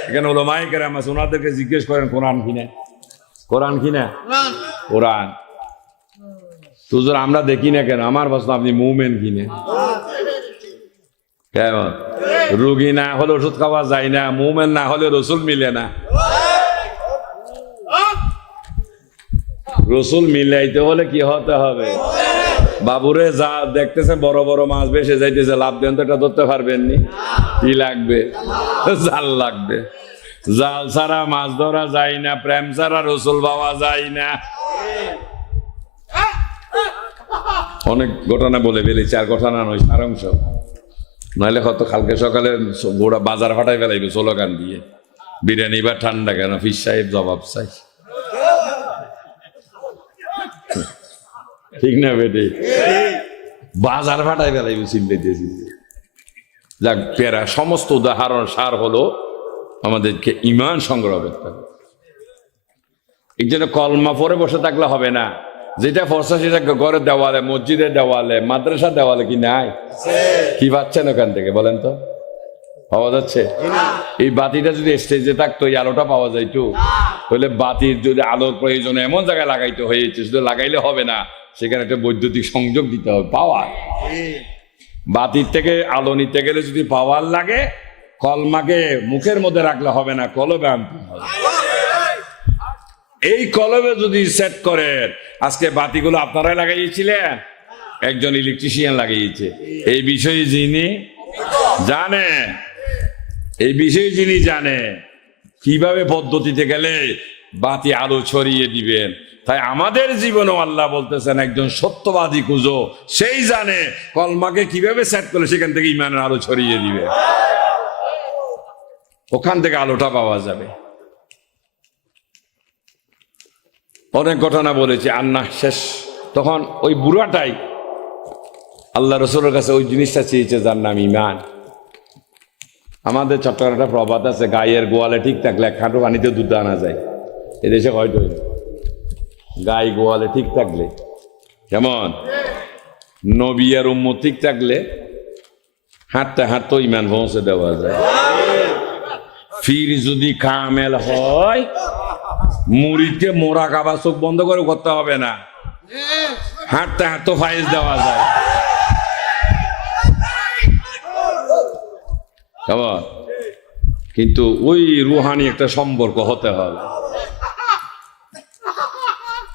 এখানে উলামায়ে কেরাম আছে, ওনাদেরকে জিজ্ঞেস করেন কোরআন কিনা, কোরআন কিনা, কোরআন। হুজুর আমরা দেখি না কেন? আমার প্রশ্ন, আপনি মুমিন কিনে কেমন? রোগী না হলে ওষুধ খাওয়া যায় না, মুমিন না হলে রসুল মিলে না। রসুল মিলাইতে হলে কি হতে হবে? বাবুরে যা দেখতেছে বড় বড় মাছ বেশি যাইতেছে, লাভ দেন তো এটা ধরতে পারবেননি, কি লাগবে? জাল লাগবে। জাল ছাড়া মাছ ধরা যায় না, প্রেম ছাড়া রসুল পাওয়া যায় না। অনেক ঘটনা বলে ফেলেছি, আর ঘটনা নয়, সারাংশ। নাহলে হয়তো কালকে সকালে গোড়া বাজার ফাটাই ফেলাইবে স্লোগান দিয়ে, বিরিয়ানি বা ঠান্ডা কেন, ফিস সাহেব জবাব চাই। ঠিক না বেটে? বাজার ফাটাই ফেলাইবে চিল্লাইতে চিল্লাইতে। যাক, পেরা সমস্ত উদাহরণ সার হলো আমাদেরকে ঈমান সংগ্রহ করতে হবে। এই জন্য কলমা পরে বসে থাকলে হবে না, যেটা ফরসা সেটা ঘরের দেওয়ালে, মসজিদের দেওয়ালে, মাদ্রাসা দেওয়ালে কি নাই? কি পাচ্ছেন ওখান থেকে বলেন তো? পাওয়া যাচ্ছে? এই বাতিটা যদি স্টেজে থাকতো, এই আলোটা পাওয়া যাইতো, তাহলে বাতির যদি আলোর প্রয়োজন এমন জায়গায় লাগাইতে হয়েছে, শুধু লাগাইলে হবে না, সেখানে একটা বৈদ্যুতিক সংযোগ দিতে হবে, পাওয়ার। বাতির থেকে আলো নিতে গেলে যদি পাওয়ার লাগে, কলমাকে মুখের মধ্যে রাখলে হবে না, কলবে আনতে হবে। এই কলবে যদি সেট করেন, আজকে বাতিগুলো আপনারাই লাগাইছিলেন, একজন ইলেকট্রিশিয়ান লাগিয়েছে। এই বিষয়ে যিনি জানে, এই বিষয়ে যিনি জানে কিভাবে পদ্ধতিতে গেলে বাতি আলো ছড়িয়ে দিবেন। তাই আমাদের জীবনেও আল্লাহ বলতেছেন একজন সত্যবাদী খুঁজো, সেই জানে কলমাকে কিভাবে সেট করলে সেখান থেকে ইমানের আলো ছড়িয়ে দিবে, ওখান থেকে আলোটা পাওয়া যাবে। অনেক ঘটনা বলেছি, আন্না শেষ। তখন ওই বুড়াটাই আল্লাহ রসুলের কাছে ওই জিনিসটা চেয়েছে যার নাম ইমান। আমাদের চট্টগ্রামে প্রবাদ আছে, গায়ের গোয়ালে ঠিক থাকলে এক খাঁটো পানিতে দুধ আনা যায়। এদেশে হয়তো গাই গোয়ালে ঠিক থাকলে কেমন, নবী আর উম্মত ঠিক থাকলে হাঁটতে হাঁটতে ইমান পৌঁছে দেওয়া যায়। ফির যদি কামেল হয়, মুড়িতে মোরা কাবা চোখ বন্ধ করে করতে হবে না, হাঁটতে হাঁটতে ফাইজ দেওয়া যায়। কেমন? কিন্তু ওই রুহানি একটা সম্পর্ক হতে হবে,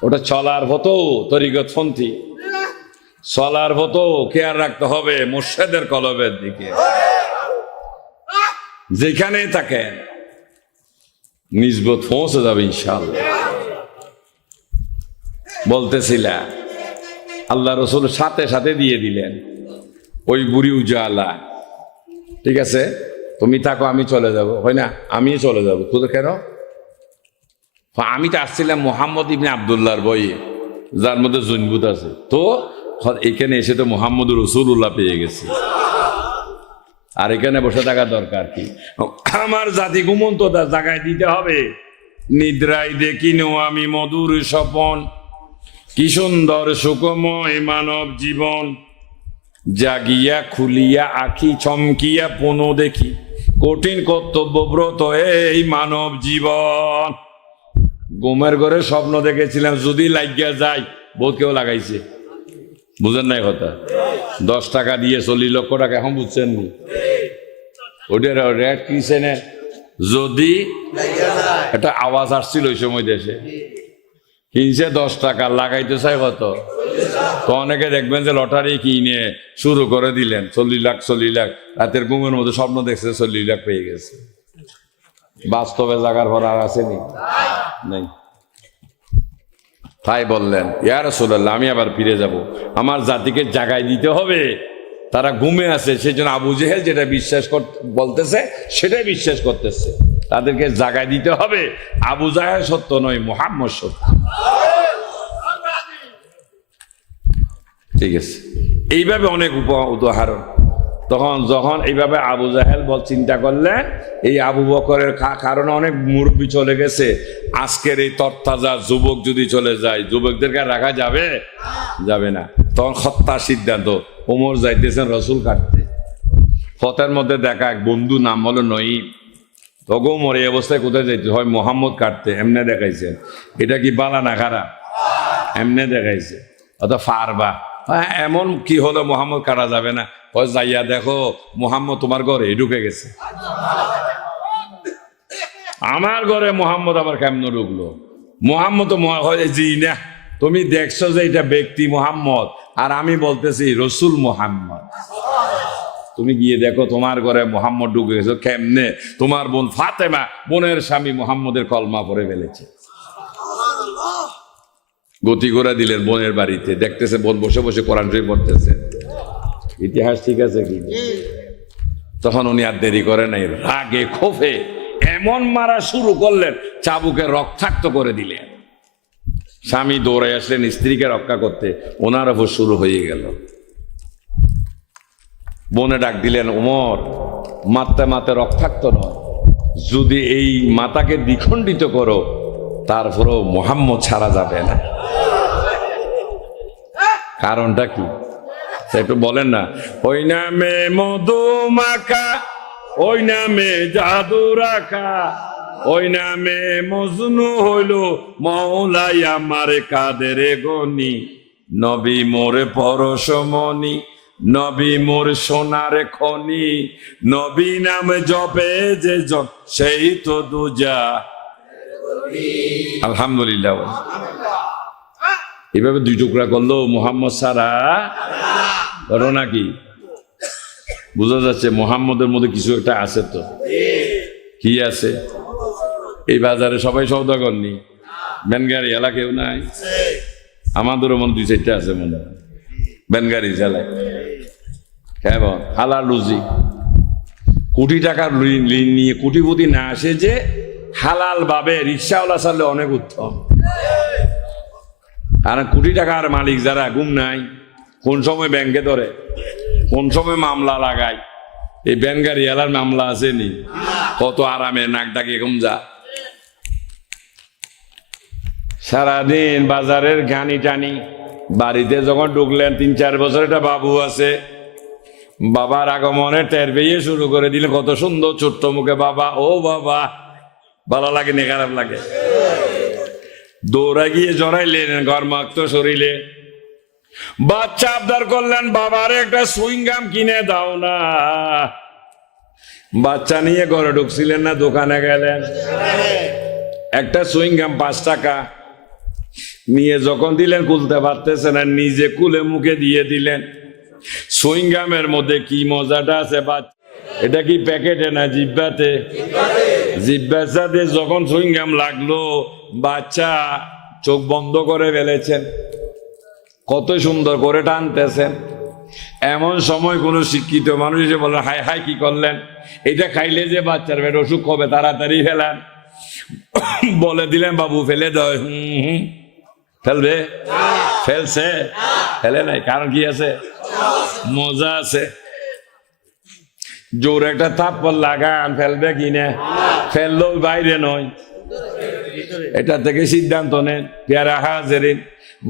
ওটা চলার মতো তরিকত পন্থী, চলার মতো খেয়াল রাখতে হবে মুর্শিদের কলবের দিকে। যেখানে থাকে নিজবত পৌঁছে যাবে ইনশাআল্লাহ। বলতেছিলা আল্লাহ রসুল সাথে সাথে দিয়ে দিলেন ওই বুড়ি উজালা, ঠিক আছে তুমি থাকো আমি চলে যাব। হয় না, আমি চলে যাব। খুদে কেন? আমি তো আসছিলাম মোহাম্মদ ইবনে আবদুল্লাহর বইয়ে, যার মধ্যে জুনবুত আছে, তো এখানে এসে তো মোহাম্মদ রসুল্লাহ পেয়ে গেছি, আর এখানে বসে থাকা দরকার কি? আমার জাতি ঘুমন্ত জায়গায় দিতে হবে। নিদ্রায় দেখিনো আমি মধুর স্বপন, কি সুন্দর সুখময় মানব জীবন। জাগিয়া খুলিয়া আখি চমকিয়া পুনঃ দেখি কঠিন কর্তব্য ব্রত এই মানব জীবন। ঘুমের ঘরে স্বপ্ন দেখেছিলাম যদি লাগিয়া যায়, বহুত কেউ লাগাইছে, বুঝেন নাই কথা। 10 টাকা দিয়ে 40 লক্ষ টাকা, এখন বুঝছেন নি? ওটার রেট কিসেনের যদি একটা আওয়াজ আসছিল ওই সময় দেশে, কিনছে 10 টাকা, লাগাইতে চাই কত? তো অনেকে দেখবেন যে লটারি কিনে শুরু করে দিলেন 40 লাখ 40 লাখ, রাতের ঘুমের মধ্যে স্বপ্ন দেখছে 40 লাখ পেয়ে গেছে। বাস্তবে জাগার পর আর আসেনি, নেই। তাই বললেন, ইয়া রাসূলুল্লাহ, আমি আবার ফিরে যাব, আমার জাতিকে জাগাই দিতে হবে, তারা ঘুমে আছে। সেই জন্য আবু জেহেল যেটা বিশ্বাস বলতেছে সেটাই বিশ্বাস করতেছে, তাদেরকে জাগাই দিতে হবে। আবু জাহেল সত্য নয়, মুহাম্মদ সত্য। ঠিক আছে, এইভাবে অনেক উদাহরণ। তখন যখন এইভাবে আবু জাহেল চিন্তা করলেন, এই আবু বকরের কারণে অনেক মুরব্বী চলে গেছে, আজকের এই তরতাজা যুবক যদি চলে যায়, যুবকদেরকে রাখা যাবে? যাবে না। তখন হত্যার সিদ্ধান্ত, ওমর যাইতেছেন রসুল কাটতে, পথের মধ্যে দেখা এক বন্ধু, নাম হলো নঈম। তখন ওমর এই অবস্থায় কোথায় যাইতে হয়? মোহাম্মদ কাটতে। এমনে দেখাইছেন, এটা কি বালা না খারাপ? এমনে দেখাইছে, অত ফারবা এমন কি হলো মোহাম্মদ কাটা যাবে না? যাইয়া দেখো মোহাম্মদ তোমার ঘরে ঢুকে গেছে। আমার ঘরে মোহাম্মদ আবার কেমন ঢুকলো? মোহাম্মদ তো জি না, তুমি দেখছো যে এটা ব্যক্তি মোহাম্মদ, আর আমি বলতেছি রসুল মোহাম্মদ। তুমি গিয়ে দেখো তোমার ঘরে মোহাম্মদ ঢুকে গেছে কেমনে? তোমার বোন ফাতেমা, বোনের স্বামী মোহাম্মদের কলমা পড়ে ফেলেছে। গতি করে দিলেন বোনের বাড়িতে, দেখতেছে বোন বসে বসে কোরআন শরীফ পড়তেছে। ইতিহাস ঠিক আছে কি? তখন উনি আর দেরি করে নাই, রাগে ক্ষোভে এমন মারা শুরু করলেন, চাবুকে রক্তাক্ত করে দিলেন। স্বামী দৌড়ে আসলেন স্ত্রীকে রক্ষা করতে, ওনার ওপর শুরু হয়ে গেল। বোনে ডাক দিলেন, ওমর, মারতে মারতে রক্তাক্ত নয়, যদি এই মাতাকে দ্বিখণ্ডিত করো তারপরেও মোহাম্মদ ছাড়া যাবে না। কারণটা কি একটু বলেন না? ওই নামে মধু মাখা, ওই নামে জাদু রাখা, ওই নামে মজনু হইল মৌলাই আমার কাদের গনি। নবী মোর পরশমণি, নবী মোর সোনার খনি, নবী নামে জপে যে সেই তো দুজা। আলহামদুলিল্লাহ। এভাবে 2 টুকরা করলো মোহাম্মদ সারা করো নাকি? বোঝা যাচ্ছে মোহাম্মদের মধ্যে কিছু একটা আছে। তো কি আছে? এই বাজারে সবাই সওদাগর নি, ব্যানগাড়ি এলা কেউ নাই? আমাদেরও মনে 2-4টা আছে মনে হয় ব্যানগাড়ি চালায়। কেমন হালাল রুজি, কোটি টাকার ঋণ নিয়ে কোটিপতি না আসে যে হালাল ভাবে রিক্সাওয়ালা চাললে অনেক উত্তম। আর কোটি টাকার মালিক যারা ঘুম নাই, কোন সময় ব্যাংকে ধরে, কোন সময় মামলা লাগায়। এই ব্যানগাড়ি এলার মামলা আসেনি, কত আরামে নাক ডাকে ঘুম যা। সারাদিন বাজারের ঘানি টানি, বাড়িতে যখন ঢুকলেন 3-4 বছর একটা বাবু আছে, বাবার আগমনে টের পেয়ে শুরু করে দিলে, কত সুন্দর ছোট্ট মুখে বাবা, ও বাবা, ভালো লাগে না খারাপ লাগে? দৌড়া গিয়ে জড়াইলেন গরমাক্ত শরীরে। বাচ্চা আবদার করলেন, বাবার একটা সুইংগাম কিনে দাও না। বাচ্চা নিয়ে ঘরে ঢুকছিলেন না, দোকানে গেলেন, একটা সুইংগাম 5 টাকা নিয়ে যখন দিলেন, খুলতে পারতেছে না, নিজে খুলে মুখে দিয়ে দিলেন। সুইংগামের মধ্যে কি মজাটা আছে, এটা কি প্যাকেটে না জিব্বাতে? জিব্বার সাথে যখন সুইংগাম লাগলো, বাচ্চা চোখ বন্ধ করে ফেলেছেন, কত সুন্দর করে টানতেছেন। এমন সময় কোন শিক্ষিত মানুষ এসে বললেন, হাই হাই কি করলেন? এটা খাইলে যে বাচ্চার পেট অসুখ হবে, তাড়াতাড়ি ফেলেন। বলে দিলেন, বাবু ফেলে দাও। ফেলবে? ফেলছে? ফেলে নাই, কারণ কি আছে? মজা আছে। জোর একটা থাপ্পড় লাগান, ফেলবে কিনে? ফেললেও বাইরে নয়, এটা থেকে সিদ্ধান্ত নেন। পেয়ারা হাজিরিন,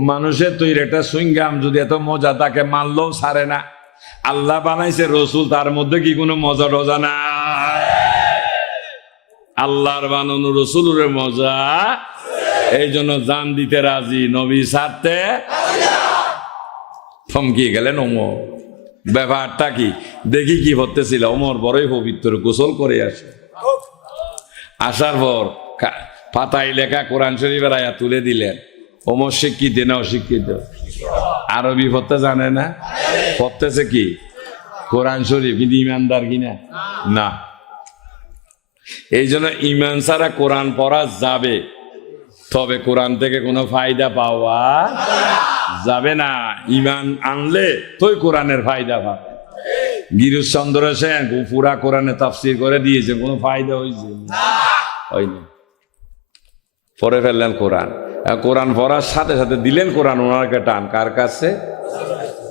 মানুষের তৈরি একটা সুইংগাম যদি এত মজা তাকে মারলেও ছাড়ে না, আল্লাহ বানাইছে রসুল, তার মধ্যে কি কোনো মজা টজা না? আল্লাহর বানানো রসুলের মজা, এই জন্য জান দিতে রাজি, নবী ছাড়তে থমকিয়ে গেলেন ওমর। ব্যাপারটা কি দেখি কি হতেছিল। ওমর বড়ই পবিত্র, গোসল করে আসে, আসার পর পাতায় লেখা কোরআন শরীফের আয়াত তুলে দিলেন। ওমর শিক্ষিত না অশিক্ষিত? আরবি পড়তে জানে না, পড়তেছে কি কোরআন শরীফ, কিন্তু ইমানদার কিনা না। এই জন্য ইমান ছাড়া কোরআন পড়া যাবে, তবে কোরআন থেকে কোনো ফায়দা পাওয়া যাবে না। ইমান আনলে তোই কোরআনের ফায়দা পাবে। গিরিশচন্দ্র সেন পুরা কোরআনে তাফসির করে দিয়েছে, কোনো ফায়দা হয়েছে হয়নি। পড়ে ফেললেন কোরআন, কোরআন পড়ার সাথে সাথে দিলেন কোরআন ওনারকে টান, কার কাছে?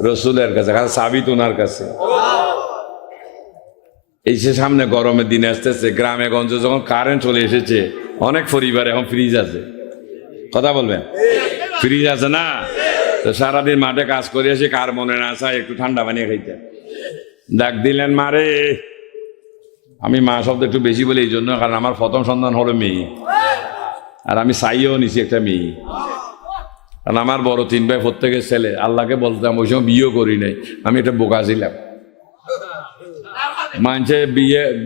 রসুলের কাছে, সাবিত ওনার কাছে। এই যে সামনে গরমের দিন আসতেছে, গ্রামে গঞ্জে যখন কারেন্ট চলে এসেছে, অনেক পরিবারে এখন ফ্রিজ আছে, কথা বলবেন, ফ্রিজ আছে না? তো সারাদিন মাঠে কাজ করে এসে কার মনে না চায় একটু ঠান্ডা বানিয়ে খাইতে, ডাক দিলেন মারে। আমি মা শব্দ একটু বেশি বলি এই জন্য, কারণ আমার প্রথম সন্তান হলো মেয়ে, আর আমি চাইও নিছি একটা মেয়ে। কারণ আমার বড় 3 ভাই প্রত্যেকের ছেলে। আল্লাহকে বলতাম, ওই সময় বিয়েও করি নাই, আমি একটা বোকা ছিলাম। মানছে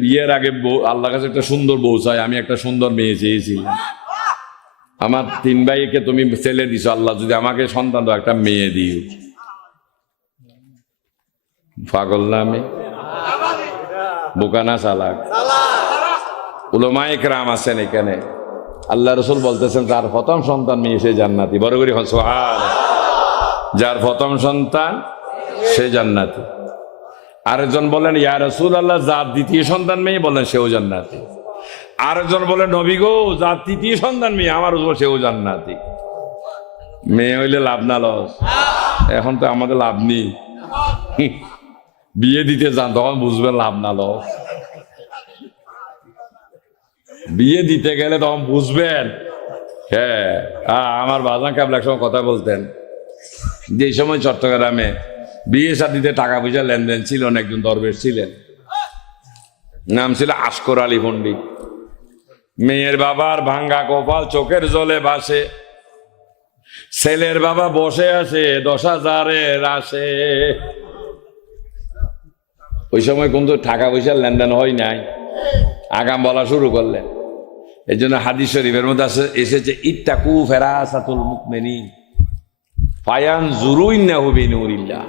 বিয়ের আগে আল্লাহ কাছে একটা সুন্দর বউ চাই, আমি একটা সুন্দর মেয়ে চেয়েছিলাম। আমার 3 ভাইকে তুমি ছেলে দিছো, আল্লাহ যদি আমাকে সন্তান দাও একটা মেয়ে দিও। পাগল না আমি? বোকা না চালাক? উলামায়ে কেরাম আছেন এখানে, আল্লাহ রসুল বলতেছেন যার প্রথম সন্তান মেয়ে সে জান্নাতি। বড় করে সুবহানাল্লাহ। যার প্রথম সন্তান সে জান্নাতি। আরেকজন বলেন ইয়া রাসূলুল্লাহ, যার দ্বিতীয় সন্তান মেয়ে, বলেন সেও জান্নাতি। আরেকজন বলেন নবী গো, যার তৃতীয় সন্তান মেয়ে, আমার সেও জান্নাতি। মেয়ে হইলে লাভ না লস? এখন তো আমাদের লাভ নেই। বিয়ে দিতে যান, তখন বুঝবেন লাভ না লস। বিয়ে দিতে গেলে তখন বুঝবেন। হ্যাঁ, আমার বাজান কাবলা সময় কথা বলতেন, যে সময় চট্টগ্রামে বিয়ে শাদিতে টাকা পয়সা লেনদেন ছিল, একজন দরবেশ ছিলেন, নাম ছিল আশকর আলী পণ্ডিত। মেয়ের বাবার ভাঙ্গা কপাল, চোখের জলে ভাসে। ছেলের বাবা বসে আছে 10,000-এর আসে। ওই সময় কিন্তু টাকা পয়সার লেনদেন হয় নাই, আগাম বলা শুরু করলেন। এই জন্য হাদিস শরীফের মধ্যে এসেছে, ইত্তাকু ফেরাসাতুল মুমিনিন ফায়ানজুরুইন্নাহু বিনুরিল্লাহ।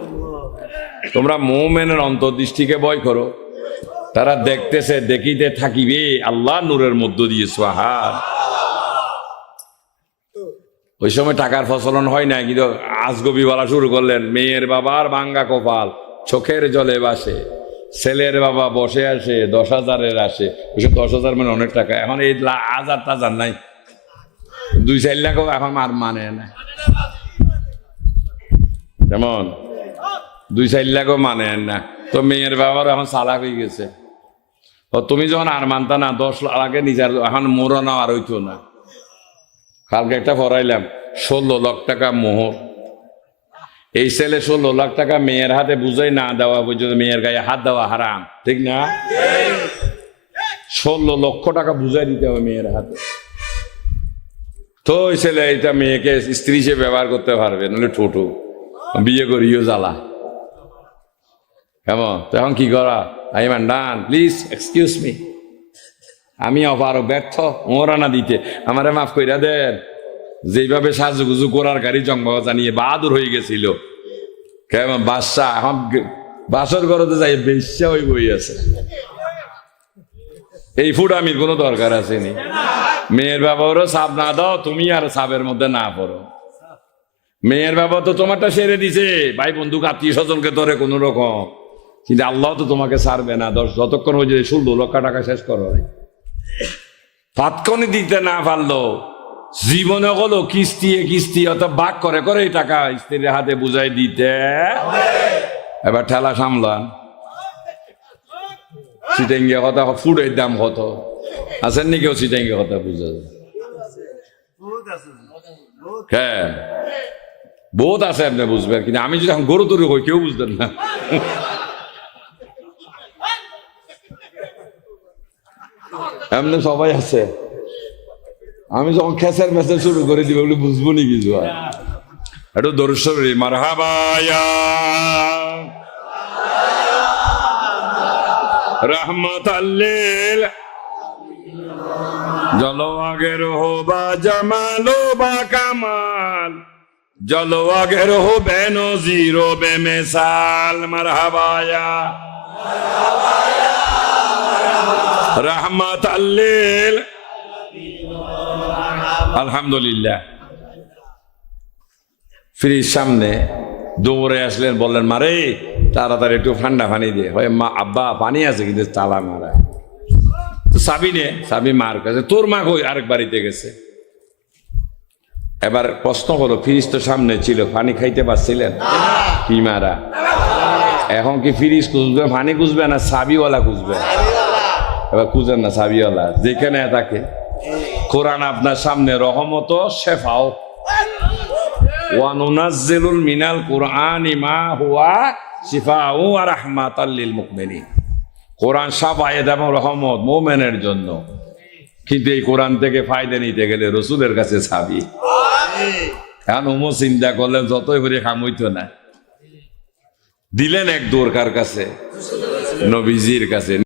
তোমরা মুমিনের অন্তর্দৃষ্টিকে ভয় করো, তারা দেখতেছে, দেখিতে থাকিবে আল্লাহ নূরের মধ্য দিয়ে। সুবহান। ওই সময় টাকার ফসলন হয় না, কিন্তু আজগবি বলা শুরু করলেন, মেয়ের বাবার ভাঙ্গা কপাল, চোখের জলে ভাসে। ছেলের বাবা বসে আসে 10,000-এর আসে। ওইসব 10,000 মানে অনেক টাকা। এখন এই 1,000 নাই, 2-4 লাখও এখন আর মানে না। যেমন 2-4 লাখও মানে না। তো মেয়ের বাবার এখন চালাক হয়ে গেছে। তুমি যখন আর মানতা না, 10 লাখ আগে নিজের, এখন মোড় না আর হইতো না। কালকে একটা পড়াইলাম, 16 লাখ টাকা মোহর। এই ছেলে 16 লাখ টাকা মেয়ের হাতে বুঝাই না দেওয়া পর্যন্ত মেয়ের গায়ে হাত দেওয়া হারাম, ঠিক না? 16 লক্ষ টাকা বুঝাই দিতে হবে মেয়ের হাতে। তো ওই ছেলে এটা মেয়েকে স্ত্রী হিসেবে ব্যবহার করতে পারবে, নাহলে ঠোঁটো বিয়ে করিও জ্বালা। কেমন? তখন কি করা? I am done, please excuse me, আমি অপারক, ব্যর্থ, ওরা না দিতে, আমারে মাফ কইরা দেন। যেভাবে সাজুগুজু করার গাড়ি জঙ্গল জানিয়ে বাহাদুর হয়ে গেছিল, কেমন বাদশা, এখন বাসর ঘরতে যাই বেশ্যা ওই বই আছে। এই ফুটামির কোনো দরকার আসেনি। মেয়ের বাবারও সাপ না দাও, তুমি আর সাপের মধ্যে না পড়ো। মেয়ের বাবা তো তোমারটা সেরে দিছে, ভাই বন্ধু আত্মীয় স্বজনকে ধরে কোন রকম, কিন্তু আল্লাহ তো তোমাকে ছাড়বে না। যতক্ষণ হয়ে যায় 16 লক্ষ টাকা শেষ করো, তাৎক্ষণিক দিতে না পারলো, জীবনে হলো কিস্তি অত ভাগ করে করে এই টাকা স্ত্রীর হাতে বুঝাই দিতে। এবার ঠেলা সামলান। চিটেঙ্গিয়া কথা, ফুডের দাম কত আছেন নি কেউ চিটেঙ্গিয়া কথা বুঝা যায়? হ্যাঁ বহুত আছে, আপনি বুঝবেন, কিন্তু আমি যদি এখন গরু তরু হই কেউ বুঝতেন না। এমনি সবাই আছে। আমি যখন খেসার মেসার শুরু করে দিব বলে বুঝবো নি কিছু। একটু দরুদ শরীফ মারহাবা ইয়া রাহমাতাল লিল জলওয়াগের হো বা জামালো বা কামাল জলওয়াগের হো বেনজির ও বেমিসাল মারহাবা ইয়া রাহমাতাল লিল। আলহামদুলিল্লাহ। ফ্রিজ সামনে দৌড়ে আসলেন, বললেন মারে তাড়াতাড়ি একটু ঠান্ডা পানি দিয়ে। হয় মা আব্বা পানি আছে কিন্তু তালা মারা। তো সাবি নে, সাবি মার কাছে, তোর মা কই? আরেক বাড়িতে গেছে। এবার প্রশ্ন হলো, ফ্রিজ তো সামনে ছিল, পানি খাইতে পারছিলেন কি মারা? এখন কি ফ্রিজ খুঁজবে, পানি খুঁজবে না সাবিওয়ালা খুঁজবে? এবার খুঁজেন না সাবিওয়ালা, যেখানে থাকে। কোরআন আপনার সামনে রহমত শেফাও। ওয়ানুনাজ্জিলুল মিনাল কুরআনি মা হুয়া শিফাউ ওয়া রাহমাতাল লিল মুমিনিন। কোরআন শাফায়েত এবং রহমত মুমিনের জন্য। কিন্তু এই কোরআন থেকে ফায়দা নিতে গেলে রাসূলের কাছে চাবি। এখন ওমো চিন্তা করলেন যতই করে কাম হইতো না, দিলেন এক দরকার কাছে, নবীজির কাছে।